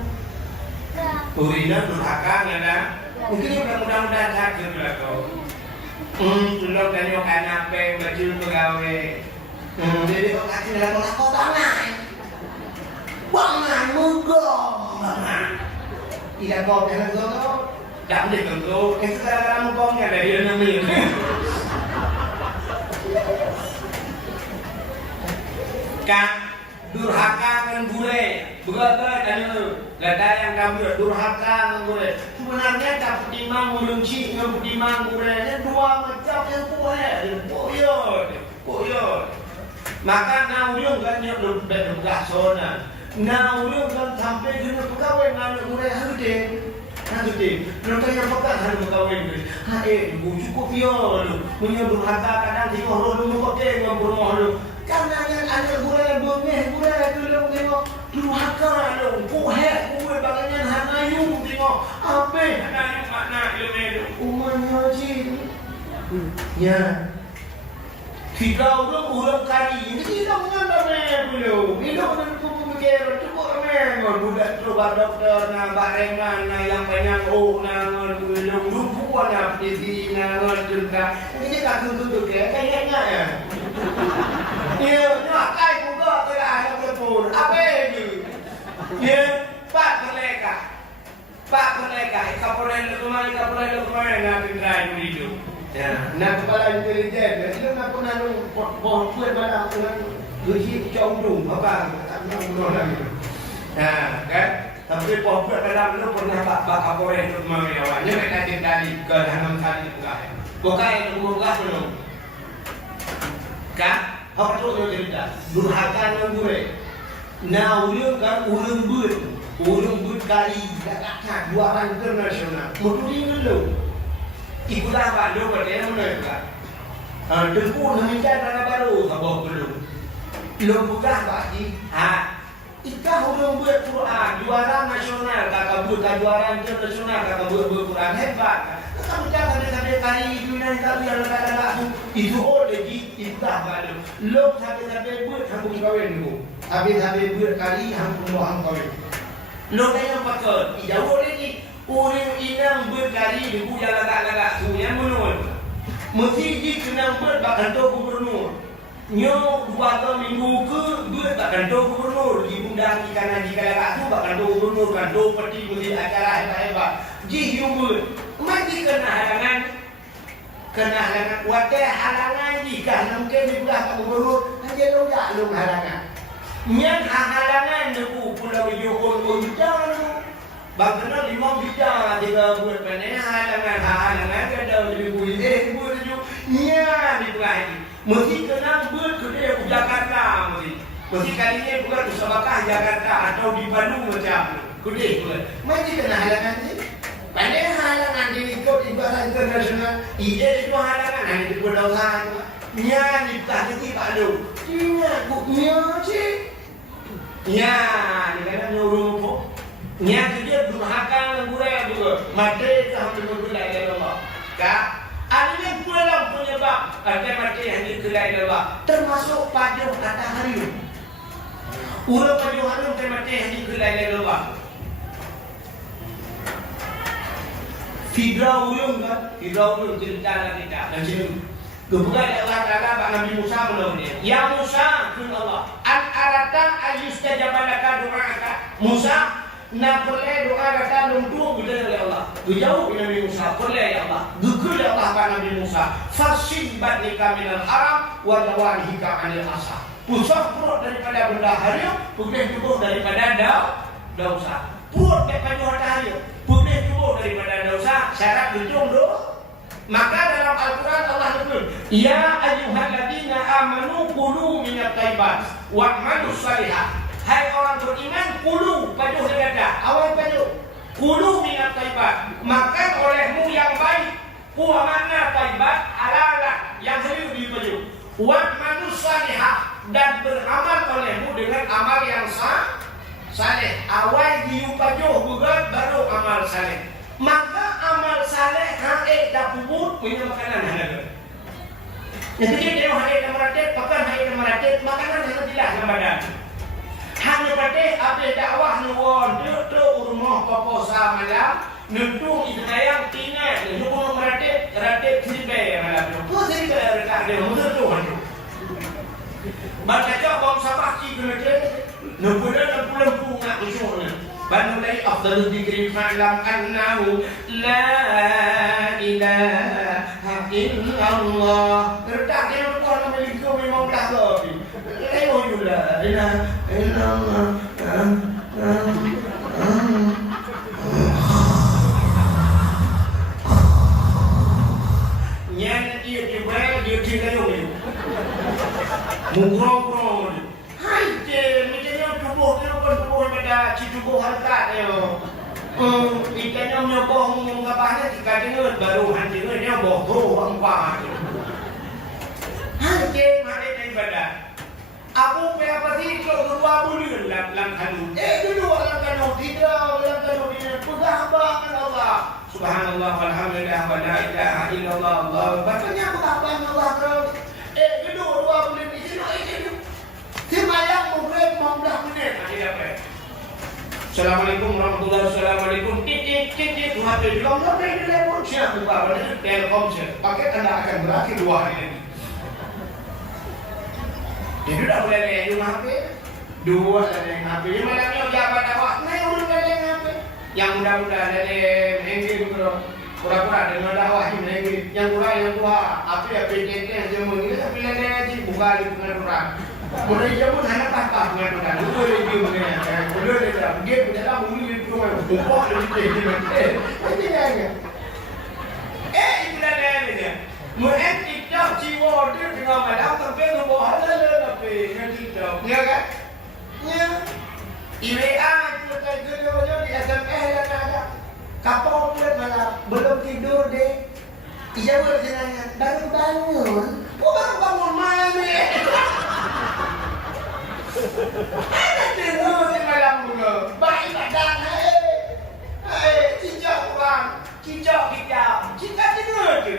Turina durhaka ada. Mungkin mudah-mudahan sakit bila kau. Tulung tanya kan apa baju pegawai. Jadi kau kasih dalam kau tangan. Bangan mugong. Tidak kau jangan kau. Tak boleh kau. Sekarang kau ni ada dia namanya. Kak durhaka dengan bule berat dan lada yang kamu durhaka dengan bule sebenarnya tak timang melunci dengan timang bulenya dua macam yang poyot maka naulung kan yang lebih sona naulung kan sampai jenis pegawai naulung bule harus nanti yang pekat harus pegawai ini cukup yo punya durhaka kadang tengok lu kok dengan rumah lu karena anak gue tolong tengok durhaka dong kuhe bagian hanayung tengok apa hanayung makna ilmu umumnya sih ya kita udah urang kali ini kita mengambil belum hidup dan kupikir cukup memang budak coba dokter nambah rengan yang banyak belum lupa nak di juga ini tak tutup ya kayaknya ya iya nak kai juga telah yang betul apa ini ya Pak Peneka kapolres kemarin nak try dulu ya nak kepala intelijen itu nak pernah boh buat mana gigi condong apa lagi nah kan tapi boh buat dalam lu pernah Pak Kapolres itu mengawalnya mereka tadi ke hanam kali bukan belum kan apa tu yang cerita durhaka dengan gue Nah, urang bud kali kat juara internasional. Mesti dulu. Ikulah balu pada mana? Tengku nak cara baru sabah belum. Lo bukan bagi. Ika urang buat Quran juara nasional, kakak buat juara internasional, kakak buat Quran hebat. Kamu jangan sampai kali itu nanti tapi yang lain itu lagi kita baru. Lo sampai buat kamu kawin dulu. Habis buat kali kamu mau kawin. Lo yang pakai jauh lagi. Orang inang buat kali ibu yang lagak-lagak tu yang menurut. Mesti di kena buat bakal tu gubernur. Nyo 2 minggu ke buat bakal tu gubernur. Di bunda kanan di lagak tu bakal tu gubernur kan tu peti mesti acara hebat-hebat. Ji yung buat. Mesti kena halangan. Wadah halangan jika mungkin di belah Pak Gubernur hanya lo tak lo halangan. Yang halangan debu Pulau Johor jangan. Bagaimana 5 bidang 3 bulan panen halangan kada lebih boleh buat tu. Nya di belah ini. Mesti kena buat kedai Jakarta mesti kali ni bukan Sabakah Jakarta atau di Bandung macam kedai buat. Mesti kena halangan ni. Pandai halangan di ikut ibarat internasional. Iya itu halangan hanya di pedalaman. Nya di tadi Pak Lu. Nya buknya sih. Nya di kana nyuruh pun. Nya dia durhaka ngure juga. Mati tak berguna Allah. Kak, ada yang pulang penyebab ada mati yang dikelai Allah. Termasuk pajak kata hari. Urang pajak hari mati yang dikelai Allah. Fir'aun cerita kita dan sini. Kemudian Allah Taala Pak Nabi Musa belum dia. Ya Musa, Allah. An arata ayustajaba laka du'aka. Musa, nak boleh doa kata lumpuh bila oleh Allah. Jauh Nabi Musa, boleh ya Allah. Gugul Allah Pak Nabi Musa. Fasib badnika minal haram wa jawarihika anil asa. Pusat perut daripada benda haram, putih tubuh daripada dosa. Perut daripada haram. Putih tubuh daripada dosa, syarat ujung dosa. Maka dalam Al-Quran Allah sebut, Ya ayyuhalladzina amanu kulu minat thayyibat wa'malus salihah. Hai orang beriman, kulu pajuh daripada awal pajuh. Kulu minat thayyibat, makan olehmu yang baik. Kuah mana thayyibat ala yang hadir di pajuh. Wa'malus salihah, dan beramal olehmu dengan amal yang saleh. Awal diupajuh juga baru amal saleh. Maka amal saleh dah puput punya makanan halal. Jadi dia hari meratit, pakai hari meratit, makanan halal jelas dalam badan. Hanya pada apa dakwah nuwon tu rumah proposa malam, nentu idayang tinggal, nuwon meratit sirbe malam tu. Tu sirbe dekat dia musuh tu. Baca cak bom sabah ci kena nubulan lempu nak usul. Banulai afdalul dzikri fa'lam annahu la ilaha illallah. Terdak dia lupa nama itu memang dah lebih. La ilaha illallah. Nyan dia cuba dia tinggal ni. Mungkrong. Hai je macam tubuh pada tubuh harkat dia. Ikannya nyoboh ngapahnya jika dengar baru hantinya dia bohro empat. Hai je mari daripada. Aku berapa sih kalau 2 bulan dalam kandung. Dulu dalam kandung tidak dalam kandung ini pegang bahkan Allah. Subhanallah walhamdulillah wa la ilaha illallah Allah. Bacanya apa Allah terus. Dulu 2 bulan di sini. Sembahyang mungkin 15 menit nanti dapat. Assalamualaikum warahmatullahi wabarakatuh. Titik Tuhan bilang boleh telepon siapa buka pada Telkomsel. Pakai tanda akan berakhir 2 hari lagi. Jadi dah boleh leher HP. 2 leher HP. Yang malamnya jabat awak. Naik urut leher HP. Yang muda-muda leher henggi pura-pura dengan dakwah ini henggi. Yang kurang yang tua. Apa yang semua ini tapi leher haji buka di pengaturan. Mulai jamun hanya patah pengaturan. Itu lagi mengenai. Boleh dia dia dalam bumi itu bukan lebih tinggi. Ini dia. Itu leher dia. Mungkin tidak jiwa dia dengan malam sampai ke bawah halal tapi yang tidak, ya kan? Ya. di WA itu di SMS dan ada kapok malah belum tidur deh. Iya boleh nanya, baru bangun. Baru bangun mana? Ada tidur di malam dulu. Baik badan, cicak kurang, cicak tidur tu.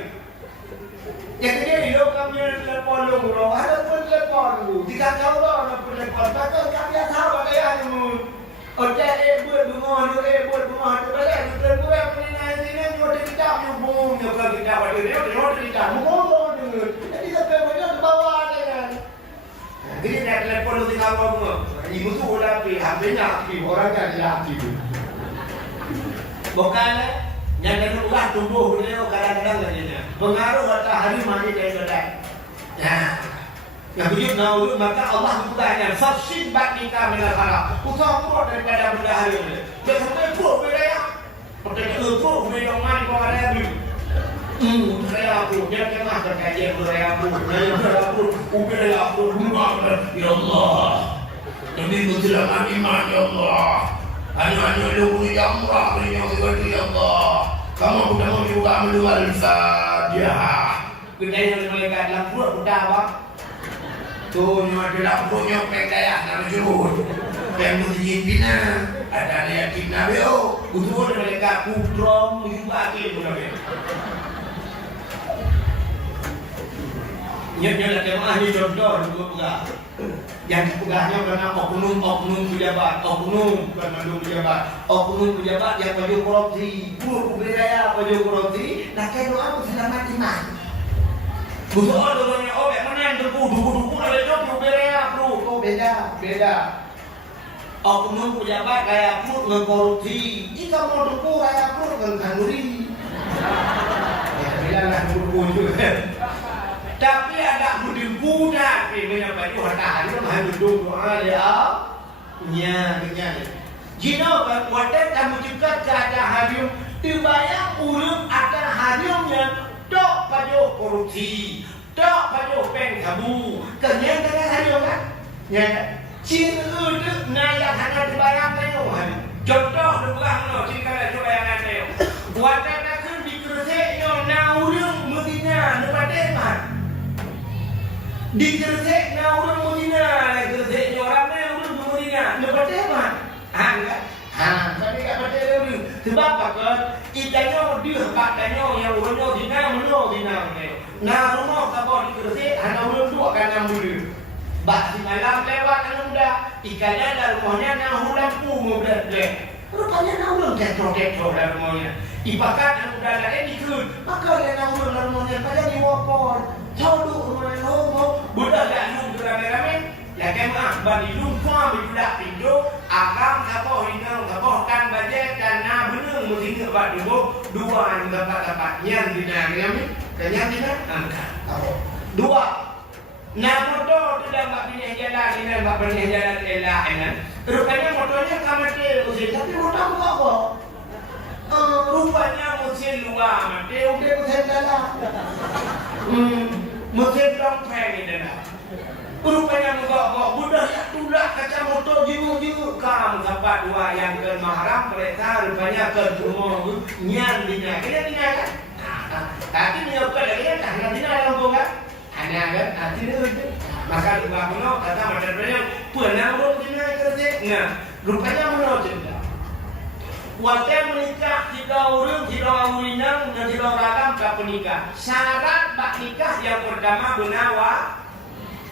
Yang dia hidup kami telepon lu, ada pun telepon lu. Jika kau ada pun telepon, maka kami tahu ada yang mu. Oke, buat bunga tu boleh. Buat apa ni nanti ni kita nyubung, kita pada dia kita bunga tu. Jadi sampai mana tu bawa kan. Jadi nak telepon lu tinggal bunga. Ibu tu udah habisnya aktif orang kan dia aktif. Bukan yang kedua tumbuh beliau kadang-kadang katanya pengaruh matahari mandi dari badan. Nah, yang begitu naudhu maka Allah bertanya fasid bakika minal harap. Usah keluar daripada matahari ini. Dia sampai buat beraya. Pertanyaan buat beraya mandi kau ada dulu. Beraya aku dia tengah berkajian beraya aku. Beraya aku. Ya Allah. Demi keselamatan iman ya Allah. Hanya lu yang murah yang ya Allah. Kamu sudah juga melual Al-Fatihah. Kita yang malaikat dalam perut sudah apa? Tu nyawa dalam perutnya pekaya nak jujur. Yang mesti bina ada lihat kita beo. Usul malaikat putrom juga akhir sudah beo. Nyatanya lah jemaah ni contoh dua pegang. Yang dipegahnya karena oknum pejabat, oknum pejabat yang baju korupsi, budaya baju korupsi, nak kaya doa selamat iman. Bukan doanya obek mana duku ada jodoh budaya bro, beda. Oknum pejabat kayak pun mengkorupsi, jika mau duku kayak pun mengkanuri. Biarlah duku juga. Tapi ada budin budak ini yang baju harta hari mah duduk doa ya nya. Jino kan wadah kamu juga ada hari dibayar urut ada harinya dok baju korupsi dok baju pengkabu kenyang dengan hari kan ya cin urut naya hanya dibayar tayo hari contoh dua no jika ada bayangan tayo wadah nak dikerja yo na urut mudina depan di Gresik na orang Medina, Gresik orang Medina, lepas apa? Tapi tak betul dulu. Sebab apa? Ikannya dia pakainya yang orang Medina ni. Nah rumah kapal di Gresik hanya orang dua kan dulu. Bak si malam lewat kan muda. Ikannya dalam rumahnya nak lampu muda deh. Rupanya nak orang ketrok dalam rumahnya. Ibakat muda lain dikut. Maka dia nak orang dalam rumahnya pada diwapor. Tahu rumah budak dah lu ramai-ramai ya kemah bagi lupa budak pintu akam kapau hingga kapau kan bajet dan na bener mesti ngebat dua tempat yang dinamai kenyang tidak angkat dua na motor tidak bak pilih jalan ini bak pilih jalan elak rupanya motornya kamate usia tapi motor apa rupanya musim luar mati udah musim dalam musim longpeng ini dah rupanya muka budak yang tulak kaca motor jimu kamu dapat dua yang ke mahram mereka rupanya ke rumah nyan dina kena dina kan tapi ni apa lagi kan tak dina dalam bunga ada kan hati dia itu maka dua menok kata macam mana pernah orang dina kerja nah rupanya menok cerita waktu menikah tiga orang awinang dan tiga ragam tak menikah syarat bak nikah yang pertama benawa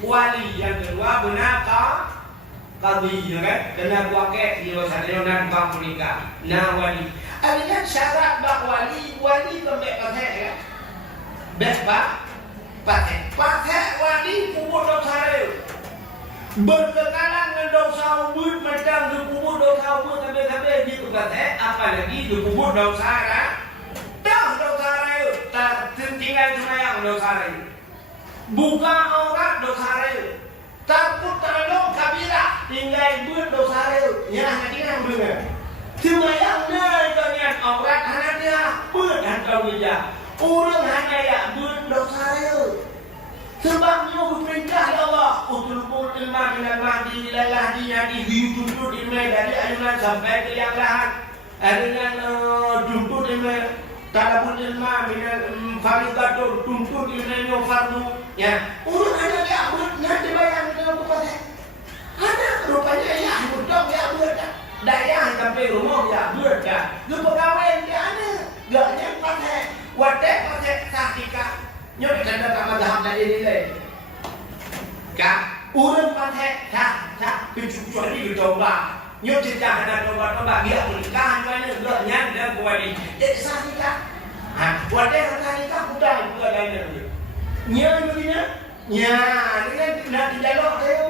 wali yang kedua benar qadhi ya kan kena buake di sana bang menikah nah wali artinya syarat bak wali kembek pakai ya bek pakai wali kubur dosa berkekalan dengan dosa ubud macam di kubur dosa ubud sampai di pakai apalagi di kubur dosa dah dosa tak tinggal semayang dosa buka aurat dosa rel takut terlalu kabila tinggal buat dosa rel ya hadirin benar semayang dengan aurat hanya dia buat dan kau dia orang hanya ya buat dosa rel Sebabnya perintah Allah utul ilma minal mahdi ilal lahdi yadi tuntut ilmu dari ayunan sampai ke yang lahat. Dengan tuntut ilmu talabul ilma minal faridatul tuntut ilmu fardu. Ya, urut anak ya urut nanti bayang dengan kepada anak rupanya ya urut ya urut daya sampai rumah ya urut ya. Lu pegawai dia anak gak nyempat wadah wadah sakika. Nhớ cái đó mà học lại đi lên cả uống quan hệ thà cái chủ chuẩn đi đầu bà nhớ trên nhà là đầu bà các bạn biết một ca hai nữa lợi nhá để cô đi để sao đi cả qua đây là thay các cũng đây cũng đây nữa nhớ như thế nhá nhà nó đi đây đó thế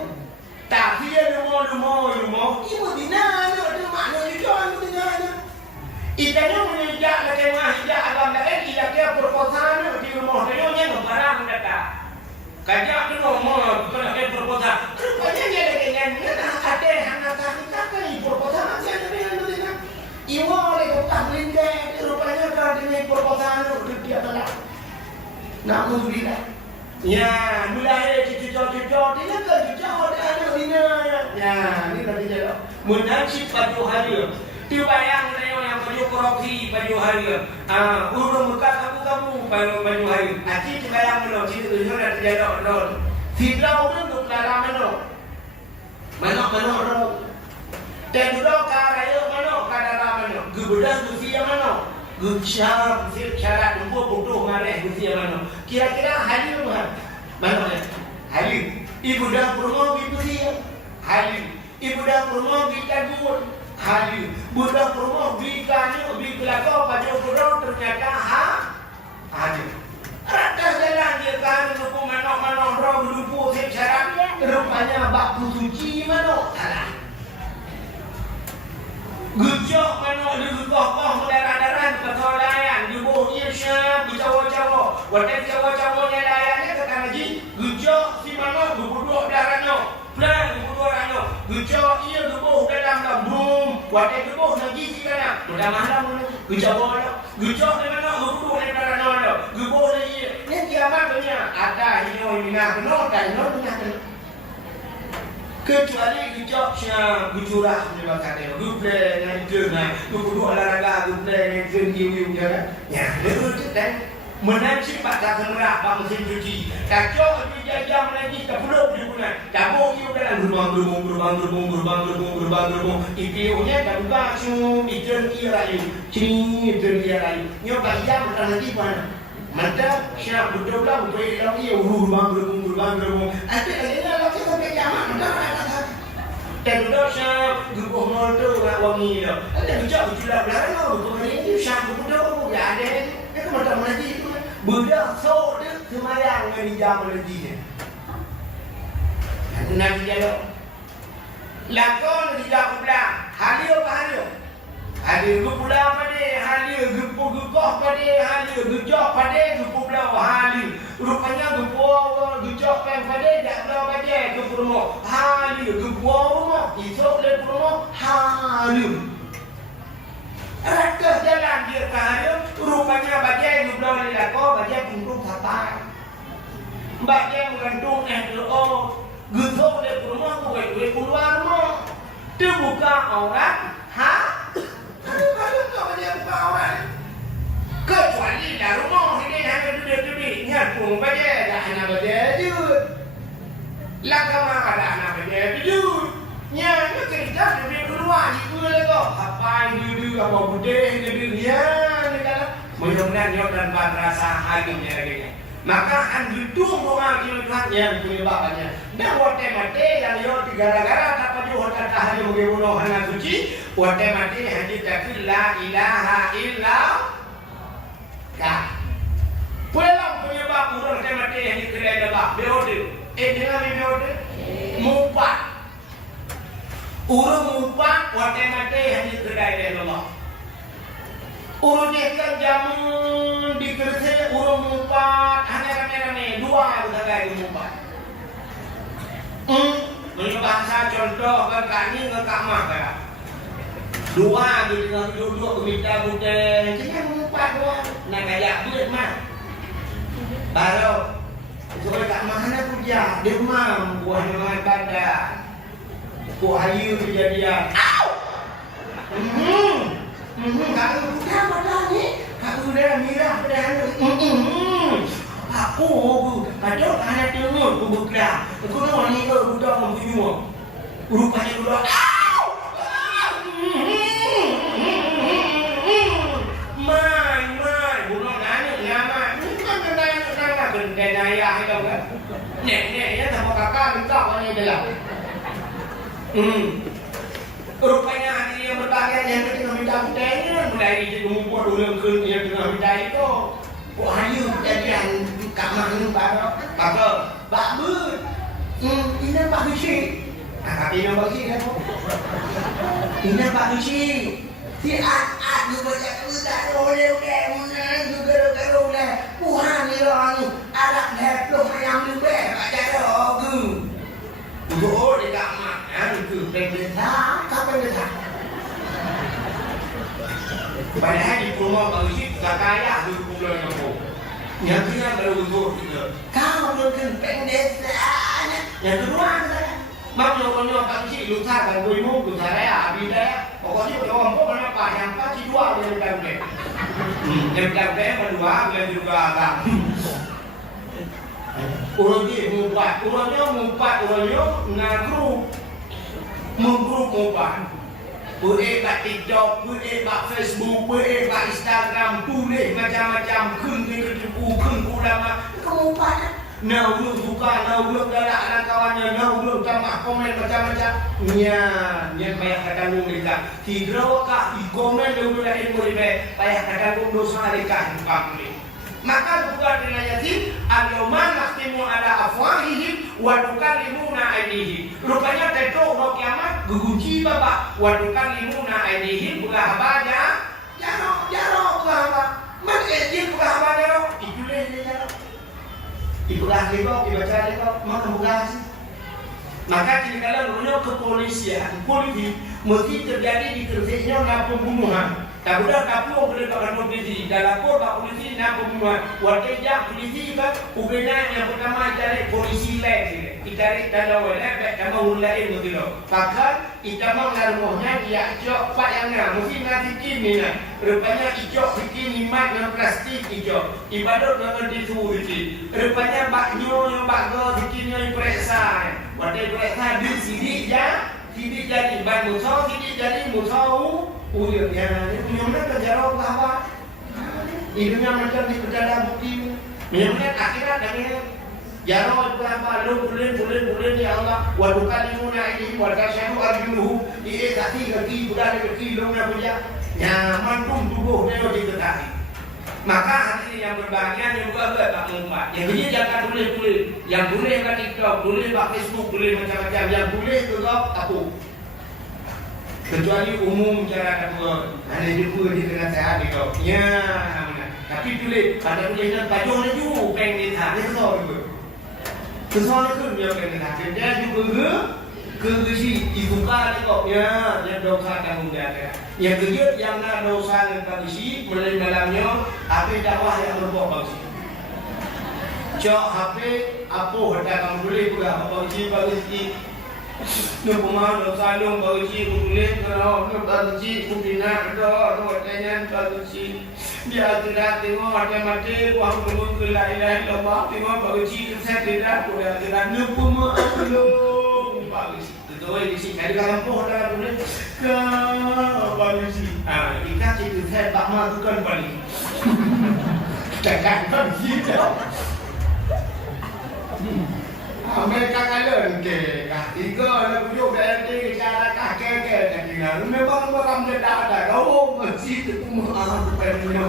tả phía nó mò nhưng mà thì na nó đưa mạng nó cho nó đi na Itanya menjak lagi mahjak agam lagi tidak kira proposal di rumah dia nya barang data. Kajak tu rumah kalau ada proposal. Rupanya dia lagi nyanyi ada anak kita kan proposal macam ni kan. Iwo oleh kau belinda rupanya kalau dia proposal itu dia tolak. Namun bila ya mulai cucu-cucu dia kan cucu ada ini ya ini tadi dia. Munajib pada hari Tiu bayang yang baju koroki baju hari, urung muka kamu baju hari. Aci bayang meno, ciri tujuh ada terjadi non. Fitlah urung tu kelara meno ro. Dan dulu karayo meno, kadara meno. Gubudan gusia meno, gusya syarat tunggu butuh mareh gusia meno. Kira-kira halil mana ya? Halil. Ibu dah promo gitu dia. Halil. Ibu dah promo kita buat. Hari budak rumah bikanya bikelakau pada kurang ternyata ada. Rakyat jalan dia kan lupa manok roh lupa syarat rupanya bak suci manok salah. Gejok manok di kokoh darah-darah kesalahan di bawahnya syab di cawa-cawa. Wadah cawa-cawanya layannya kata ngaji. Gejok si manok duduk darahnya. Plan duduk darahnya. Gejok ia duduk dalam lambung. Wadah duduk ngaji si kana. Sudah malam gejok mana? Gejok di mana duduk di darahnya. Gejok dia. Ni kiamat punya ada ini minah no dan no minah. Kecuali gejok siang gejurah ni makanya guble dengan jenah duduk olahraga guble dengan jengiu jangan ya betul dan menanci pada semerah bang mesin cuci kacau dijajah menanci kepuluk di bulan cabuk iu dalam gerbang ideonya dan basuh ijen irayu cini ijen irayu nyoba jam lagi mana mantap siap betul lah betul lagi gerbang ada lagi sampai kiamat dan dosa gerbong motor nak wangi dah. Ada bijak berjulat belakang tu. Kemudian itu syam budak pun tak ada. Dia macam mana itu? Budak so dia semayang dengan jam lagi ni. Nanti dia lakon di jam belakang. Halio ke halio? Halio ke pulang pada halio gepo-gepoh pada halio gejok pada gepo belau halio. Rupanya gejok pen pada tak belau pada ke rumah. Halio gepo rumah esok le rumah halio. Rakyat jalan dia ke halio rupanya bajai belau le lako bajai punggung sapai. Bajai mengandung gejok le rumah buat keluar rumah. Dia buka aurat Aduh, kau dia buka orang. Kecuali dah rumah ini hanya duduk-duduk. Ingat pun baca dah anak baca duduk. Lakama ada anak baca duduk. Nya kerja duduk keluar juga lego. Apa duduk apa budeh duduk ya ni kalau mudah-mudahan yo dan rasa hatinya lagi. Maka duduk rumah kilatnya punya bapaknya. Dan mate yang yo gara-gara tak paju hotel hanya mengebunuh anak suci. Wate mati hadis takil la ilaha illa Allah. Pulang penyebab urang mati hadis kelai dah beode. Dengan beode mumpat. Urang mumpat wate mati hadis kelai Allah. Urang dekat jamun di kerja urang mumpat hanya rame-rame dua udah mumpat. Menurut bahasa contoh berkani ngekamah kan. Dua duduk minta budaya, jangan lupa doang. Nak kayak duit mah. Baru Soalnya kat mana puja, demam, buah demam badan. Kok ayu kejadian. Au! Kalau bukan pada ni, kalau dah mirah pada anda. Aku ada anak tengok aku buka. Aku nak ni ke budak mempunyai. Rupanya budak. Au! Mai, budak nanya nyama. Bukan kena benda ayah itu kan. Nek ya sama kakak minta mana dia. Rupanya hari yang berbahagia yang tengah minta budaya mulai jadi ngumpul ulang ke yang tengah minta itu. Kok hayu kejadian kat mana baru kata bakbut. Ini Pak Gusi. Kata ini Pak Gusi kan. Ini Pak Gusi. Si ad juga jadi budak oleh mana juga oleh. Tuhan ni orang anak leploh ayam lebih ada aku. Oh, dia tak makan itu pendeta, kapan pendeta? Padahal di rumah bagus tak kaya dulu kumpulan kamu. Yang kena baru untuk kita. Kau mungkin pendeta. Yang kedua adalah maknanya bagus lusa dan berimu lusa raya, abida. Pokoknya orang pun apa yang pasti dua yang berdamping. Yang berdamping kedua yang juga agak. Orangnya mumpat, orangnya ngagrup, mumpat. Boleh kat TikTok, boleh kat Facebook, boleh kat Instagram, tulis macam-macam, kun ulama. Kamu mumpat. Nah, belum suka, belum galak anak kawannya, belum tambah komen macam-macam. Yang banyak kata mereka. Tidak kah di komen dulu lain boleh banyak kata dosa mereka empat. Maka bukan dengan yatim al-yawma nakhtimu ala afwahihim wa tukallimuna aydihim. Rupanya teto mau kiamat guguci bapak wa tukallimuna aydihim buka baja jaro buka man edin buka baja itulah dia ibulah lego ibaca lego mana buka sih. Maka kalau dunia kepolisian politik mesti terjadi di kerjanya pembunuhan. Tak boleh kapur boleh tak polisi. Dalam lapor tak polisi nak pembunuhan. Warga polisi kan hubungan yang pertama cari polisi lain. Dicari dalam wala sama ulai begitu. Maka itama ngaruhnya dia ijok pak yang nak mesti nak bikin ni nak. Rupanya ijok bikin imat dengan plastik ijok. Ibadat dengan tisu itu. Rupanya baknyo yang bakgo bikinnya periksa. Warga periksa di sini ya. Sini jadi ban musau, sini jadi musau. Yang mana kejarau ke apa? Hidupnya macam di dalam bukti. Yang akhirat dengan jarau ke apa? Lu boleh ya Allah. Wadukan imuna ini warga syadu arjuhu. Ia kaki budak kaki lu nak punya. Nyaman pun tubuh dia diketahui. Maka hari ini yang berbahagia yang juga tak mengumpat. Yang ini jangan boleh. Yang boleh kat TikTok, boleh kat Facebook, boleh macam-macam. Yang boleh juga aku. Kecuali umum cara kedua. Ada juga di tengah sehat ni kau. Ya, tapi tulis pada tulisan baju ni juga peng di sana kesal juga. Kesal itu dia peng di sana. Dia juga ke si dibuka ni kau. Ya, yang dosa kamu ada. Yang kedua yang nak dosa dengan kondisi mulai malamnya apa dakwah yang berbuat bagus. Cok HP apa hendak kamu boleh buka bagus. Nukuma dosa long bagusi kulit kalau bagusi kupina do tanya bagusi dia tidak tengok mati kuang tunggu ke lain lomba tengok bagusi saya tidak kuda tidak nukuma long bagusi itu di sini kali kampung ada kulit ke bagusi kita itu saya tak masukkan balik jangan bagusi mereka kalian ke tiga ada pujuk BNT cara kakek dan tinggal memang orang tidak ada kau masjid itu mahal penuh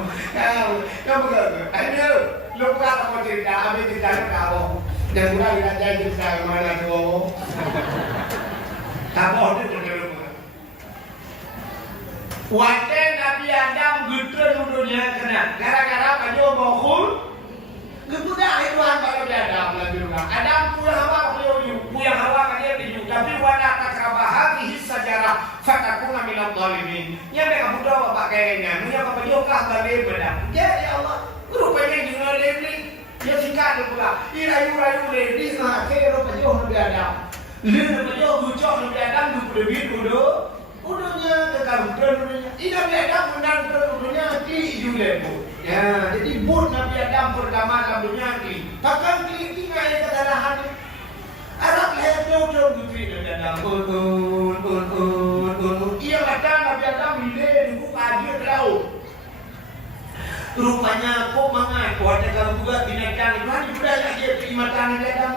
kau betul ada lupa apa cerita habis cerita kau dan mulai belajar cerita mana tu tak boleh terlalu wadah Nabi Adam gedor dunia kena gara-gara kau bokul gitu dah itu antara dia Adam punya hawa kan dia dijuk tapi wala takrabah hadhihi sajarah fatakuna minadh dhalimin nya mereka budak bapak kayaknya punya apa jokah balik pada ya Allah rupanya juga lebih dia singkat pula. Irayu-rayu lady kero pajoh Nabi Adam. Leu pajoh gucok Nabi Adam du lebih dulu. Udahnya dekat udahnya. Nabi Adam benar udahnya di julebu. Ya, jadi buat Nabi Adam pertama dalam dunia ni. Takkan tinggal yang kesalahan. Arab leher jauh gutri Nabi Adam. Ia kata Nabi Adam hilir di buka dia tahu. Rupanya kok mangat kau ada kalau juga binatang itu hanya budaya dia keimatan binatang.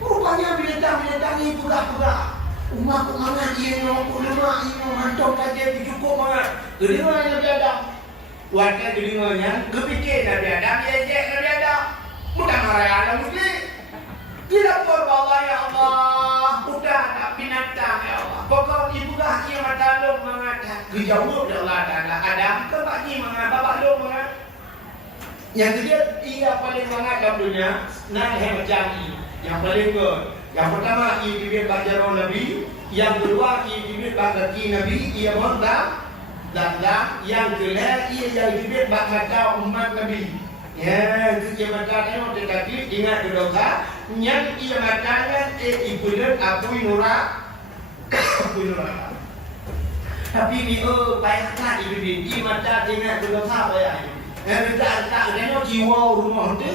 Rupanya binatang ini pura-pura. Umat kok mangat dia nyokok lemak ini hantar kajian itu cukup mangat. Kedua Nabi Adam. Warga kedengarnya kepikir Nabi Adam ejek Nabi Adam. Mudah marah Adam mesti. Tidak berbawa ya Allah. Udah tak binatang ya Allah. Pokok ibu dah ia mata long mengatakan. Kejauh ya Allah Taala. Adam kebagi mengapa bapak long mengatakan. Yang kedua ia paling mangat dalam dunia. Nah hebat jangi. Yang paling good. Yang pertama ia diberi bajaran Nabi. Yang kedua ia diberi bagaki Nabi. Ia mengatakan. Dan yang kedua ia yang diberi bagaki umat Nabi. Ya, itu dia matanya waktu tadi ingat dosa. Yang ia matanya ibunya Abu Nura. Tapi ni banyak tak ibu dia mata ingat dosa apa ya? Tak ada jiwa rumah tu.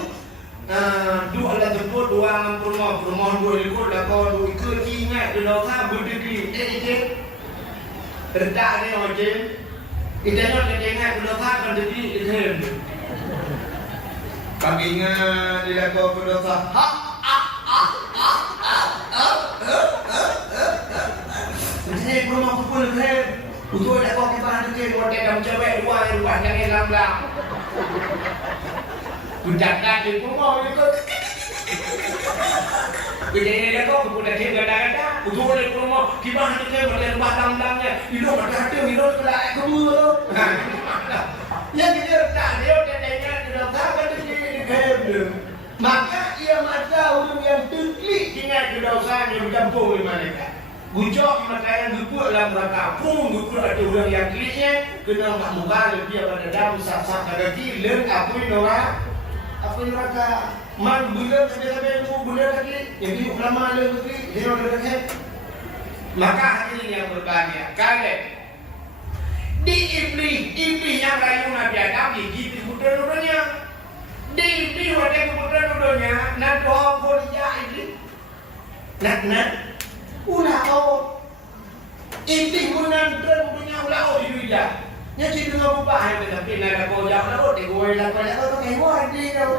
Dua lah tempat dua rumah dua ikut dah kau dua ikut ingat dosa berdiri. Redak ni macam. Itanya kita ingat dosa kan jadi itu. Kami ingat dia kau berdosa. Ini rumah pun keren. Untuk ada kau kita nanti kita dalam cewek dua yang lam. Kunjakan di rumah itu. Begini dia kau pun ada gada-gada. Untuk ada rumah kita nanti kita rumah lam-lamnya. Hidup berhati hidup kelak keburu. Yang kita tak dia dosa kan maka ia mata orang yang terklik ingat kedosaan yang bercampur di mereka. Bucok maka yang gupuk dalam neraka pun gupuk ada orang yang kliknya kena mak muka lebih pada dalam sak-sak kaki leng apa neraka man bulan sampai itu bulan lagi yang di ulama leng klik dia orang klik maka hadirin yang berbahagia kalian di iblis yang rayu Nabi Adam gigi putra-putranya di wadah putra-putranya nak doa boleh ini nak ulah iblis munan putra-putranya ulah di dunia nya ci dengan bapa hai tapi nak kau jauh lah di gua lah kau kayak gua di kau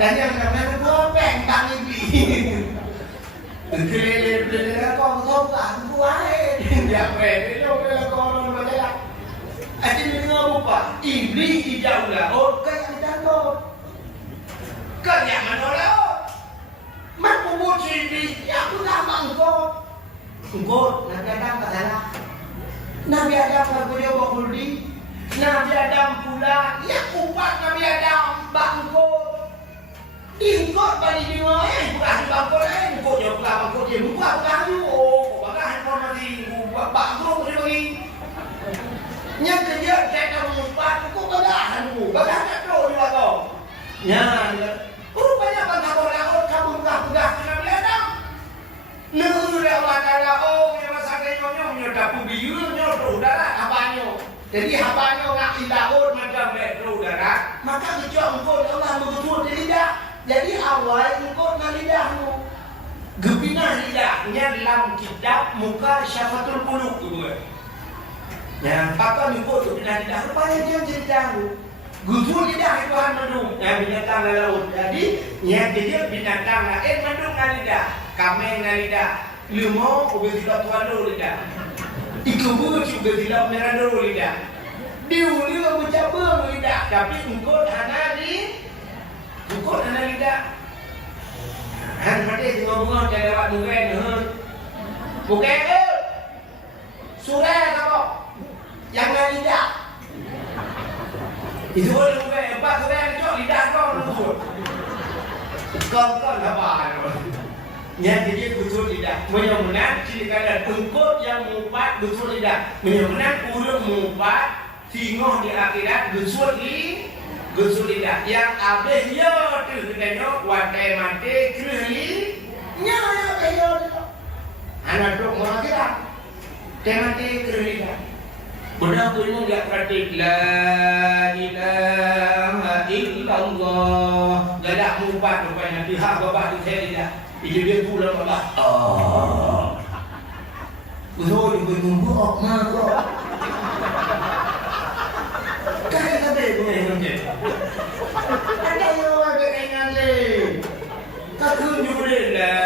dan yang namanya gua pengtang iblis kelele kau tak gua dia pre dia kau orang macam Asyik dengar apa? Iblis hijau lah. Oh, kan yang ditangkap. Kan yang mana lah? Man kubur si iblis. Ya, aku tak mangkut. Engkau, Nabi Adam tak salah. Nabi Adam tak boleh buat kuldi. Nabi Adam pula. Ya, kuat Nabi Adam. Bangkut. Ingkut balik dia. Bukan bangkut. Ingkut je pula bangkut dia. Bukan dia. Oh, bakal handphone mati. Bangkut dia bagi. Yang kerja saya mengumpat, kok bagahan bagahan tu dia kau. Ya, rupanya bangkau kabur Nabi Adam. Nuru dia Allah oh yang masa kenyonya dapu biru nyoto udara habanyo. Jadi habanyo nak ilaut macam metro udara, maka kecok engkau Allah betul lidah. Jadi awal engkau na lidahmu. Gepina lidahnya dalam kitab muka syafatul qulub tu. Ya, apa nyukur tu pindah lidah rupanya dia jadi tahu. Gusur lidah Tuhan mendung. Ya, binatang laut. Jadi, yang dia binatang lain mendung dengan lidah. Kambing dengan lidah. Lemau ubah silap Tuhan dulu lidah. Ikan buas ubah silap merah dulu lidah. Diuli mencabar lidah. Tapi engkau hana lidah. Han mati ngomong jadi lewat mungkin. Mungkin surah apa? Yang lidah itu boleh bukan hebat sudah cok lidah kau nusuk kau apa yang jadi betul lidah mudah-mudahan ciri kalian engkau yang mumpat betul lidah mudah-mudahan urut mumpat singoh di akhirat betul Kesulitan yang habis yo tu tengok watai mati kiri nya yo anak dok mau kita mati kiri budak ilmu dia praktik la ilaha illallah gadak mumpat rupanya pihak bapak tu saya tidak dia pula Allah Betul juga numpuk kok. Kaya ni. Ada yang ada dengan le. Takun juga la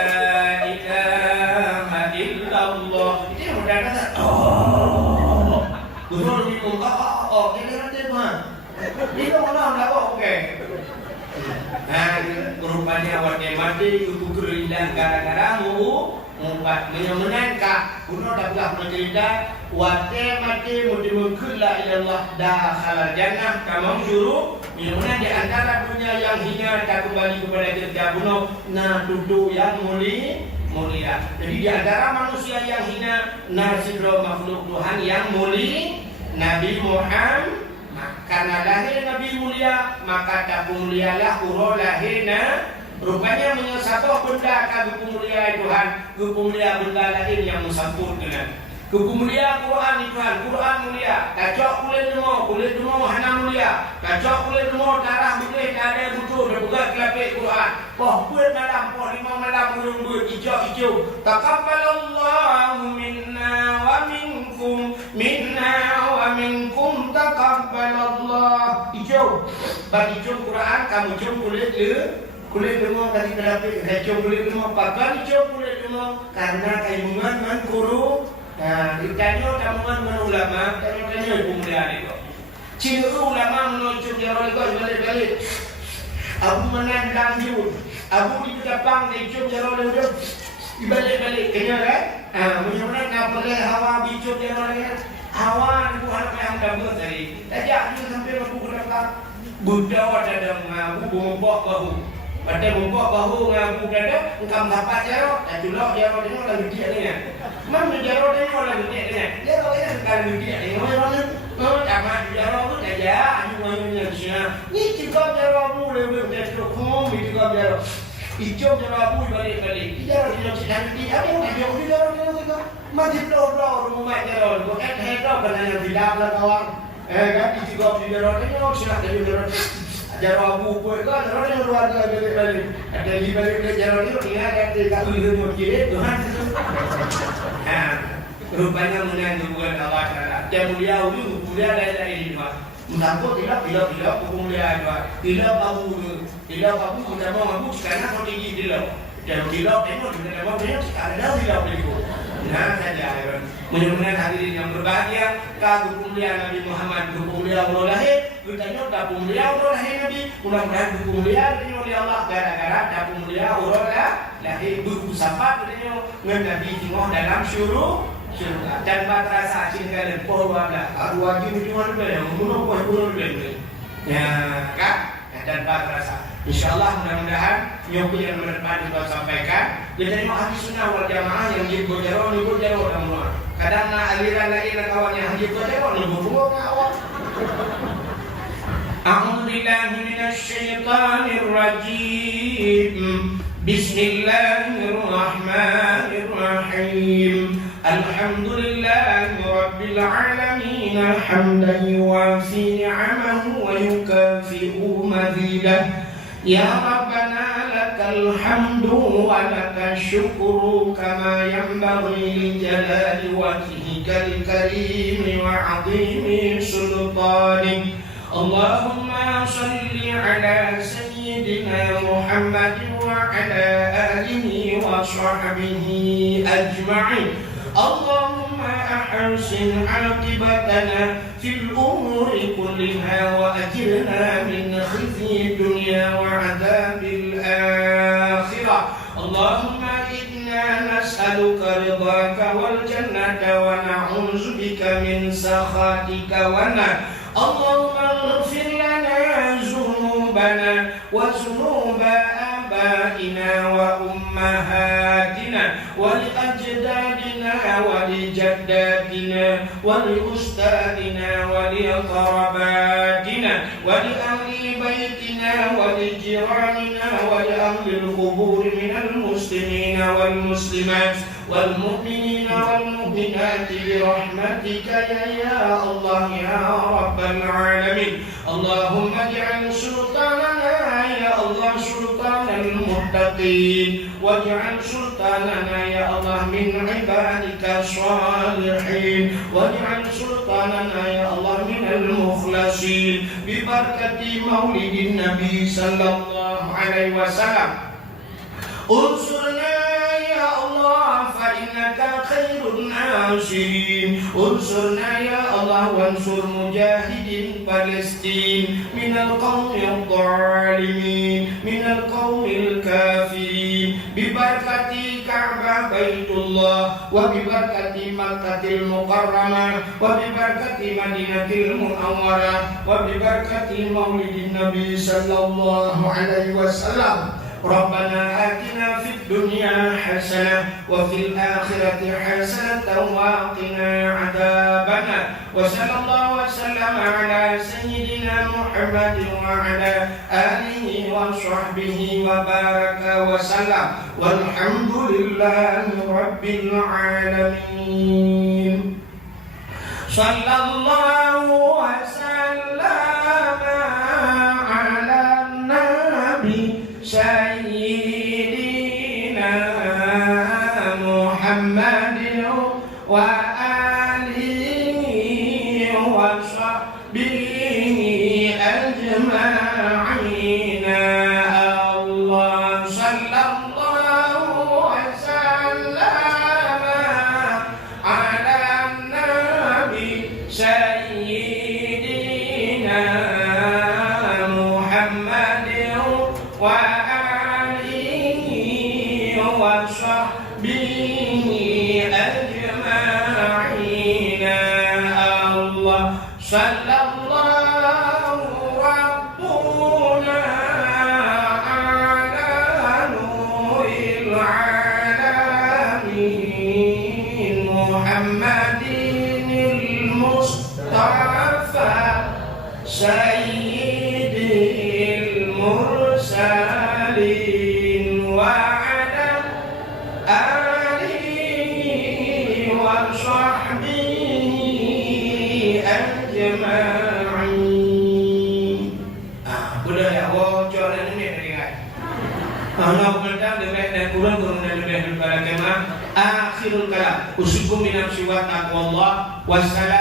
ilaha illallah. Ini sudah kata. Betul juga ini nanti mah. Ini orang dah okey. Nah, rupanya warga mati itu kerindah gara-gara mumpat menyenangkan kuno dapat mencerita wate mati mudimukul la ilallah dakhala jannah kamu suruh minuman di antara dunia yang hina tak kembali kepada kerja kuno nah duduk yang mulia jadi di antara manusia yang hina nasidro makhluk Tuhan yang mulia Nabi Muhammad karena lahir Nabi mulia maka tak mulialah uro lahirna rupanya menyesabah benda akan kemuliaan Tuhan kemuliaan benda lain yang mensampurkan kemuliaan Quran Tuhan Quran mulia kacau kulit demo hana mulia kacau kulit demo darah boleh tak ada butuh dan buka kelapik Quran buat malam 5 malam buat hijau taqabbalallahu minna wa minkum taqabbalallah hijau bagi hijau Quran kamu hijau kulit demo tadi kelapik hijau kulit demo pakai hijau kulit demo karena kaimungan mankuru nah ditanya tamungan ulama tanya kemuliaan itu ciri ulama menuju jalan itu balik-balik Abu menandang hiu Abu di depan hijau jalan itu dibalik-balik kena kan mudah-mudahan nak boleh hawa hijau jalan itu hawa itu anak yang dah tadi tajak dia sampai aku berdekat Buddha ada mengaku bumbok bahu pada bumbok bahu mengaku dada engkau dapat jarok dan dulu jarok ini orang gede ni mana jarok ini orang gede ni jarok ini sekarang gede ni orang sama jarok tu saja anu orang Malaysia ni juga jarok tu lebih betul kom ini juga jarok hijau jarok tu balik-balik jarok ini sedang gede apa yang jarok ini juga masih belum rumah jarok tu head kena yang tidak lah kawan kan juga jarok ini orang sudah jadi jarok abu pun kan jarok ini luar balik-balik ada di balik jarok ini dia ada kat ilmu kiri Tuhan rupanya menang bukan Allah Taala dia mulia dari ini menangkut tidak mulia tidak babu tidak mau karena kau tinggi tidak dan tidak tengok tidak mau ada tidak begitu nah saja mudah-mudahan hadirin yang berbahagia kagum mulia Nabi Muhammad kagum mulia Allah lahir bertanya kagum mulia Allah lahir Nabi mudah-mudahan kagum mulia oleh Allah gara-gara kagum mulia Allah lahir berusaha bertanya dengan Nabi tengok dalam syurga dan madrasah cinta dan pohonlah aduh wajib itu mana boleh mengumpul ya kan dan madrasah insyaallah mudah-mudahan nyokul yang berdepan juga sampaikan jadi ahli sunnah wal jamaah yang jibul jaro semua kadang aliran lain kawan yang jibul jaro nunggu awak a'udzu billahi minasy syaithanir rajim bismillahirrahmanirrahim alhamdulillahi rabbil alamin hamdan yuwafi ni'amahu wa yukafi'u mazidah Ya Rabbana lakal hamdu wa lakal syukru kama yanbaghi li jalali wajhikal karim wa 'azimi sultanik Allahumma salli ala sayyidina Muhammad wa ala alihi wa sahbihi ajma'in Allahumma ahsin 'aqibatana fil umuri kulliha wa ajirna min khizyi dunya wa 'adzabil akhirah Allahumma inna nas'aluka ridhaka wal jannata wa na'udzubika min sakhatika wa nar Allahumma ighfir lana dhunubana wa dhunuba abaina wa ummahatina wa li ajdadina ولجداتنا ولأستاذنا ولأقرباتنا ولأهل بيتنا ولجيراننا ولأهل القبور من المسلمين والمسلمات والمؤمنين والمؤمنات برحمتك يا الله يا رب العالمين. اللهم اجعل سلطاننا يا الله سلطان المتقين، واجعل سلطاننا يا الله من عبادك الصالحين، واجعل سلطاننا يا الله من المخلصين ببركة مولد النبي صلى الله عليه وسلم. انصرنا يا الله فإنك خير الناصرين، انصرنا يا الله وانصر مجاهدين فلسطين من القوم الظالمين من القوم الكافرين ببركة كعبة بيت الله وببركة مكة المكرمة وببركة مدينة المنورة وببركة مولد النبي صلى الله عليه وسلم. ربنا آتنا في الدنيا حسنة وفي الآخرة حسنة وقنا عذابنا. وصلى الله وسلم على سيدنا محمد وعلى آله وصحبه وبارك وسلم، والحمد لله رب العالمين. صلى الله وسلم على النبي سيدنا محمد وآله وصحبه أجمعين. الله صلى الله وسلم على النبي سيدنا محمد وآله وصحبه أجمعين. الله صلى الله ربنا على نور العالمين محمد المصطفى سيد المرسلين وعلى آله وصحبه أجمعين. Budaya bocor ini ringan. Allah mengatakan dan kurang lebih daripada akhirul kalam. Usukum minam siwa taqwallah wassalam.